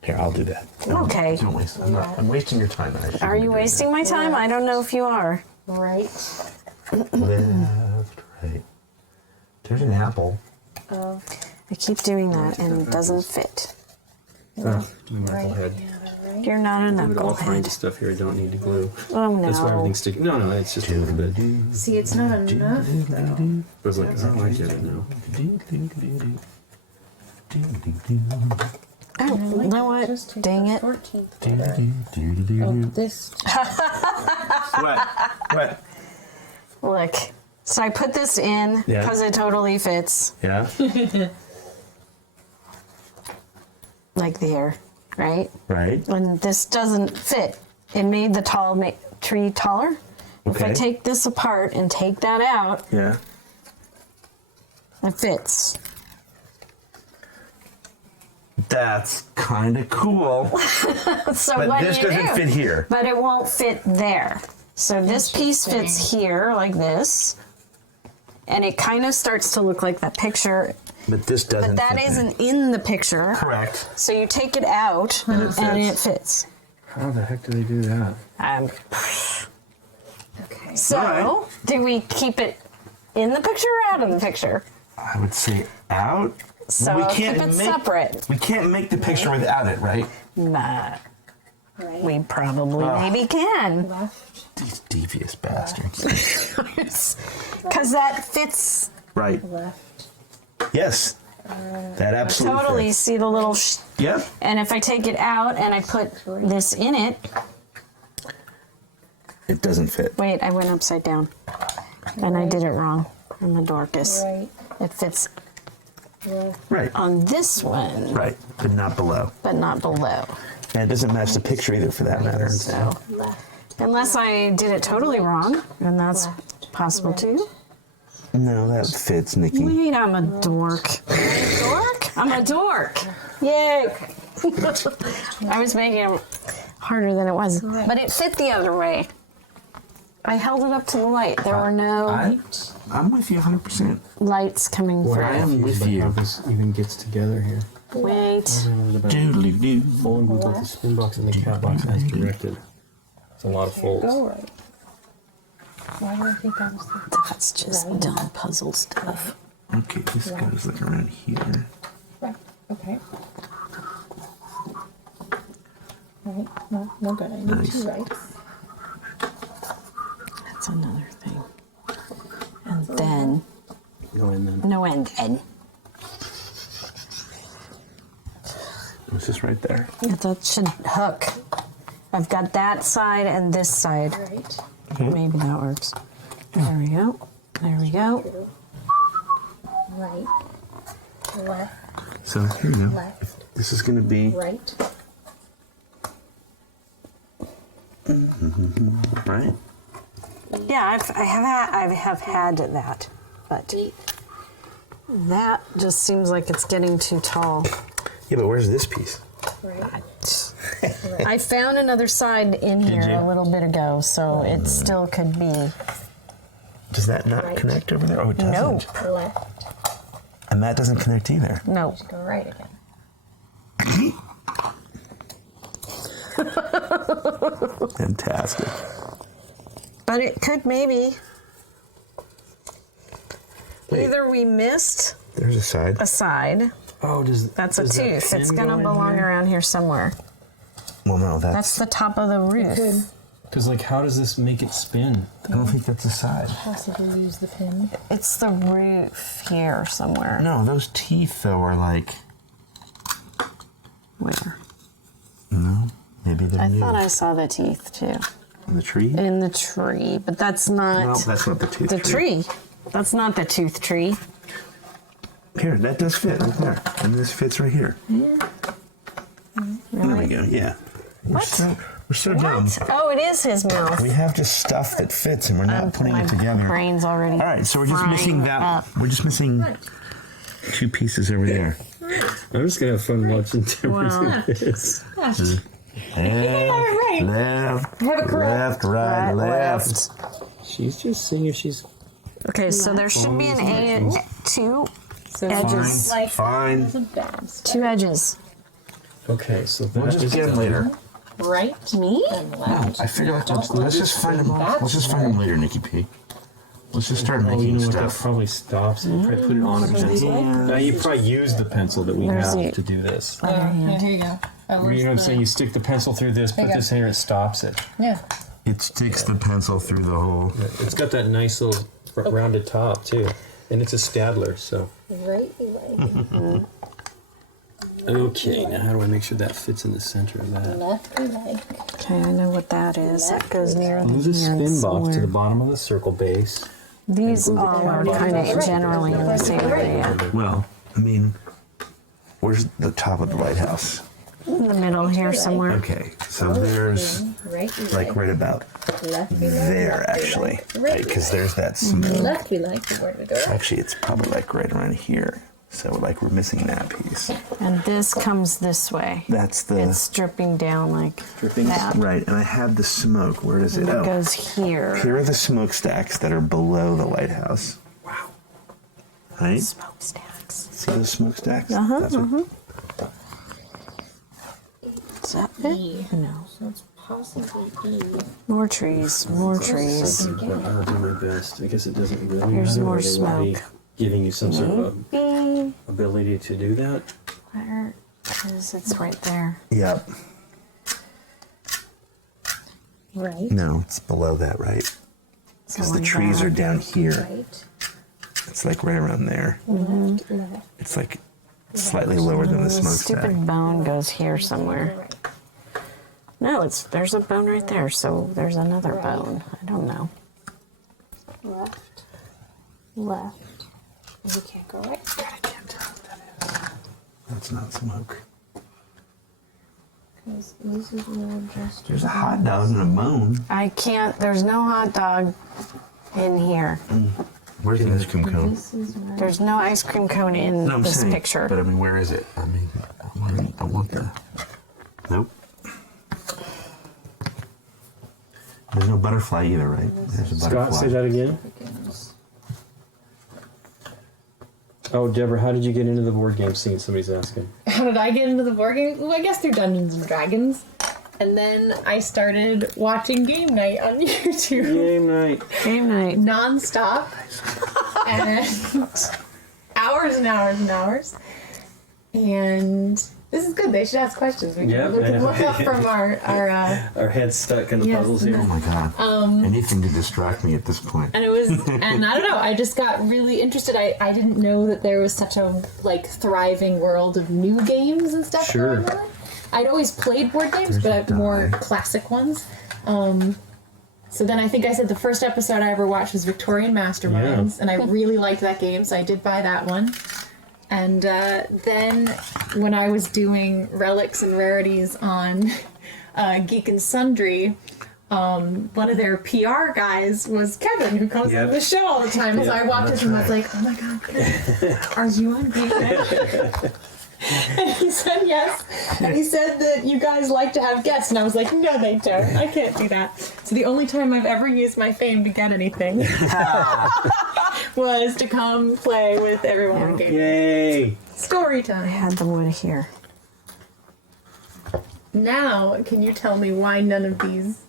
Here, I'll do that. Okay. Don't waste. I'm wasting your time. I shouldn't Are be you doing wasting my time? I don't know if you are. Right. that. Left, right. There's an apple. I keep doing that and it doesn't fit. Oh, my Michael head. You're not a All kinds of knucklehead. stuff here I don't need to glue. Oh no. That's why everything's sticking. No, it's just a little bit. See, it's not enough though. I was like, oh, I get it now. Oh, you know what? Dang it. 14th. Oh, this. What? Look. So I put this in Yeah. because it totally fits. Yeah. Like there, right? Right. And this doesn't fit. It made the tree taller. If I Okay. take this apart and take that out, Yeah. it fits. That's kind of cool. So But what this do you doesn't do? fit here. But it won't fit there. So this piece fits here like this. And it kind of starts to look like that picture. But this doesn't. But that fit there. isn't in the picture. correct. So you take it out and it fits. How the heck do they do that? Okay. So, Alright. do we keep it in the picture or out of the picture? I would say out. So we I'll can't keep it make, separate. We can't make the picture without it, right? But Right. we probably maybe can. Left. These devious bastards. Because that fits right. Left. Yes. That absolutely. totally. fits. See the little. Yep. And if I take it out and I put this in it. It doesn't fit. Wait, I went upside down. And I did it wrong. I'm the Dorcas. Right. It fits Left. Right. on this one, Right. But not below. but not below. And it doesn't match the picture either, for that matter. So, Left. unless I did it totally wrong, and that's possible too. No, that fits, Nikki. Wait, I'm a dork. I'm a dork. Yay. I was making it harder than it was. But it fit the other way. I held it up to the light. There were no I'm with you 100%. lights coming I through. am with How you. this even gets together here. Wait. Doodly doo. Fold with both the spin box and the cat box as directed. It's a lot of folds. Go right. Why do I think that was the That's just dumb puzzle stuff. Okay, this goes like around here. right? Okay. Right. No, no good. I need Nice. 2 rights. That's another thing. And then, No, and then. no, and then. It's just right there. That should hook. I've got that side and this side. Right. Maybe that works. There we go. There we go. Right. Left. So here you go. Left. This is going to be Right. right. Yeah, I have had that, but that just seems like it's getting too tall. Yeah, but where's this piece? Right. I found another side in here you? a little bit ago, so it still could be. Does that not Right. connect over there? Oh, it doesn't. No. Left. And that doesn't connect either. No. Go right again. Fantastic. But it could maybe. Wait. Either we missed There's a side. a side. Oh, That's a does that tooth. It's pin gonna go in belong here? around here somewhere. Well, no, That's the top of the roof. Because, like, how does this make it spin? I don't think that's a side. Possibly use the pin. It's the roof here somewhere. No, those teeth though are like Where? maybe they're I new. thought I saw the teeth too. On the tree. In the tree, but that's not No, that's not the tooth. the tree. That's not the tooth tree. Here, that does fit right there, and this fits right here. There we go. Yeah. We're so dumb. What? Oh, it is his mouth. We have just stuff that fits, and we're not putting My it together. brain's already. All right, so we're just missing that. up. We're just missing 2 pieces over there. I'm just gonna have fun watching Timber do this. Left, right. left, Have it left, correct. right, left. She's just seeing if she's. Okay, so there should be an A and 2 So edges. like Fine. the bad stuff. 2 edges. Okay, so that We'll just is get them done. later. Right Me? and left. I figure let's just find them. Let's just find them later, Nikki P. Let's just start Oh, making you know what? That stuff. probably stops it. Probably put it on a pencil. Now you probably use the pencil that we There's have the- to do this. Yeah, here you go. You know what I'm saying? You stick the pencil through this, put this here, it stops it. Yeah. It sticks the pencil through the hole. It's got that nice little rounded top too, and it's a Stadler. So Right away. okay, now how do I make sure that fits in the center of that? Left we like. Okay, I know what that is. That goes near Move the the hand spin box to somewhere. the bottom of the circle base. These all are kind of generally in the same area. Well, I mean, where's the top of the lighthouse? In the middle here somewhere. Okay, so there's Right we like right about Left we like. there, actually. Right, because there's that smoke. Left we like. Where to go? Actually, it's probably like right around here. So like we're missing that piece. And this comes this way. That's the It's dripping down like that. right. And I have the smoke. Where is it? And it Oh, goes here. here are the smokestacks that are below the lighthouse. Wow. Right? Smokestacks. See those smokestacks? Uh-huh, That's what- Is that it? No. So it's possibly E. More trees. More trees. I'll do my best. I guess it doesn't really Here's matter. more They would be smoke. Giving you some sort of ability to do that. Where is it's right there. Yep. Right. No, it's below that, right? Because the Going trees are back. down here. Right. It's like right around there. Left. It's like slightly lower than the The smokestack. stupid bone goes here somewhere. Right. No, there's a bone right there, so there's another bone. I don't know. Left. Left. And we can't go right. That's not smoke. Because this is where just. There's a hot dog and a bone. I can't. There's no hot dog in here. Where's the ice cream cone? This is where. There's no ice cream cone in No, I'm this saying, picture. But I mean, where is it? I mean, I want the. Nope. There's no butterfly either, right? There's a butterfly. Scott, say that again. Oh, Deborah, how did you get into the board game scene? Somebody's asking. How did I get into the board game? Well, I guess through Dungeons and Dragons. And then I started watching GameNight on YouTube Game night. Game night. nonstop. And hours and hours and hours. And this is good. They should ask questions. We can Yeah, look up from our Our heads stuck in the Yes, puzzles here. Oh my god. Anything to distract me at this point. and it was, and I don't know, I just got really interested. I didn't know that there was such a like thriving world of new games and stuff Sure. going on. I'd always played board games, but more classic ones. So then I think I said the first episode I ever watched was Victorian Masterminds, and I really liked that game, so I did buy that one. And then when I was doing relics and rarities on Geek and Sundry, one of their PR guys was Kevin, who comes Yep. on the show all the time. So I walked up to him and I was like, "Oh my God, Kevin, are you on GameNight?" And he said yes. And he said that you guys like to have guests. And I was like, "No, they don't. I can't do that." So the only time I've ever used my fame to get anything was to come play with everyone on GameNight. Yay! Story I time. had the wood here. Now, can you tell me why none of these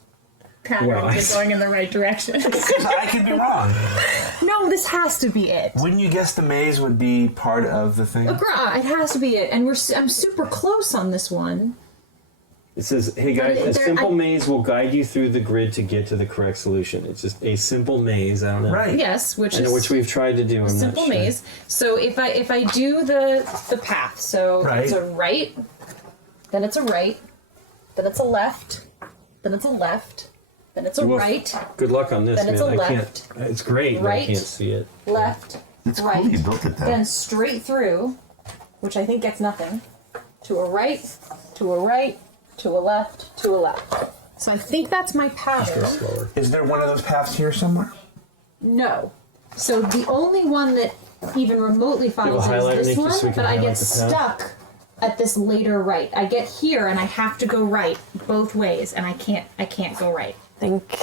patterns are going in the right direction? I could be wrong. No, this has to be it. Wouldn't you guess the maze would be part of the thing? It has to be it. And I'm super close on this one. It says, hey guys, But a there- simple I- maze will guide you through the grid to get to the correct solution. It's just a simple maze. I don't know. Right. Yes, which I know is which we've tried to do. I'm simple not sure. maze. So if I do the path, so Right. it's a right, then it's a right, then it's a left, then it's a left, then it's a Well, right, Good luck on this, Then it's man. a I left, can't. It's great, but I right, can't see it. left, It's right, cool you built it then though. straight through, which I think gets nothing, to a right, to a right, to a left, to a left. So I think that's my pattern. Slower. Is there one of those paths here somewhere? No. So the only one that even remotely follows highlight is it, this Nikki, one, so we can but I get highlight the path? stuck at this later right. I get here and I have to go right both ways, and I can't go right. Think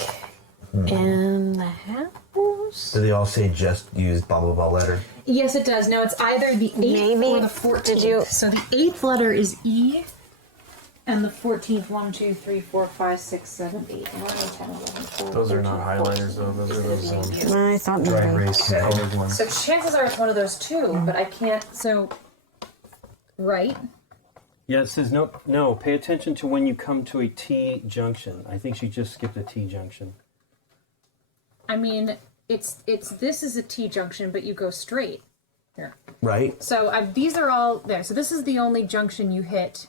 in the house. Do they all say just use blah blah blah letter? Yes, it does. No, it's either the 8th Maybe. or the 14th. Did you- So the 8th letter is E, And the 14th, 1, 2, 3, 4, 5, 6, 7, 8, 9, 10, 11, 12, Those are 13, not 14. highlighters, though. Those are those I thought dry maybe. erase colored ones. So chances are it's one of those two, but I can't. So, right? Yeah, it says no. Pay attention to when you come to a T junction. I think she just skipped a T junction. I mean, it's this is a T junction, but you go straight here. Right? So these are all there. So this is the only junction you hit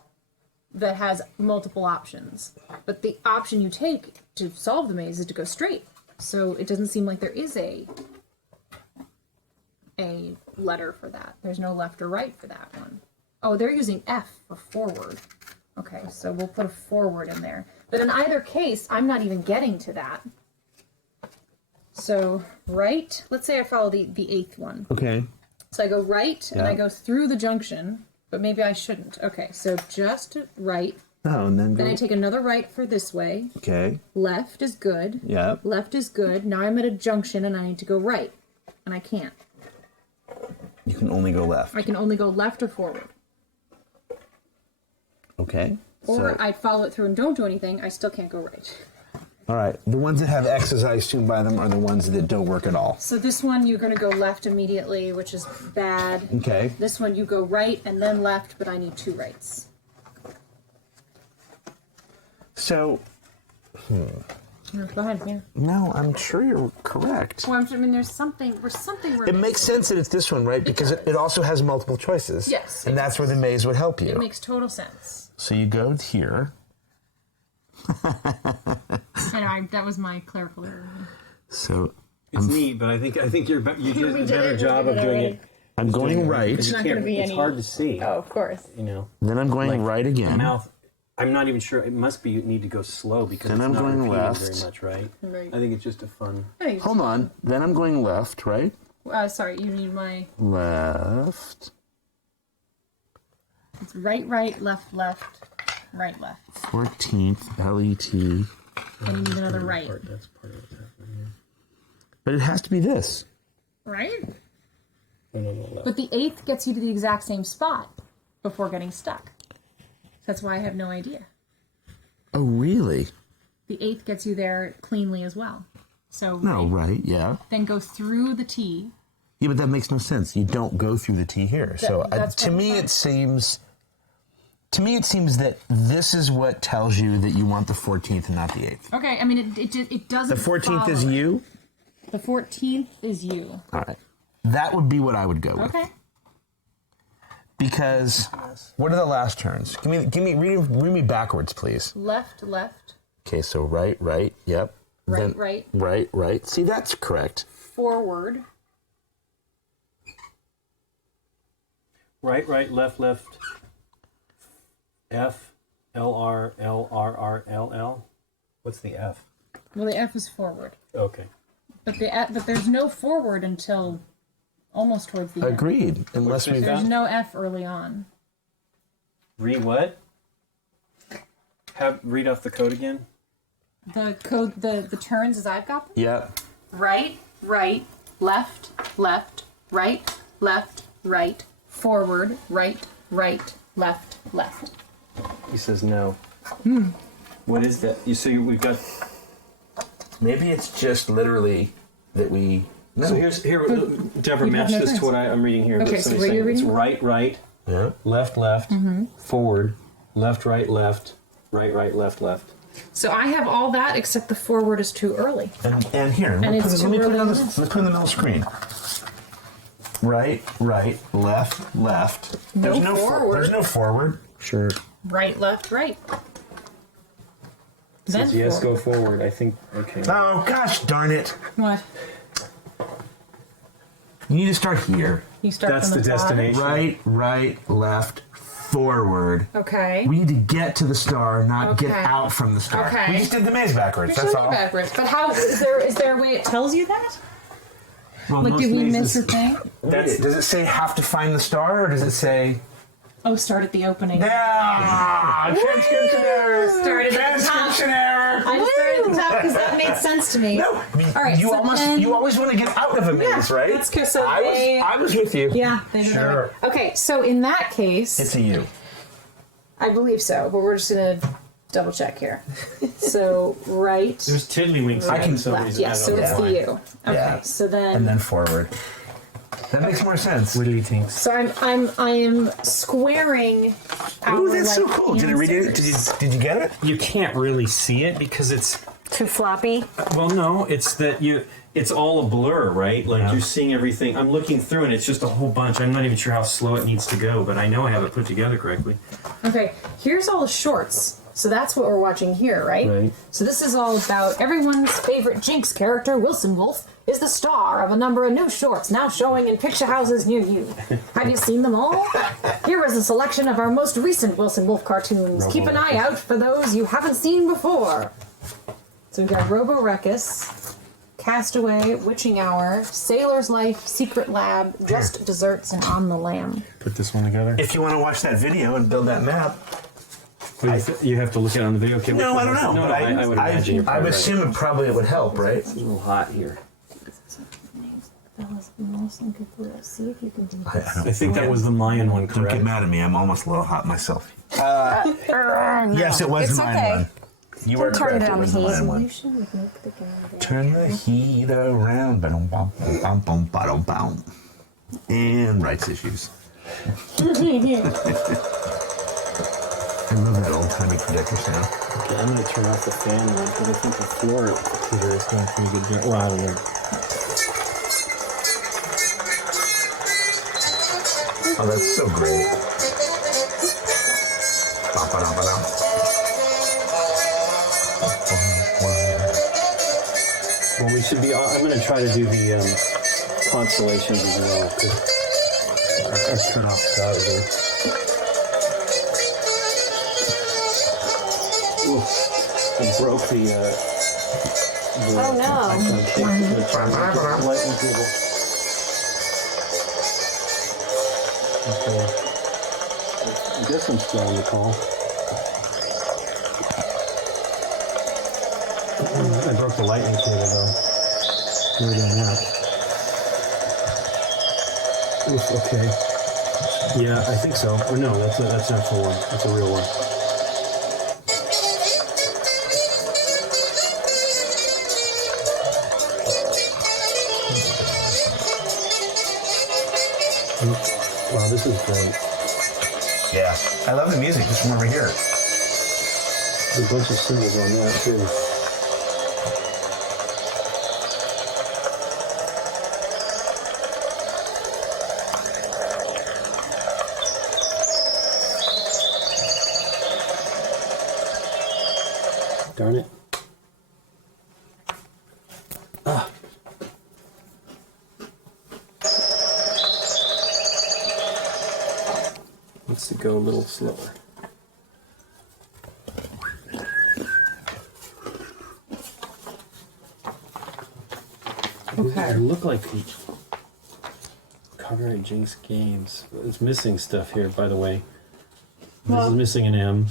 that has multiple options. But the option you take to solve the maze is to go straight. So it doesn't seem like there is a letter for that. There's no left or right for that one. Oh, they're using F for forward. Okay, so we'll put a forward in there. But in either case, I'm not even getting to that. So right, let's say I follow the 8th one. Okay. So I go right, and Yeah. I go through the junction, but maybe I shouldn't. Okay, so just right. Oh, and then go. Then I take another right for this way. Okay. Left is good. Yep. Left is good. Now I'm at a junction, and I need to go right. And I can't. You can only go left. I can only go left or forward. Okay. Or So, I follow it through and don't do anything, I still can't go right. all right. The ones that have X's, I assume by them, are the ones that don't work at all. So this one, you're going to go left immediately, which is bad. Okay. This one, you go right and then left, but I need 2 rights. So, Go ahead, yeah. no, I'm sure you're correct. Well, I mean, there's something. It makes sense that it's this one, right? Because it also has multiple choices. Yes, And it that's where the maze would help you. It makes total sense. So you go here. I know, that was my clerical error. So It's neat, but I think you did a better job of doing it. I'm going right. It's not gonna be It's any- hard to see. Oh, of course. You know, Then I'm going like right the again. mouth. I'm not even sure. It must be you need to go slow because Then it's I'm not going repeating left. very much, right? Right. I think it's just a fun. Hold on. Then I'm going left, right? Sorry, you need my. Left. It's right, right, left, left, right, left. 14th, L-E-T. And you need another right. That's part of what's happening here. But it has to be this. Right? No, left. But the 8th gets you to the exact same spot before getting stuck. That's why I have no idea. Oh, really? The 8th gets you there cleanly as well. So No, right, yeah. then go through the T. Yeah, but that makes no sense. You don't go through the T here. So that's to me, fine. it seems that this is what tells you that you want the 14th and not the 8th. Okay, I mean, it doesn't. The 14th is follow it. you? The 14th is you. All right. That would be what I would go with. Okay. Because what are the last turns? Read me backwards, please. Left, left, Okay, so right, yep. right, Then right, right. See, that's correct. forward. Right, left. F, L, R, L, R, R, L, L. What's the F? Well, the F is forward, Okay. but there's no forward until almost towards the end. Agreed. Unless we. There's no F early on. Read what? Read off the code again. The code, the turns as I've got them. Yep. Right, right, left, left, right, left, right, forward, right, right, left, left. He says no. What is that? We've got. Maybe it's just literally that we. No. So here, Deborah, You have match no this to turns. what I'm reading here. Okay, What so somebody's what you're saying. reading? It's right, Yeah. left, forward, left, right, left, left. So I have all that except the forward is too early. And here, And let me it's put too it early on in the, this. let's put it in the middle screen. Right, left. There's No forward. There's no forward. Sure. Right, left, right. Says yes, go forward. I think. Okay. Oh gosh, darn it! What? You need to start here. You start That's from the bottom? destination. Right, left, forward. Okay. We need to get to the star, not get Okay. out from the star. Okay. We just did the maze backwards. You're That's showing all. me backwards. But how is there a way it tells you that? Well, Like, most did we miss mazes- a thing? Does it say have to find the star, or does it say? Oh, start at the opening. Yeah, transcription error. Started at the top. Transcription error. I just started at the top because that made sense to me. No, I mean, All right, you so then- always want to get out of a maze, right? that's 'cause so they- I was with you. Yeah, they did that Sure. right. Okay, so in that case, It's a you. I believe so, but we're just gonna double check here. So right. There's tiddlywinks. I can- Left. Yeah, so it's the U. Okay, Yeah. so then. And then forward. That makes more sense. What do you think? So I am squaring. Ooh, that's so like, cool. Did it read it? Did you get it? You can't really see it because it's Too floppy. well, no, it's that it's all a blur, right? Like Yeah. you're seeing everything. I'm looking through and it's just a whole bunch. I'm not even sure how slow it needs to go, but I know I have it put together correctly. Okay, here's all the shorts. So that's what we're watching here, right? Right. So this is all about everyone's favorite Jinx character, Wilson Wolfe, is the star of a number of new shorts now showing in picture houses near you. Have you seen them all? Here is a selection of our most recent Wilson Wolfe cartoons. Keep an eye out for those you haven't seen before. So we've got Robo Ruckus, Castaway, Witching Hour, Sailor's Life, Secret Lab, Just Desserts, and On the Lam. Put this one together. If you want to watch that video and build that map. You have to look at it on the video. Okay, No, I don't know. No, but I would imagine you're I probably would right. assume it would help, right? It's a little hot here. See if you can do I think that was the Mayan one, Don't correct? get mad at me. I'm almost a little hot myself. Yes, it was It's the Mayan okay. one. You were Turn correct. It down was the the heat. Mayan one. Turn the heat around. Ba-dum-bum-bum-bum-bum-bum. And rights issues. I love that old-timey projector sound. Okay, I'm going to turn off the fan one because I think the floor heater is going pretty good job. Well, I don't know. Oh, that's so great. Ba-ba-dum-ba-dum. Well, we should be. I'm going to try to do the constellations as well. I've turned off the audio. Ooh, I broke the. Oh, no. Lightning cable. Okay. I guess I'm still on the call. I broke the lightning cable though. Where are they now? Oof, okay. Yeah, I think so. Or no, that's not for one. That's a real one. Wow, this is great. Yeah. I love the music just from over here. There's a bunch of symbols on that too. Darn it. Needs to go a little slower. Okay. They look like copyright Jinx games. It's missing stuff here, by the way. This is missing an M.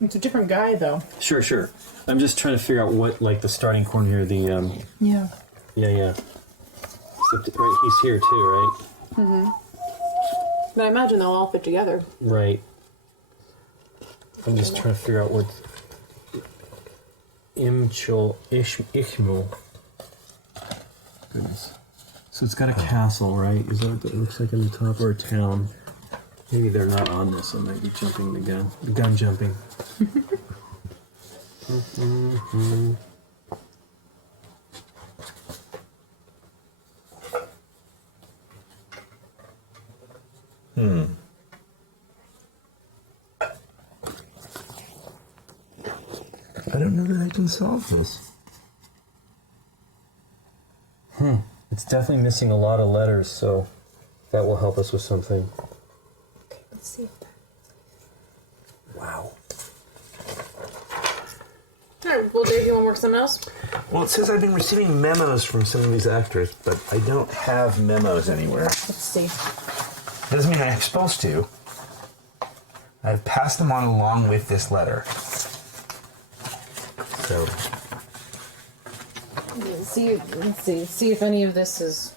It's a different guy, though. Sure, sure. I'm just trying to figure out what, like, the starting point here. The Yeah. yeah. Except, right, he's here too, right? But I imagine they'll all fit together. Right. I'm just trying to figure out what Ishmul. Goodness. So it's got a castle, right? Is that what it looks like in the top, or a town? Maybe they're not on this. I might be jumping the gun. Gun jumping. I don't know that I can solve this. It's definitely missing a lot of letters, so that will help us with something. Let's see. Wow. Alright, well, Dave, you want to work something else? Well, it says I've been receiving memos from some of these actors, but I don't have memos anywhere. Let's see. Doesn't mean I'm supposed to. I've passed them on along with this letter. So, Let's see if any of this is.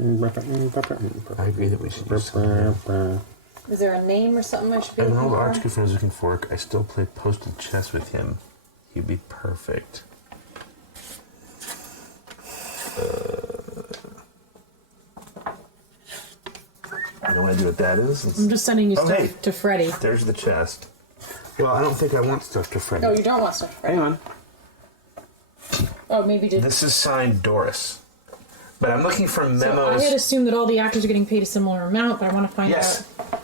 I agree that we should use something. Is there a name or something I should be An looking old for? arch goof looking fork. I still play posted chess with him. He'd be perfect. I know what that is. I'm just sending you Oh, stuff hey. to Freddie. There's the chest. Well, I don't think I want stuff to Freddy. Oh, you don't want stuff to Freddie. Hang on. Oh, maybe did. This is signed Doris. But I'm looking for So memos. I had assumed that all the actors are getting paid a similar amount, but I want to find Yes. out.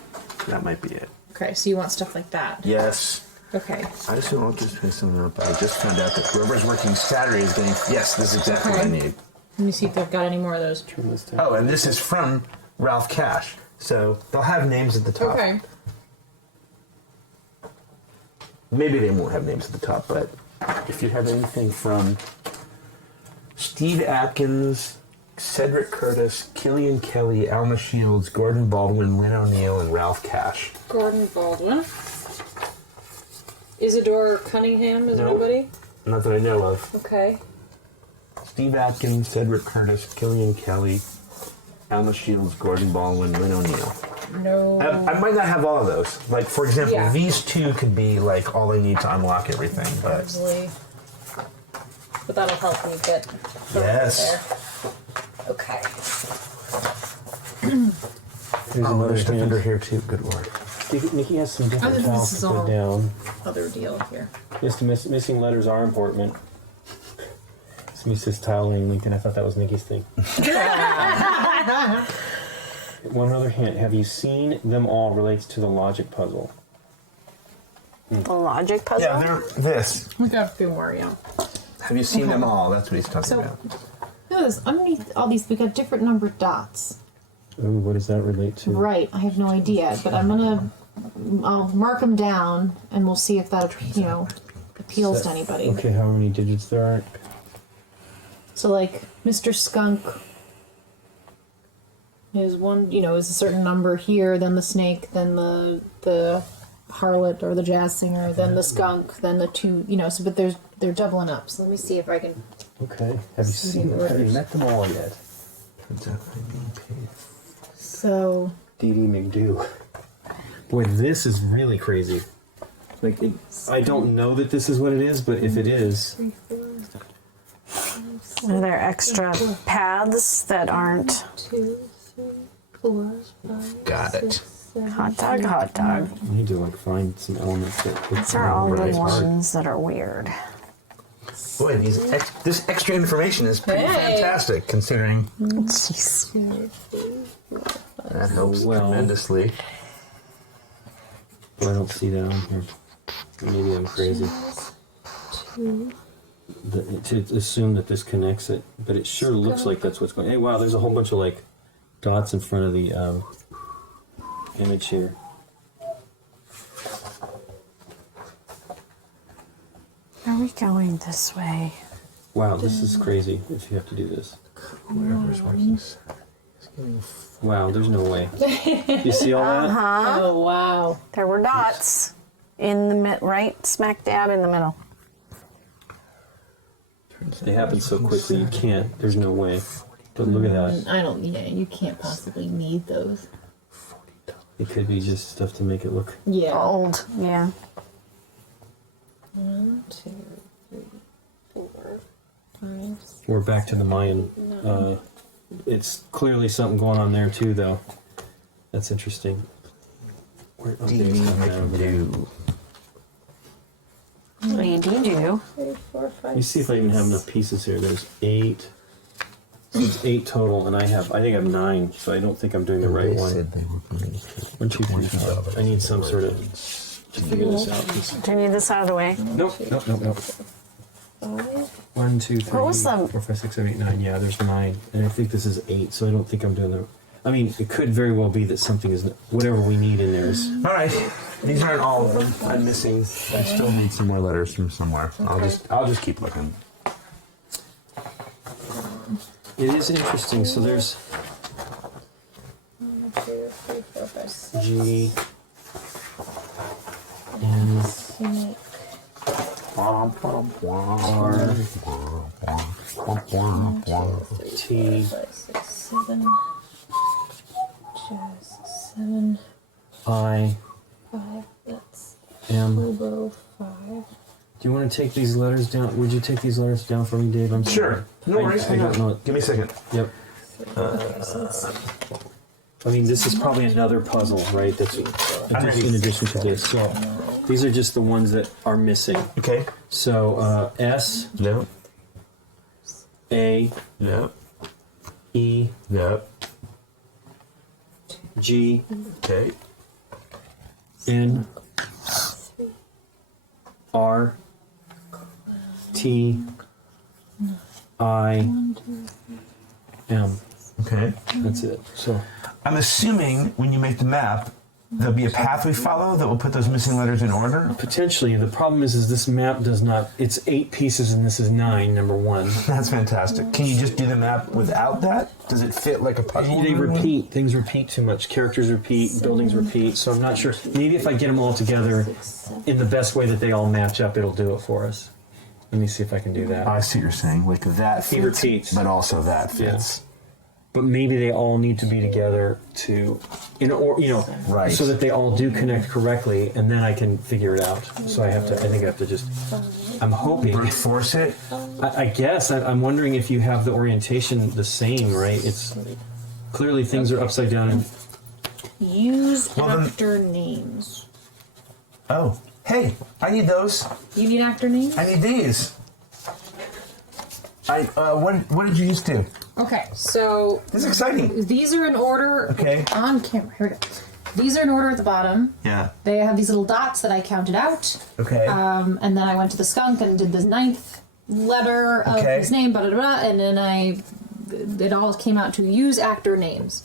That might be it. Okay, so you want stuff like that. Yes. Okay. I just want to pay something up. I just found out that whoever's working Saturday is getting. Yes, this is exactly what I Okay. need. Let me see if they've got any more of those. Oh, and this is from Ralph Cash. So they'll have names at the top. Okay. Maybe they won't have names at the top, but if you have anything from Steve Atkins, Cedric Curtis, Killian Kelly, Alma Shields, Gordon Baldwin, Lynn O'Neill, and Ralph Cash. Gordon Baldwin. Isadore Cunningham is No. nobody? Not that I know of. Okay. Steve Atkins, Cedric Curtis, Killian Kelly, Alma Shields, Gordon Baldwin, Lynn O'Neill. No. I might not have all of those. Like, for example, Yeah. these two could be like all I need to unlock everything. But Probably. But that'll help me get yes, there. Okay. There's oh, another there's stuff hand. under here too. Good lord. Nikki has some I different think tiles this to is put all- down. Other deal here. Yes, the missing letters are important. Somebody says tiling link, and I thought that was Nikki's thing. One other hint: have you seen them all? Relates to the logic puzzle. The logic puzzle? Yeah, they're this. We got a few more, yeah. Have you seen them all? That's what he's talking So- about. Look at this. Underneath all these, we got different numbered dots. Ooh, what does that relate to? Right. I have no idea, but I'll mark them down, and we'll see if that appeals to anybody. Okay, how many digits there are? So like Mr. Skunk is one, is a certain number here, then the snake, then the harlot or the jazz singer, then the skunk, then the two, so but they're doubling up. So let me see if I can. Okay, have you seen them? Have you met them all yet? Turns out I'm being paid. So Dee Dee McDo. Boy, this is really crazy. Like, I don't know that this is what it is, but if it is, 3, 4, Are there extra paths that aren't 2, 3, 4, 5. Got it. 6, 7, hot dog, hot dog? I need to find some elements that. These are all the Right. ones that are weird. Boy, this extra information is pretty Hey. fantastic, considering Jeez. that helps Well. tremendously. I don't see that on here. Maybe I'm crazy. To assume that this connects it, but it sure looks like that's what's going. Hey, wow! There's a whole bunch of like dots in front of the image here. Are we going this way? Wow, this is crazy. If you have to do this. Whoever's working. Wow, there's no way. You see all that? Oh, wow. There were dots in the right smack dab in the middle. They happen so quickly you can't. There's no way. But look at that. I don't. Yeah, you can't possibly need those. It could be just stuff to make it look. Yeah. Old, yeah. 1, 2, 3, 4, 5. We're back to the Mayan. It's clearly something going on there too, though. That's interesting. Where, oh, there's something over there. What do you do? 3, 4, 5. Let me see if I even have enough pieces here. There's 8. So it's 8 total, and I think I have 9, so I don't think I'm doing the right They one. said they were going to 1, 2, 3, 4. I need some sort of to figure this out. Do you need this out of the way? Nope. 1, 2, 3, What was the- 4, 5, 6, 7, 8, 9. Yeah, there's 9, and I think this is 8. So I don't think I'm doing the. I mean, it could very well be that something is whatever we need in there is. All right, these aren't all of them. I'm missing. I still need some more letters from somewhere. I'll just keep looking. It is interesting. So there's 1, 2, 3, 4, 5, 6. G, N, Snake. R, T, 5, 6, 7. Just 7. I 5. That's am. Hobo 5. Do you want to take these letters down? Would you take these letters down for me, Dave? I'm sorry. Sure. No worries. I don't know it. Give me a second. Yep. Okay, so that's I mean, this is probably another puzzle, right? That's in addition to this. So these are just the ones that are missing. Okay. So S, No. A, No. E, No. G, Okay. N, R, T, I, M. Okay. That's it. So I'm assuming when you make the map, there'll be a path we follow that will put those missing letters in order. potentially, the problem is this map does not. It's 8 pieces and this is 9. Number 1. That's fantastic. Can you just do the map without that? Does it fit like a puzzle? They repeat. Things repeat too much. Characters repeat. Buildings repeat. So I'm not sure. Maybe if I get them all together in the best way that they all match up, it'll do it for us. Let me see if I can do that. I see what you're saying. Like that He fits, repeats. but also that fits. But maybe they all need to be together to, Right. so that they all do connect correctly, and then I can figure it out. So I think I have to just. I'm hoping. Brute force it. I guess I'm wondering if you have the orientation the same, right? It's clearly things are upside down and. use Well, then- actor names. Oh, hey, I need those. You need actor names? I need these. What did you used to? Okay, so This is exciting. these are in order. Okay. On camera. Here we go. These are in order at the bottom. Yeah. They have these little dots that I counted out. Okay. And then I went to the skunk and did the 9th letter of Okay. his name, blah, blah, blah, and then it all came out to use actor names.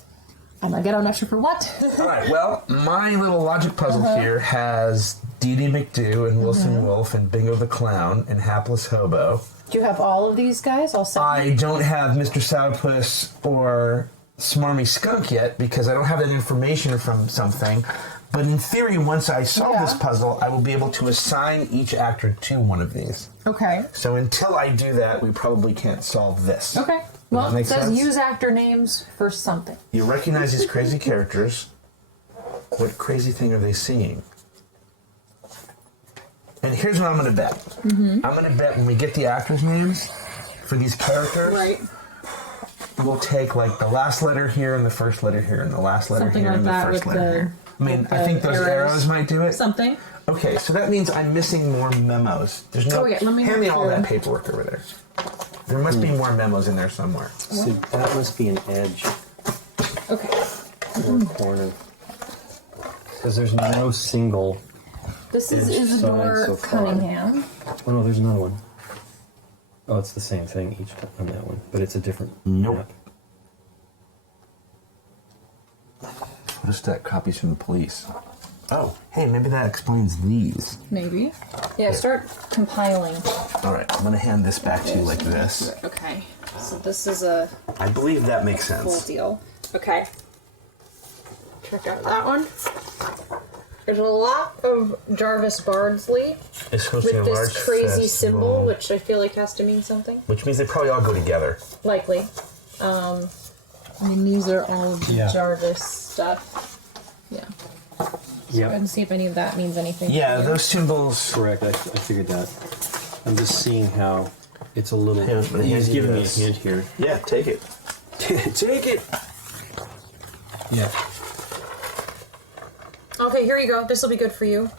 And I get an extra for what? All right. Well, my little logic puzzle here has Dee Dee McDoo and Wilson Wolfe and Bingo the Clown and Hapless Hobo. Do you have all of these guys? All 7? I don't have Mr. Sourpuss or Smarmy Skunk yet because I don't have that information from something. But in theory, once I solve this puzzle, I will be able to assign each actor to one of these. Okay. So until I do that, we probably can't solve this. Okay. Well, that it make says sense? use actor names for something. You recognize these crazy characters. What crazy thing are they seeing? And here's what I'm going to bet. I'm going to bet when we get the actors' names for these characters, we'll take like the last letter here and the first letter here and the last letter Something here like and the that first with letter the- here. I mean, with I think the those arrows might do it. Something. Okay, so that means I'm missing more memos. There's no. Oh, yeah, let me hand me look all through. that paperwork over there. There must be more memos in there somewhere. So that must be an edge Okay. or a corner. Because there's no single. This is Each Isidore side so far. Cunningham. Oh no, there's another one. Oh, it's the same thing each time on that one, but it's a different Nope. map. What is that? Copies from the police. Oh, hey, maybe that explains these. Maybe. Yeah, start compiling. All right, I'm gonna hand this back to you like this. Okay. So this is a I believe that makes full sense. deal. Okay. Check out that one. There's a lot of Jarvis Bardsley It's supposed to be a with large this crazy festival, symbol, which I feel like has to mean something. which means they probably all go together. Likely. I mean, these are all of the Yeah. Jarvis stuff. Yeah. Yeah, And see if any of that means anything. Yeah, to you. those symbols. correct. I figured that. I'm just seeing how it's a little. Yeah, but He's hand you giving me a this. hint here. Yeah, take it. Take it. Yeah. Okay, here you go. This will be good for you.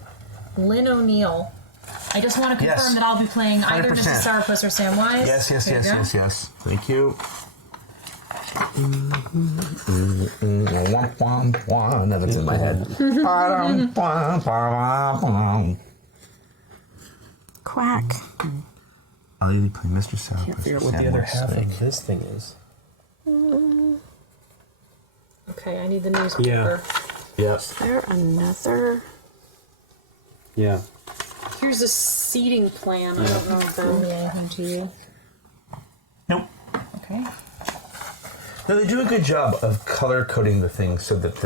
Lynn O'Neill. I just want to confirm Yes. that I'll be playing either 100%. Mrs. Sourpuss or Samwise. Yes, yes, There you yes, go. yes, yes. Thank you. Nothing's in my head. Quack. I'll either play Mr. Sourpuss. Can't figure out what the other half of this thing is. Okay, I need the newspaper. Yes. Is there another? Yeah. Here's a seating plan. I don't know if that will mean anything to you. Nope. Okay. No, they do a good job of color coding the things so that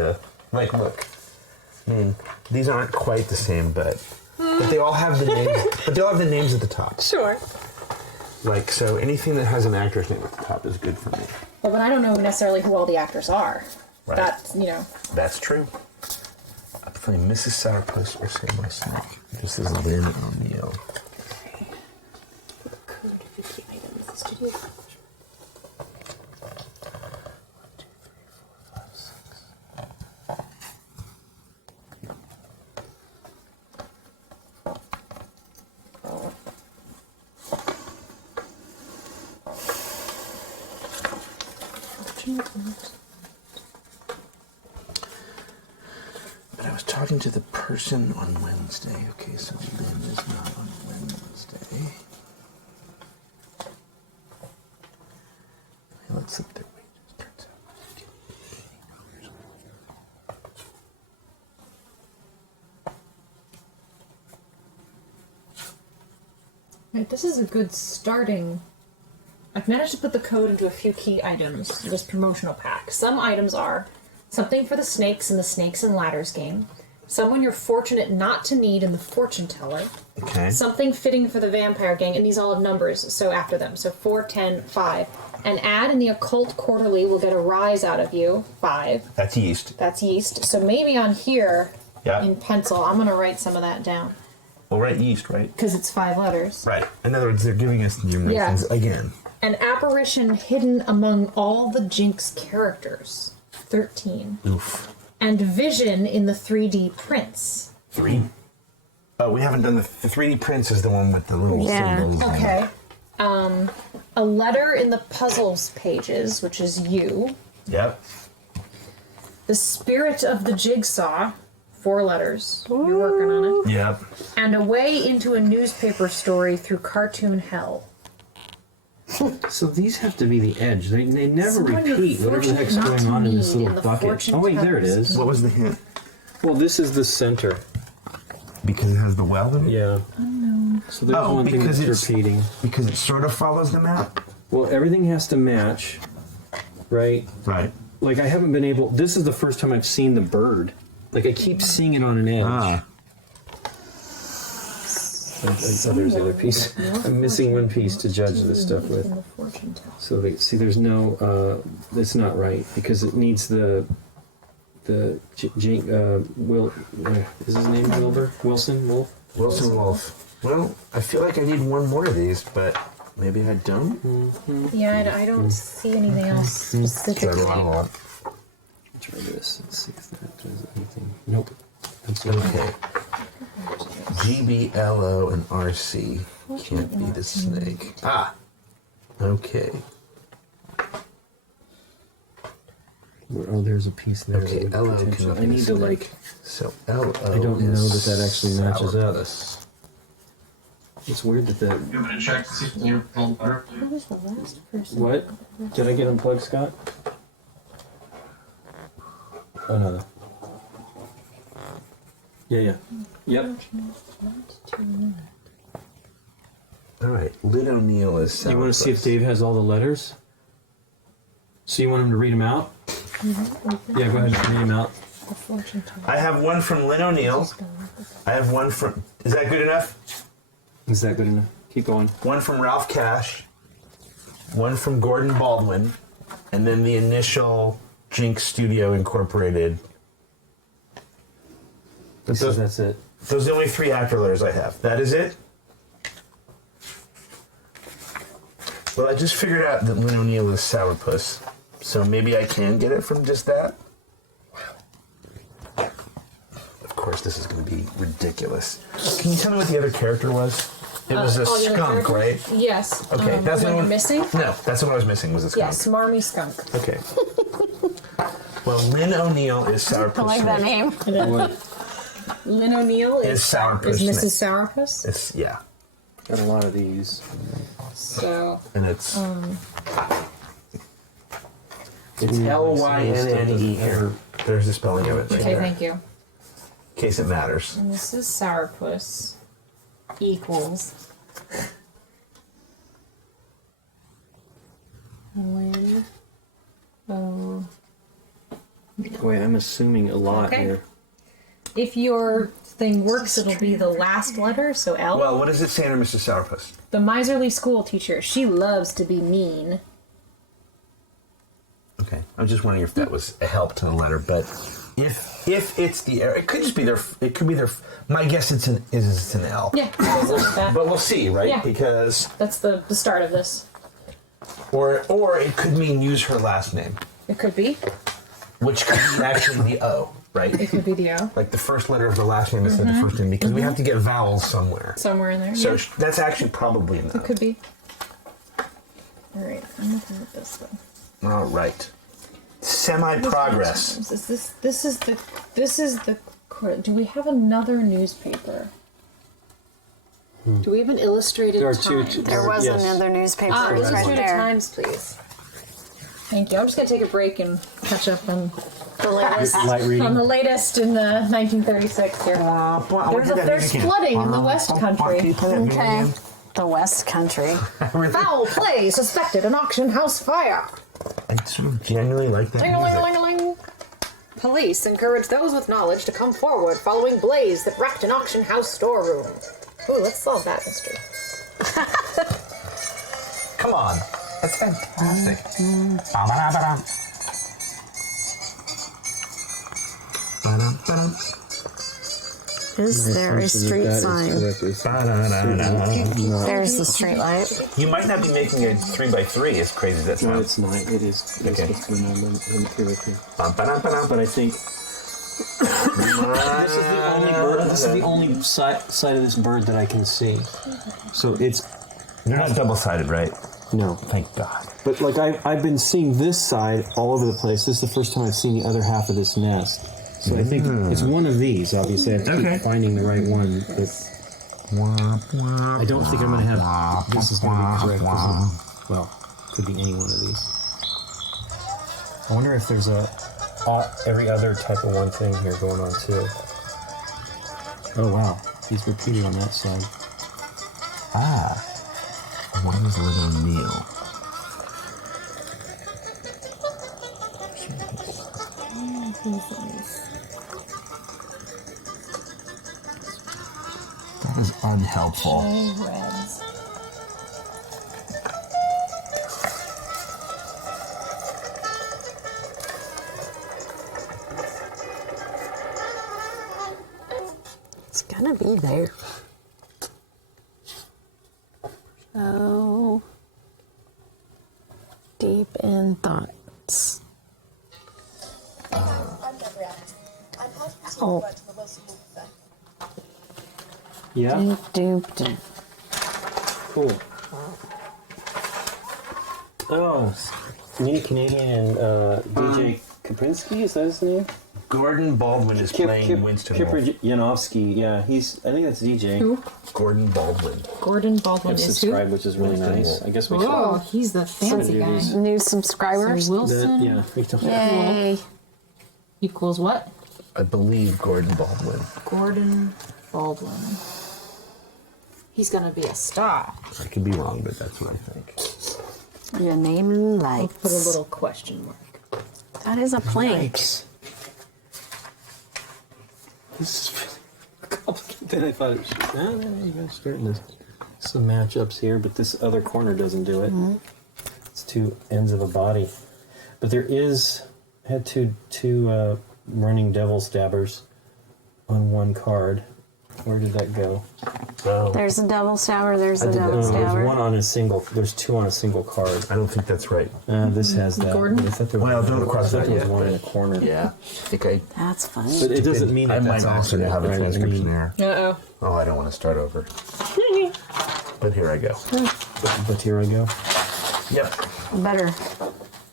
look. I mean, these aren't quite the same, but they all have the names. But they all have the names at the top. Sure. Like, so anything that has an actor's name at the top is good for me. Well, but I don't know necessarily who all the actors are. Right. That's, you know. That's true. I'm playing Mrs. Sourpuss or Samuel Snack. This is Lynn O'Neill. But I was talking to the person on Wednesday. Okay, so Lynn is not on Wednesday. Okay, let's sit there. Right, this is a good starting. I've managed to put the code into a few key items in this promotional pack. Some items are something for the snakes in the Snakes and Ladders game, someone you're fortunate not to need in the Fortune Teller, Okay. something fitting for the Vampire Gang, and these all have numbers, so after them. So 4, 10, 5. An ad in the Occult Quarterly will get a rise out of you, 5. That's yeast. That's yeast. So maybe on here, Yeah. in pencil, I'm going to write some of that down, Well, right, yeast, right? because it's 5 letters. Right. In other words, they're giving us numerations again. An apparition hidden among all the Jinx characters, 13. Oof. And vision in the 3D prints. 3. Oh, we haven't done the 3D prints is the one with the little symbols. Okay. A letter in the puzzles pages, which is you. Yep. The spirit of the jigsaw, 4 letters. You're working on it. Yep. And a way into a newspaper story through cartoon hell. So these have to be the edge. They never Someone you're repeat whatever the heck's fortunate not going on to in this need little in the bucket. fortune Oh wait, there it tellers. is. What was the hint? Well, this is the center. Because it has the well in it? Yeah. So there's one thing because that's repeating. Because it sort of follows the map? Well, everything has to match, right? Right. Like I haven't been able. This is the first time I've seen the bird. Like I keep seeing it on an edge. Ah. Oh, there's the other piece. I'm missing one piece to judge this stuff with. So they, see, there's no. It's not right because it needs the. Will is his name Wilbur Wilson Wolfe. Wilson Wolfe. Well, I feel like I need one more of these, but maybe I don't. Yeah, I don't see anything else Try specifically. a lot. Try this. Let's see if that does anything. Nope. Absolutely. Okay. GBLO and RC can't be the snake. Ah. Okay. Oh, there's a piece there. Okay, that would LO potentially- cannot I be need the to snake. like. So LO. I don't know is that actually matches up. sourpuss. It's weird that that. You want me to check to see if you're pulled better? Who was the last person? What? Did I get unplugged, Scott? Oh no. Yeah. Yep. All right. Lynn O'Neill is sourpuss. You want to see if Dave has all the letters? So you want him to read them out? Yeah, go ahead and read them out. The fortune teller. I have one from Lynn O'Neill. I have one from. Is that good enough? Is that good enough? Keep going. One from Ralph Cash. One from Gordon Baldwin, and then the initial Jinx Studio Incorporated. He says that's it. Those are the only 3 actor letters I have. That is it? Well, I just figured out that Lynn O'Neill is sourpuss, so maybe I can get it from just that. Of course, this is going to be ridiculous. Can you tell me what the other character was? It was a Oh, the other skunk, right? character? Yes. Okay, that's the the one one you're missing? No, that's the one I was missing. Was a skunk? Yes, Marmy Skunk. Okay. Well, Lynn O'Neill is sourpuss. I like that snake. name. What? Lynn O'Neill Is sourpuss. is Mrs. snake. Sourpuss. It's yeah, Got a lot of these. So and it's It's Lynne here. There's the spelling of it. Right okay, there, thank you. in case it matters. And this is Sourpuss equals Lynn O. Boy, I'm assuming a lot Okay. here. If your thing works, it'll be the last letter, so L. Well, what does it say under Mrs. Sourpuss? The miserly school teacher. She loves to be mean. Okay, I'm just wondering if that was a help to the letter, but if it's the error, it could just be their. It could be their. My guess it's an L. Yeah, it goes like that. But we'll see, right? Yeah. Because That's the start of this. or it could mean use her last name, It could be. which could be actually the O, right? It could be the O. Like the first letter of the last name instead of the first name, because we have to get vowels somewhere. Somewhere in there. So Yeah. that's actually probably an O. It could be. Alright, I'm looking at this one. All right. Semi-progress. This is the do we have another newspaper? Do we have an illustrated There are Times? There was yes. another newspaper. It was right Illustrated there. Times, please. Thank you. I'm just gonna take a break and catch up on The latest. Light on reading. the latest in the 1936 here. There's flooding in the West Country. Okay. The West Country. Foul play suspected in auction house fire. I sort of genuinely like that music. Ling-a-ling-a-ling. Police encourage those with knowledge to come forward following blaze that wrecked an auction house storeroom. Ooh, let's solve that mystery. Come on. That's fantastic. Is there a street sign? There's the street light. You might not be making a 3x3 as crazy as that No, sounds. it's not. It is. It's Okay. what's going on in the But I think this is the only bird. This is the only side of this bird that I can see. So it's You're not double-sided, right? no. Thank God. But like I've been seeing this side all over the place. This is the first time I've seen the other half of this nest. So I think it's one of these. Obviously, I have to Okay. keep finding the right one. But I don't think I'm going to have. This is going to be correct. 'Cause well, could be any one of these. I wonder if there's a every other type of one thing here going on too. Oh wow, he's repeated on that side. What is little meal? That is unhelpful. Reds. It's gonna be there. So deep in thoughts. Oh. Yeah. Doop, doop, doop. Cool. Oh, Nina Canadian and DJ Kaprinski, is that his name? Gordon Baldwin is playing Winston Kipper Wolfe. Yanofsky, yeah, I think that's DJ. Who? Gordon Baldwin. Gordon Baldwin I've is who? subscribed, which is really nice. I guess we should. Oh, he's the fancy guy. New subscribers. Wilson Yeah, we don't Yay. equals what? I believe Gordon Baldwin. Gordon Baldwin. He's gonna be a star. I could be wrong, but that's what I think. Your name and I'll lights. put a little question mark. That is a plank. This is really complicated than I thought it should. No, starting to some matchups here, but this other corner doesn't do it. It's two ends of a body, but there had two running devil stabbers on one card. Where did that go? There's a double stabber. There's a double There's stabber. one on a single. There's two on a single card. I don't think that's right. This has that. Gordon? But I thought there was, Well, don't cross I thought that there was yet, one in but- the corner. Yeah. I think I... That's fun. But it doesn't mean I that might that's also accurate, have a right? transcription error. Uh-oh. Oh, I don't want to start over. But here I go. But here I go. Yep. Better.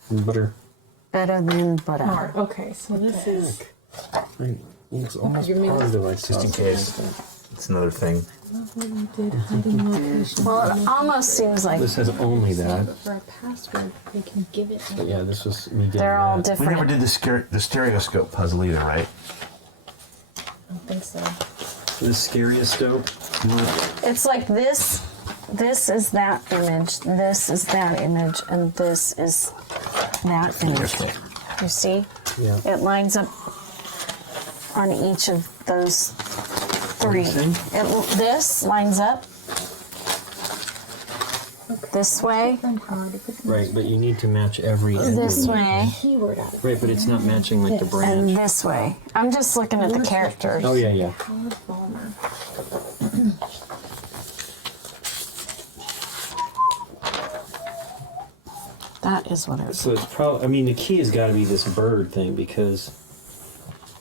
Butter. Better than butter. Alright, okay, so this is It's almost Give me this. positive I saw Just in case. It's another thing. did hiding location. Well, it almost seems like This has only that. For a password, they can give it. But yeah, this was me getting they're all that. We never different. did the stereoscope puzzle either, right? I don't think so. The scariest dope. It's like this. This is that image. This is that image, and this is that image. You see? Yeah. It lines up on each of those 3. This lines up this way, Right, but you need to match every end. this way, Right, but it's not matching like the and branch. this way. I'm just looking at the characters. Oh, yeah. That is what it is. So it's probably, I mean, the key has got to be this bird thing because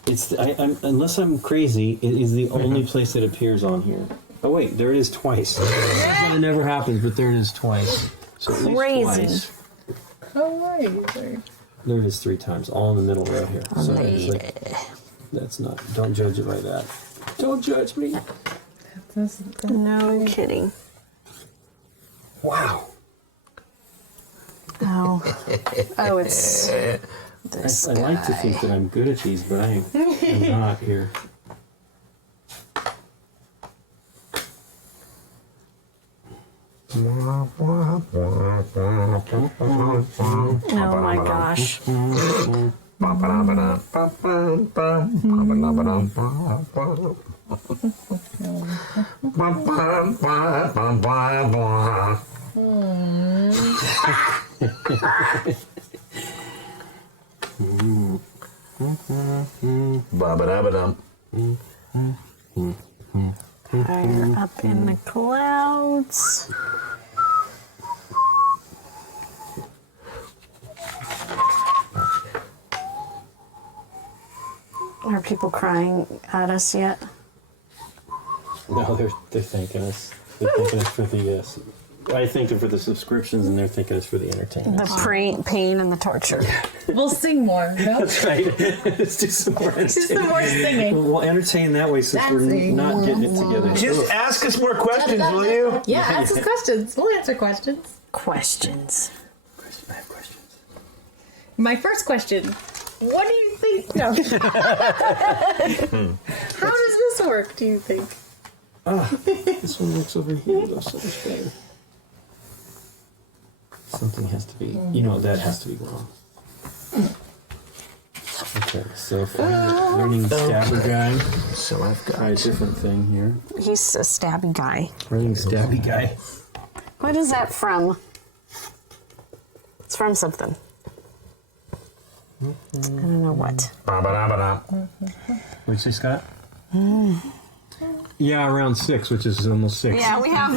it's, unless I'm crazy, it is the only place that appears on here. Oh, wait, there it is twice. It never happens, but there it is twice. So at least Crazy. twice. Amazing. There it is 3 times, all in the middle right here. So it's like, that's not, don't judge it by that. Don't judge me. No kidding. Wow. Oh, it's this I guy. like to think that I'm good at these, but I'm not here. Oh my gosh. Ba-ba-da-ba-dum. Higher up in the clouds. Are people crying at us yet? No, they're thanking us. They're thanking us for the. I thank them for the subscriptions, and they're thanking us for the entertainment. The pain and the torture. We'll sing more. No? That's right. Let's do some more entertainment. Some more singing. We'll entertain that way since we're Dancing. not getting it together. Just ask us more questions, will you? Yeah, ask us questions. We'll answer questions. Questions. I have questions. My first question. What do you think? No. How does this work, do you think? This one looks over here, though, so much better. Something has to be, that has to be wrong. Okay, so for learning stabby guy, So I've got. try a different thing here. He's a stabby guy. Learning stabby guy. What is that from? It's from something. I don't know what. Ba-ba-da-ba-da. What'd you say, Scott? Yeah, around 6, which is almost 6. Yeah, we have.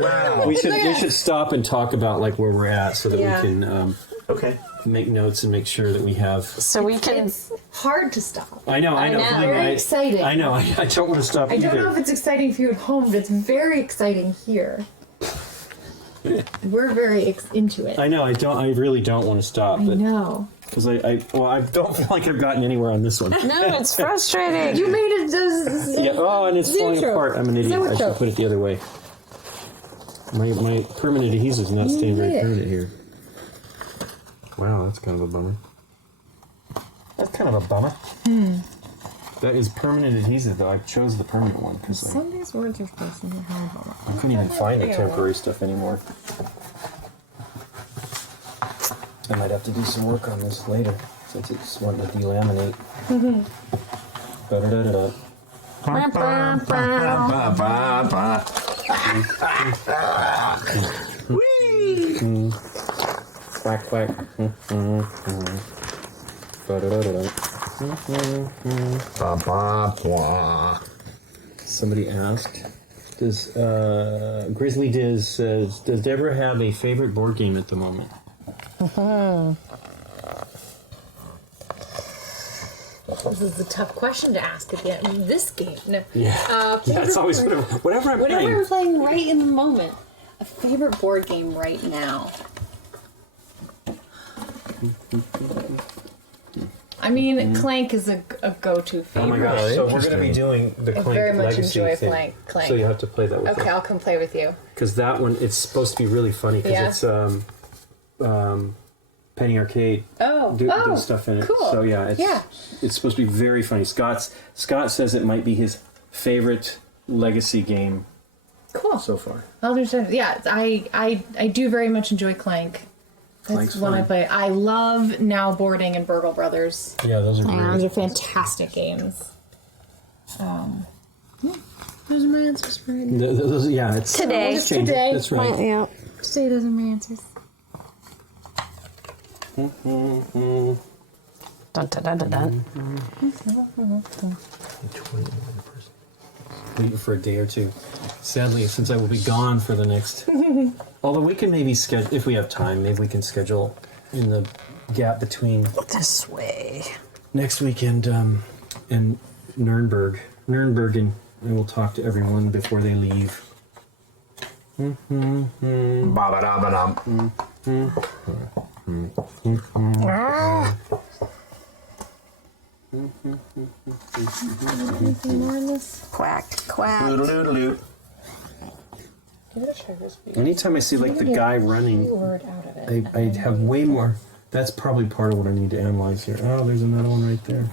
Wow. We should stop and talk about like where we're at so that Yeah. we can Okay. make notes and make sure that we have. So we can. It's hard to stop. I know. know. Very exciting. I know. I don't want to stop I either. don't know if it's exciting for you at home, but it's very exciting here. We're very into it. I know. I really don't want to stop, I but know. because I don't feel like I've gotten anywhere on this one. No, it's frustrating. You made it. Yeah. Oh, and it's falling Zero. apart. I'm an idiot. I Zero. should put it the other way. My permanent adhesive's not staying very did it. permanent here. Wow, that's kind of a bummer. That's kind of a bummer. That is permanent adhesive, though. I chose the permanent one because Some of these words are supposed to be hard. I couldn't even find the temporary stuff anymore. I might have to do some work on this later since it's wanting to delaminate. Da-da-da-da-da. Quack, quack. Ba-da-da-da-da. Somebody asked, does Grizzly Diz says, does Deborah have a favorite board game at the moment? This is a tough question to ask at the end of this game. No. Yeah, that's always whatever I'm Whatever playing. I'm playing right in the moment. A favorite board game right now. I mean, Clank is a go-to favorite. Oh my gosh! So we're going to be doing the I Clank very much Legacy enjoy thing. Clank. So you have to play that with Okay, I'll come play with you. because that one it's supposed to be really funny because Yeah. it's Penny Arcade Oh, doing stuff in it. cool. So yeah, it's supposed to be very funny. Scott says it might be his favorite Legacy game Cool. so far. I'll do something. Yeah, I do very much enjoy Clank. That's one I play. I love Now Boarding and Burgle Brothers. Yeah, those are Yeah. great. Those are fantastic games. Those are my answers for right now. Yeah, it's Today. it's changing. Today. That's right. Yeah. Today, those are my answers. Dun, dun, dun, dun, dun. Waiting for a day or two. Sadly, since I will be gone for the next. Although we can maybe schedule, if we have time, maybe we can schedule in the gap between This way. next weekend and Nuremberg, and we'll talk to everyone before they leave. Ba-ba-da-ba-dum. Anything more in this? Quack, quack. Doodle-doodle-doo. Give it a try, Crispy. Anytime I see like the guy running, Word out of it. I have way more. That's probably part of what I need to analyze here. Oh, there's another one right there.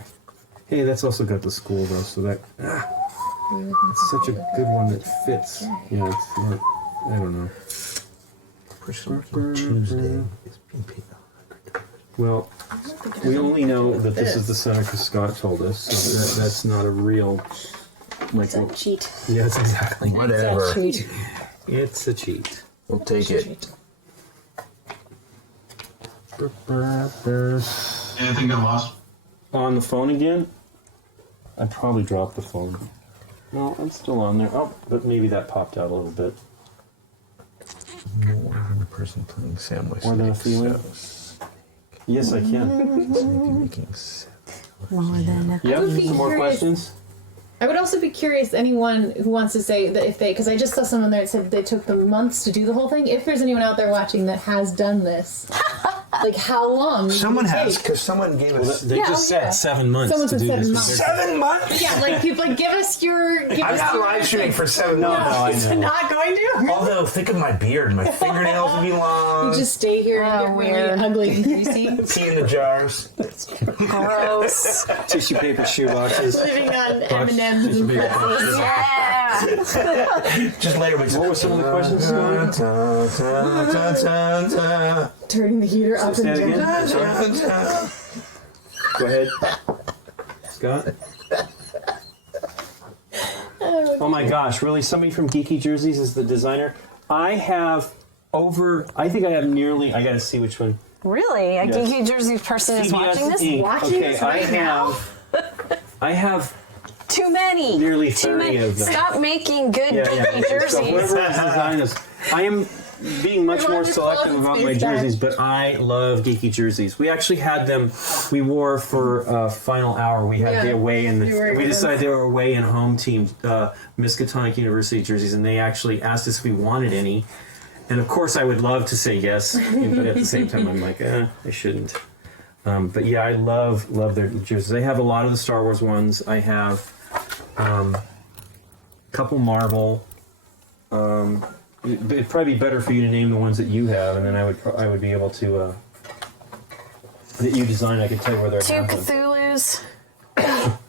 Hey, that's also got the school though, so that it's such a good one that fits. Yeah, it's not. I don't know. Tuesday. Well, we only know that this is the center because Scott told us, so that's not a real. Like, well, Cheat. yes, exactly. Whatever. Cheat. It's a cheat. We'll take it. Anything got lost? On the phone again? I probably dropped the phone. No, I'm still on there. Oh, but maybe that popped out a little bit. More than the person playing sandwich. More than a feeling? Yes, I can. Making More than a... Yep. would be Some more curious- questions? I would also be curious, anyone who wants to say that if they, because I just saw someone there that said they took them months to do the whole thing. If there's anyone out there watching that has done this, like how long? Someone did it has, take? because someone gave us. They Yeah, just said yeah. 7 months Someone to said do 7 this. months. 7 months? Yeah, like people, like give us your. Give I'm us not your live streaming for 7 months. I know. Not going to. Although, think of my beard. My fingernails would be long. Just stay here and get weird. really ugly and greasy. Pee in the jars. Gross. Tissue paper shoe boxes. Living on M&M's and pretzels. Yeah. Just later we What were some of the questions? Turning the heater up Say and it down. again. Sorry. Go ahead. Scott? Oh my gosh, really? Somebody from Geeky Jerseys is the designer? I think I have nearly, I gotta see which one. Really? A Yes. Geeky Jersey person is watching this? Inc. Watching Okay, this right I have Too many. Nearly Too 30 many. of them. Stop making good yeah, Geeky So Jerseys. whoever has designed this, I am being much more selective about my jerseys, but I love Geeky Jerseys. We actually had them. We wore for final hour. We had the away and we decided they were away and home team Miskatonic University jerseys, and they actually asked us if we wanted any. And of course, I would love to say yes, but at the same time, I'm like, I shouldn't. But yeah, I love their jerseys. I have a lot of the Star Wars ones. I have a couple Marvel. It'd probably be better for you to name the ones that you have, and then I would be able to that you designed. I could tell you where they're. Two Cthulhu's.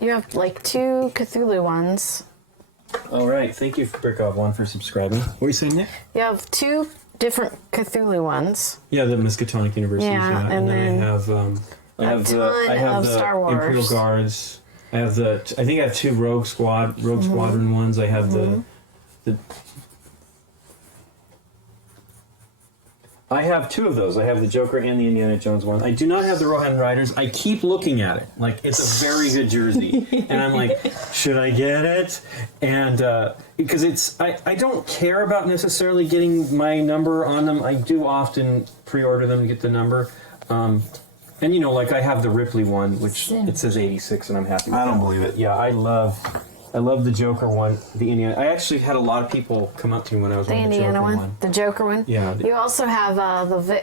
You have like 2 Cthulhu ones. All right, thank you, Brickov One, for subscribing. What were you saying there? You have 2 different Cthulhu ones. Yeah, the Miskatonic University. Yeah, and then then I have ton of the Star Wars. Imperial Guards. I think I have 2 Rogue Squadron ones. I have the I have 2 of those. I have the Joker and the Indiana Jones one. I do not have the Rohan Riders. I keep looking at it. Like, it's a very good jersey. And I'm like, should I get it? And because I don't care about necessarily getting my number on them. I do often pre-order them to get the number. And, like I have the Ripley one, which it says 86, and I'm happy with I don't that. believe it. Yeah, I love the Joker one, the Indiana. I actually had a lot of people come up to me when I was The wearing the Indiana Joker one. The Joker one. Yeah. You also have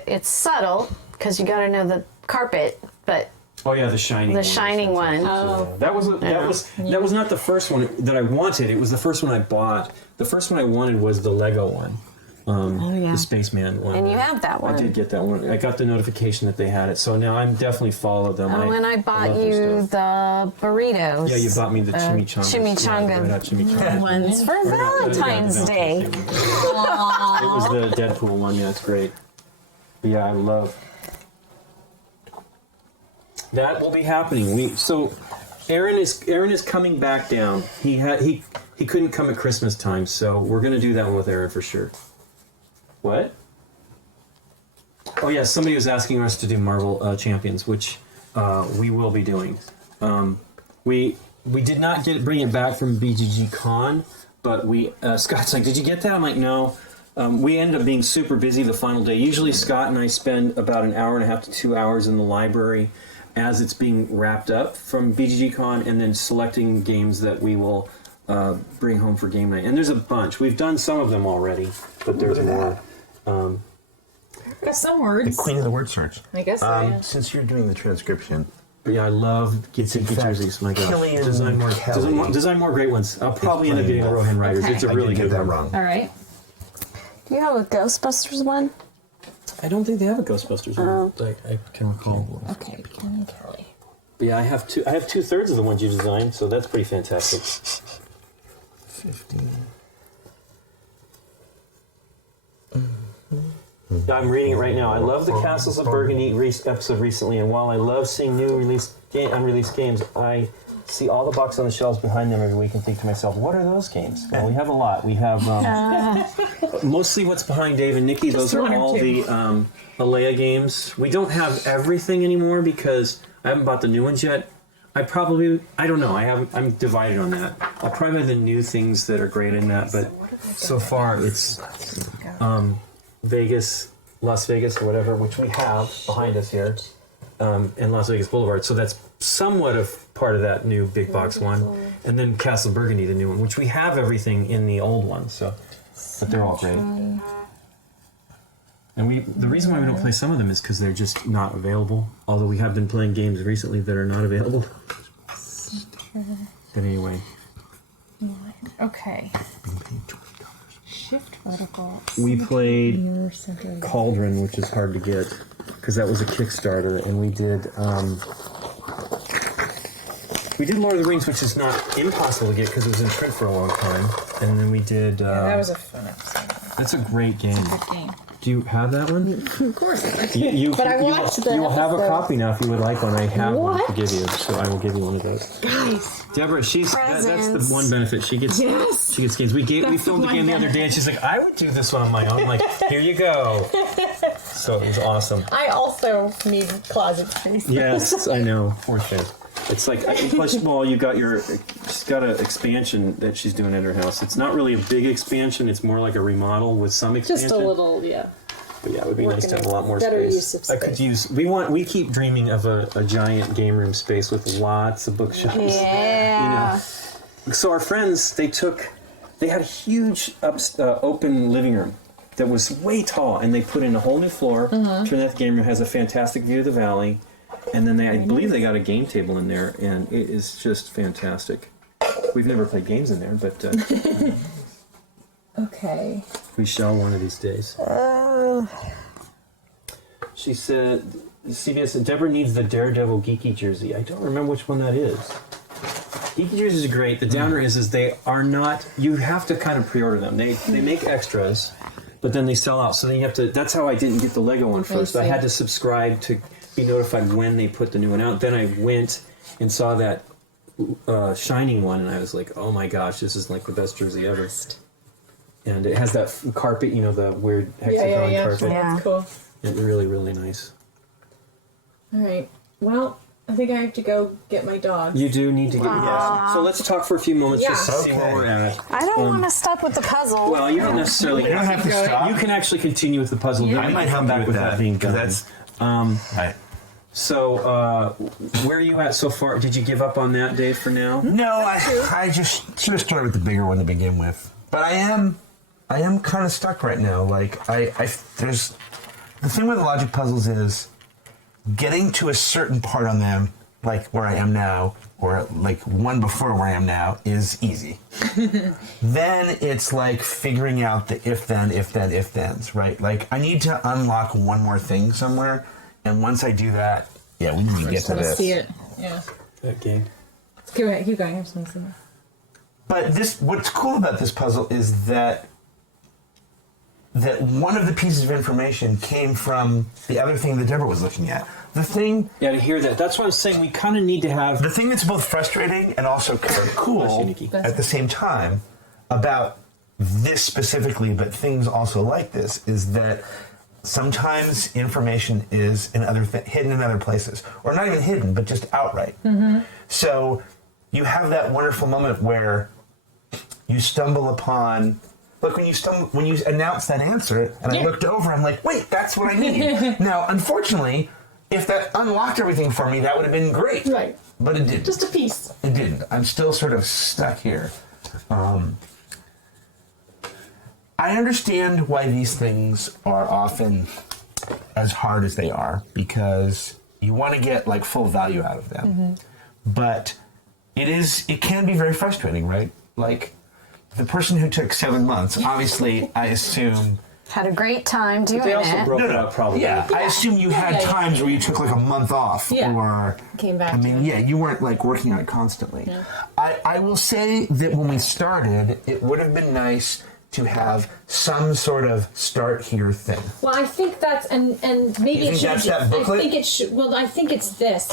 it's subtle because you got to know the carpet, but Oh yeah, the Shining. the Shining one. Yeah. That was not the first one that I wanted. It was the first one I bought. The first one I wanted was the Lego one. The Spaceman one. And you have that one. I did get that one. I got the notification that they had it, so now I'm definitely followed them. Oh, and I bought love their you stuff. the burritos. Yeah, you bought me the chimichangas. Chimichanga Yeah, red hot chimichanga. ones for Valentine's Day. It was the Deadpool one. Yeah, it's great. But yeah, I love that. Will be happening. So Aaron is coming back down. He couldn't come at Christmas time, so we're gonna do that one with Aaron for sure. What? Oh yeah, somebody was asking us to do Marvel Champions, which we will be doing. We did not bring it back from BGG Con, but Scott's like, did you get that? I'm like, no. We ended up being super busy the final day. Usually Scott and I spend about an hour and a half to 2 hours in the library as it's being wrapped up from BGG Con, and then selecting games that we will bring home for game night. And there's a bunch. We've done some of them already, but there's more. Got some words. The queen of the word search. I guess so, yeah. Since you're doing the transcription, But yeah, I love get jerseys. My God, Killian design more great ones. I'll probably end up getting the Rohan Riders. Okay. It's a I really did good get that one. wrong. All right. Do you have a Ghostbusters one? I don't think they have a Ghostbusters one. I can recall. Okay, Kelly. But yeah, I have 2/3 of the ones you designed, so that's pretty fantastic. 15. I'm reading it right now. I love the Castles of Burgundy episode recently, and while I love seeing new unreleased games, I see all the boxes on the shelves behind them every week and think to myself, what are those games? Well, we have a lot. We have mostly what's behind Dave and Nikki. Those are all the Alea games. We don't have everything anymore because I haven't bought the new ones yet. I don't know. I'm divided on that. I'll probably buy the new things that are great in that, but so far it's Las Vegas or whatever, which we have behind us here, and Las Vegas Boulevard. So that's somewhat of part of that new big box one. And then Castle Burgundy, the new one, which we have everything in the old one. So, but they're all great. And the reason why we don't play some of them is because they're just not available. Although we have been playing games recently that are not available. But anyway. Okay. Shift vertical. We played Cauldron, which is hard to get because that was a Kickstarter, and we did Lord of the Rings, which is not impossible to get because it was in print for a long time, and then we did. That was a fun episode. That's a great game. Good game. Do you have that one? Of course. But I watched the You will have a episode. copy now if you would like one. I have one to What? give you, so I will give you one of those. Guys. Deborah, that's the Presents. one benefit. She gets games. We filmed a game the other day, and she's like, I would do this one on my own. I'm like, here you go. So it was awesome. I also need closet space. Yes, I know. Poor thing. It's like, plus, well, she's got an expansion that she's doing at her house. It's not really a big expansion. It's more like a remodel with some expansion. Just a little, yeah. But yeah, it would be nice to have a lot more Better space. use of I could use. We keep dreaming of a giant game room space with lots of bookshelves. Yeah. So our friends, they had a huge open living room that was way tall, and they put in a whole new floor. Turned that game room has a fantastic view of the valley, and then I believe they got a game table in there, and it is just fantastic. We've never played games in there, but Okay. we shall one of these days. She said, CBS said, Deborah needs the Daredevil Geeky jersey. I don't remember which one that is. Geeky jerseys are great. The downer is they are not, you have to kind of pre-order them. They make extras, but then they sell out. So then you have to, that's how I didn't get the Lego one first. I had to subscribe to be notified when they put the new one out. Then I went and saw that Shining one, and I was like, oh my gosh, this is like the best jersey ever. And it has that carpet, the weird hexagon carpet. Yeah. That's cool. It's really, really nice. All right. Well, I think I have to go get my dog. You do need to get So let's talk for a few moments just to see where we're at. I don't want to stop with the puzzle. Well, you don't necessarily You don't have to stop. You can actually continue with the puzzle. Yeah. I I might might help come back you with with that being because done. that's right. So, where are you at so far? Did you give up on that, Dave, for now? No, I just should have started with the bigger one to begin with. But I am kind of stuck right now. Like there's the thing with logic puzzles is getting to a certain part on them, like where I am now, or like one before where I am now, is easy. Then it's like figuring out the if thens, right? Like I need to unlock one more thing somewhere, and once I do that, we need to get to Let's this. see it. Yeah. Okay. Let's go ahead. Keep going. I just want to see it. But what's cool about this puzzle is that that one of the pieces of information came from the other thing that Deborah was looking at. The thing... Yeah, to hear that. That's what I'm saying. We kind of need to have... The thing that's both frustrating and also kind of cool at the same time about this specifically, but things also like this, is that sometimes information is hidden in other places. Or not even hidden, but just outright. Mm-hmm. So you have that wonderful moment where you stumble upon... Look, when you announced that answer, and I looked over, I'm like, wait, that's what I need. Now, unfortunately, if that unlocked everything for me, that would have been great. Right. But it didn't. Just a piece. It didn't. I'm still sort of stuck here. I understand why these things are often as hard as they are, because you want to get like full value out of them. Mm-hmm. But it can be very frustrating, right? Like the person who took 7 months, obviously, I assume... Had a great time doing They also it. broke it up, probably. Yeah, I assume you had times where you took like a month off, or came back. I mean, you weren't like working on it constantly. No. I will say that when we started, it would have been nice to have some sort of start here thing. Well, I think that's and maybe You it think should. that's that booklet? I think it should. Well, I think it's this.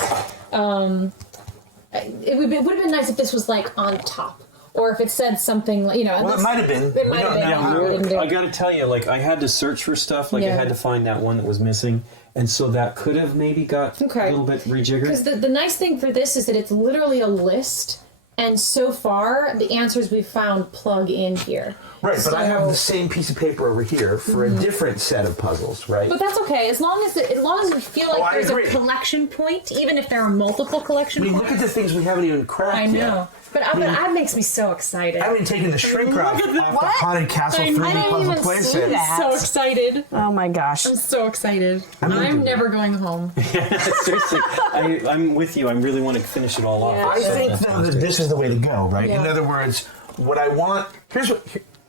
It would have been nice if this was like on top, or if it said something like, Well, it might have been. It might have been. Yeah, We didn't do I it. got to tell you, like, I had to search for stuff. Like, I Yeah. had to find that one that was missing. And so that could have maybe got a little bit rejiggered. Because the nice thing for this is that it's literally a list, and so far the answers we've found plug in here. Right, but I have So- the same piece of paper over here for a different set of puzzles, right? But that's okay, as long as we feel like I there's agree. a collection point, even if there are multiple collection I mean, points. look at the things we haven't even cracked I yet. know, but that makes me so excited. I haven't taken the shrink wrap off the What? Haunted Castle I 3D didn't puzzle even playset. see that. So excited! Oh my gosh. I'm so excited. gonna do I'm that. never going home. Seriously, I'm with you. I really want to finish it all off. I think though that this is the way to go, right? Yeah. In other words, what I want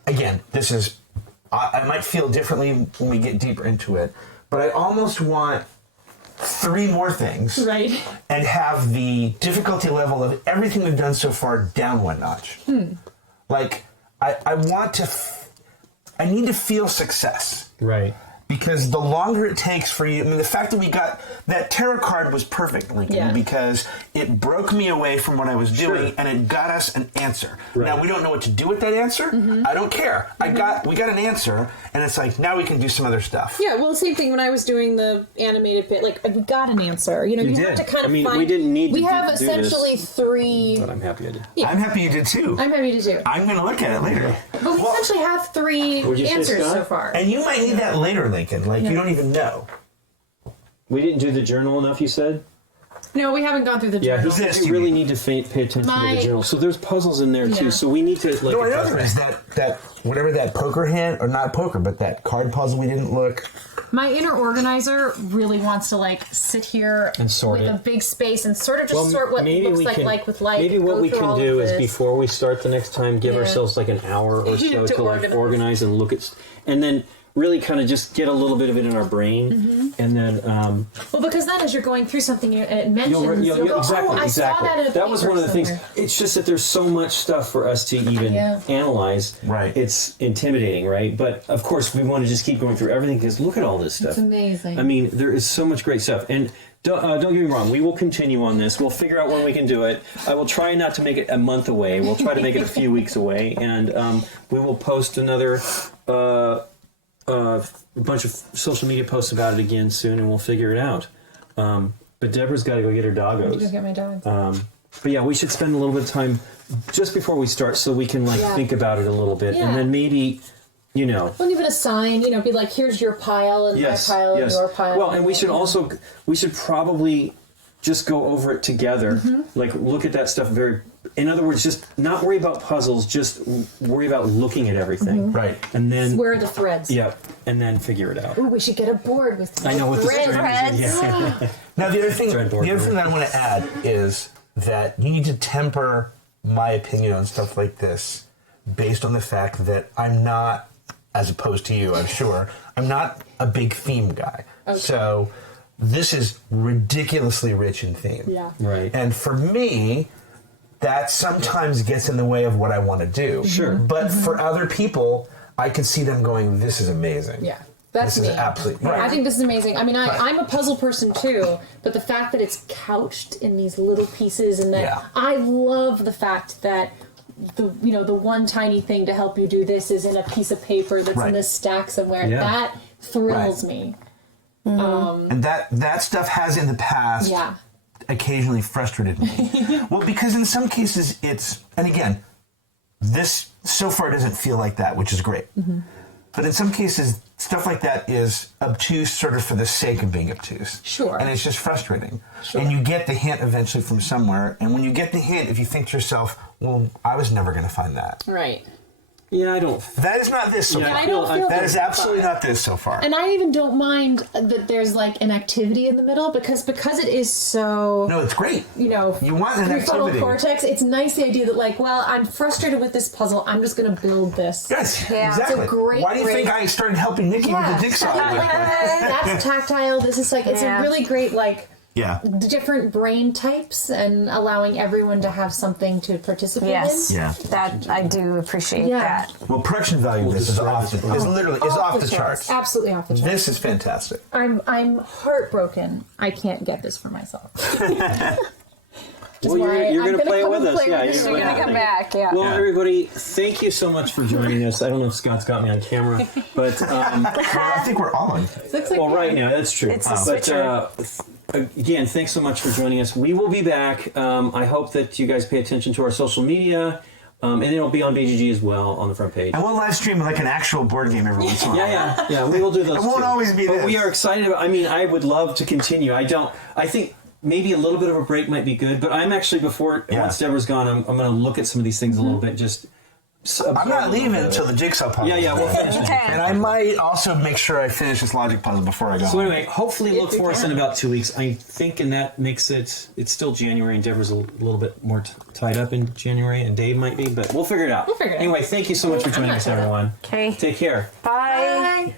again, this is I might feel differently when we get deeper into it, but I almost want 3 more things, Right. and have the difficulty level of everything we've done so far down 1 notch. Like I want to I need to feel success. Right. Because the longer it takes for you, I mean, the fact that we got that tarot card was perfect, Lincoln, Yeah. because it broke me away from what I was doing, and it got us an answer. Right. Now we don't know what to do with that answer. I don't care. We got an answer, and it's like now we can do some other stuff. Yeah, well, same thing when I was doing the animated bit. Like, we got an answer. You know, you have did. to kind of I mean, find. we didn't need to We do have this. essentially 3. But I'm happy I did. Yeah. I'm happy you did too. I'm happy to do. I'm going to look at it later. But we essentially have 3 What'd you say, answers Scott? so far. And you might need that later, Lincoln. Like you don't even know. We didn't do the journal enough, you said? No, we haven't gone through the Yeah, journal. he said This you you really mean. need to pay attention to My- the journal. So there's puzzles in there, Yeah. too. So we need to, like... No, I know address there is that whatever that poker hand, or not poker, but that card puzzle we didn't look. My inner organizer really wants to like sit here And sort with it. a big space and sort of just Well, sort what maybe looks we like can, with like. maybe what go we through can all do of is this. before we start the next time, give Yeah. ourselves like an hour or so To to like organize. organize and look at, and then really kind of just get a little bit of it in our brain, Mm-hmm. and then Well, because then as you're going through something and it mentions, you'll go, exactly, oh, I exactly. saw that in a was paper one of the things. somewhere. It's just that there's so much stuff for us to even Yeah. analyze. Right. It's intimidating, right? But of course, we want to just keep going through everything because look at all this stuff. It's amazing. I mean, there is so much great stuff, and don't get me wrong. We will continue on this. We'll figure out when we can do it. I will try not to make it a month away. We'll try to make it a few weeks away, and we will post another. A bunch of social media posts about it again soon, and we'll figure it out. But Deborah's got to go get her doggos. Go get my dog. But yeah, we should spend a little bit of time just before we start, so we can Yeah. think about it a little bit, Yeah. and then maybe, Well, even a sign, be like, here's your pile and yes, my pile yes. and your pile. Well, and we should probably just go over it together. Mm-hmm. Like look at that stuff in other words, just not worry about puzzles, just worry about looking at everything. Mm-hmm. Right. And then Where are the threads? and then figure it out. Ooh, we should get a board with I know what the threads. strings. Yeah. Now the other thing Threadboard, that I want to add is that you need to temper my opinion on stuff like this based on the fact that I'm not, as opposed to you, I'm sure, I'm not a big theme guy. Okay. So this is ridiculously rich in theme. Yeah. Right. And for me, that sometimes gets in the way of what I want to do. Sure. But for other people, I could see them going, this is amazing. Yeah. That's This me. is absolutely right. I think this is amazing. I mean, Right. I'm a puzzle person too, but the fact that it's couched in these little pieces and that Yeah. I love the fact that the one tiny thing to help you do this is in a piece of paper that's Right. in a stack somewhere. Yeah. That thrills Right. me. And that stuff has in the past Yeah. occasionally frustrated me. Well, because in some cases it's, and again, this so far doesn't feel like that, which is great. But in some cases, stuff like that is obtuse sort of for the sake of being obtuse. Sure. And it's just frustrating. And you get the hint eventually from somewhere. And when you get the hint, if you think to yourself, well, I was never going to find that. Right. Yeah, I don't. That is not this so Yeah, far. I don't feel That is absolutely not this so far. And I even don't mind that there's like an activity in the middle because it is so No, it's great. you know You want an prefrontal activity. cortex. It's nice the idea that like, well, I'm frustrated with this puzzle. I'm just going to build this. Yes, Yeah. It's a exactly. great, Why do you think great- I started helping Nikki with the jigsaw? That's tactile. This is like it's Yeah. a really great like Yeah. different brain types and allowing everyone to have something to participate Yes. in. Yeah. That I do appreciate Yeah. that. Well, production value of this is off the, is literally is off the charts. Absolutely off the charts. This is fantastic. I'm heartbroken. I can't get this for myself. Well, you're I'm going to gonna play it come with us. play Yeah, with this. You're gonna come back, yeah. Well, Yeah. everybody, thank you so much for joining us. I don't know if Scott's got me on camera, but Well, I think we're on. Looks like well, right now that's true. It's a But switcher. again, thanks so much for joining us. We will be back. I hope that you guys pay attention to our social media, and it'll be on BGG as well on the front page. And we'll live stream like an actual board game every once in a while. Yeah. We will do those. It won't too. always be But this. we are excited about. I mean, I would love to continue. I think maybe a little bit of a break might be good. But I'm actually once Deborah's gone, I'm going to look at some of these things a little bit. Just. I'm not leaving until the jigsaw puzzle. Yeah, we'll finish it. Okay. And I might also make sure I finish this logic puzzle before I go. So anyway, hopefully look you for us in can. about 2 weeks. I think, and that makes it's still January, and Deborah's a little bit more tied up in January, and Dave might be, but we'll figure it out. We'll figure it out. Anyway, thank you so much for joining us, everyone. Okay. Take care. Bye. Bye.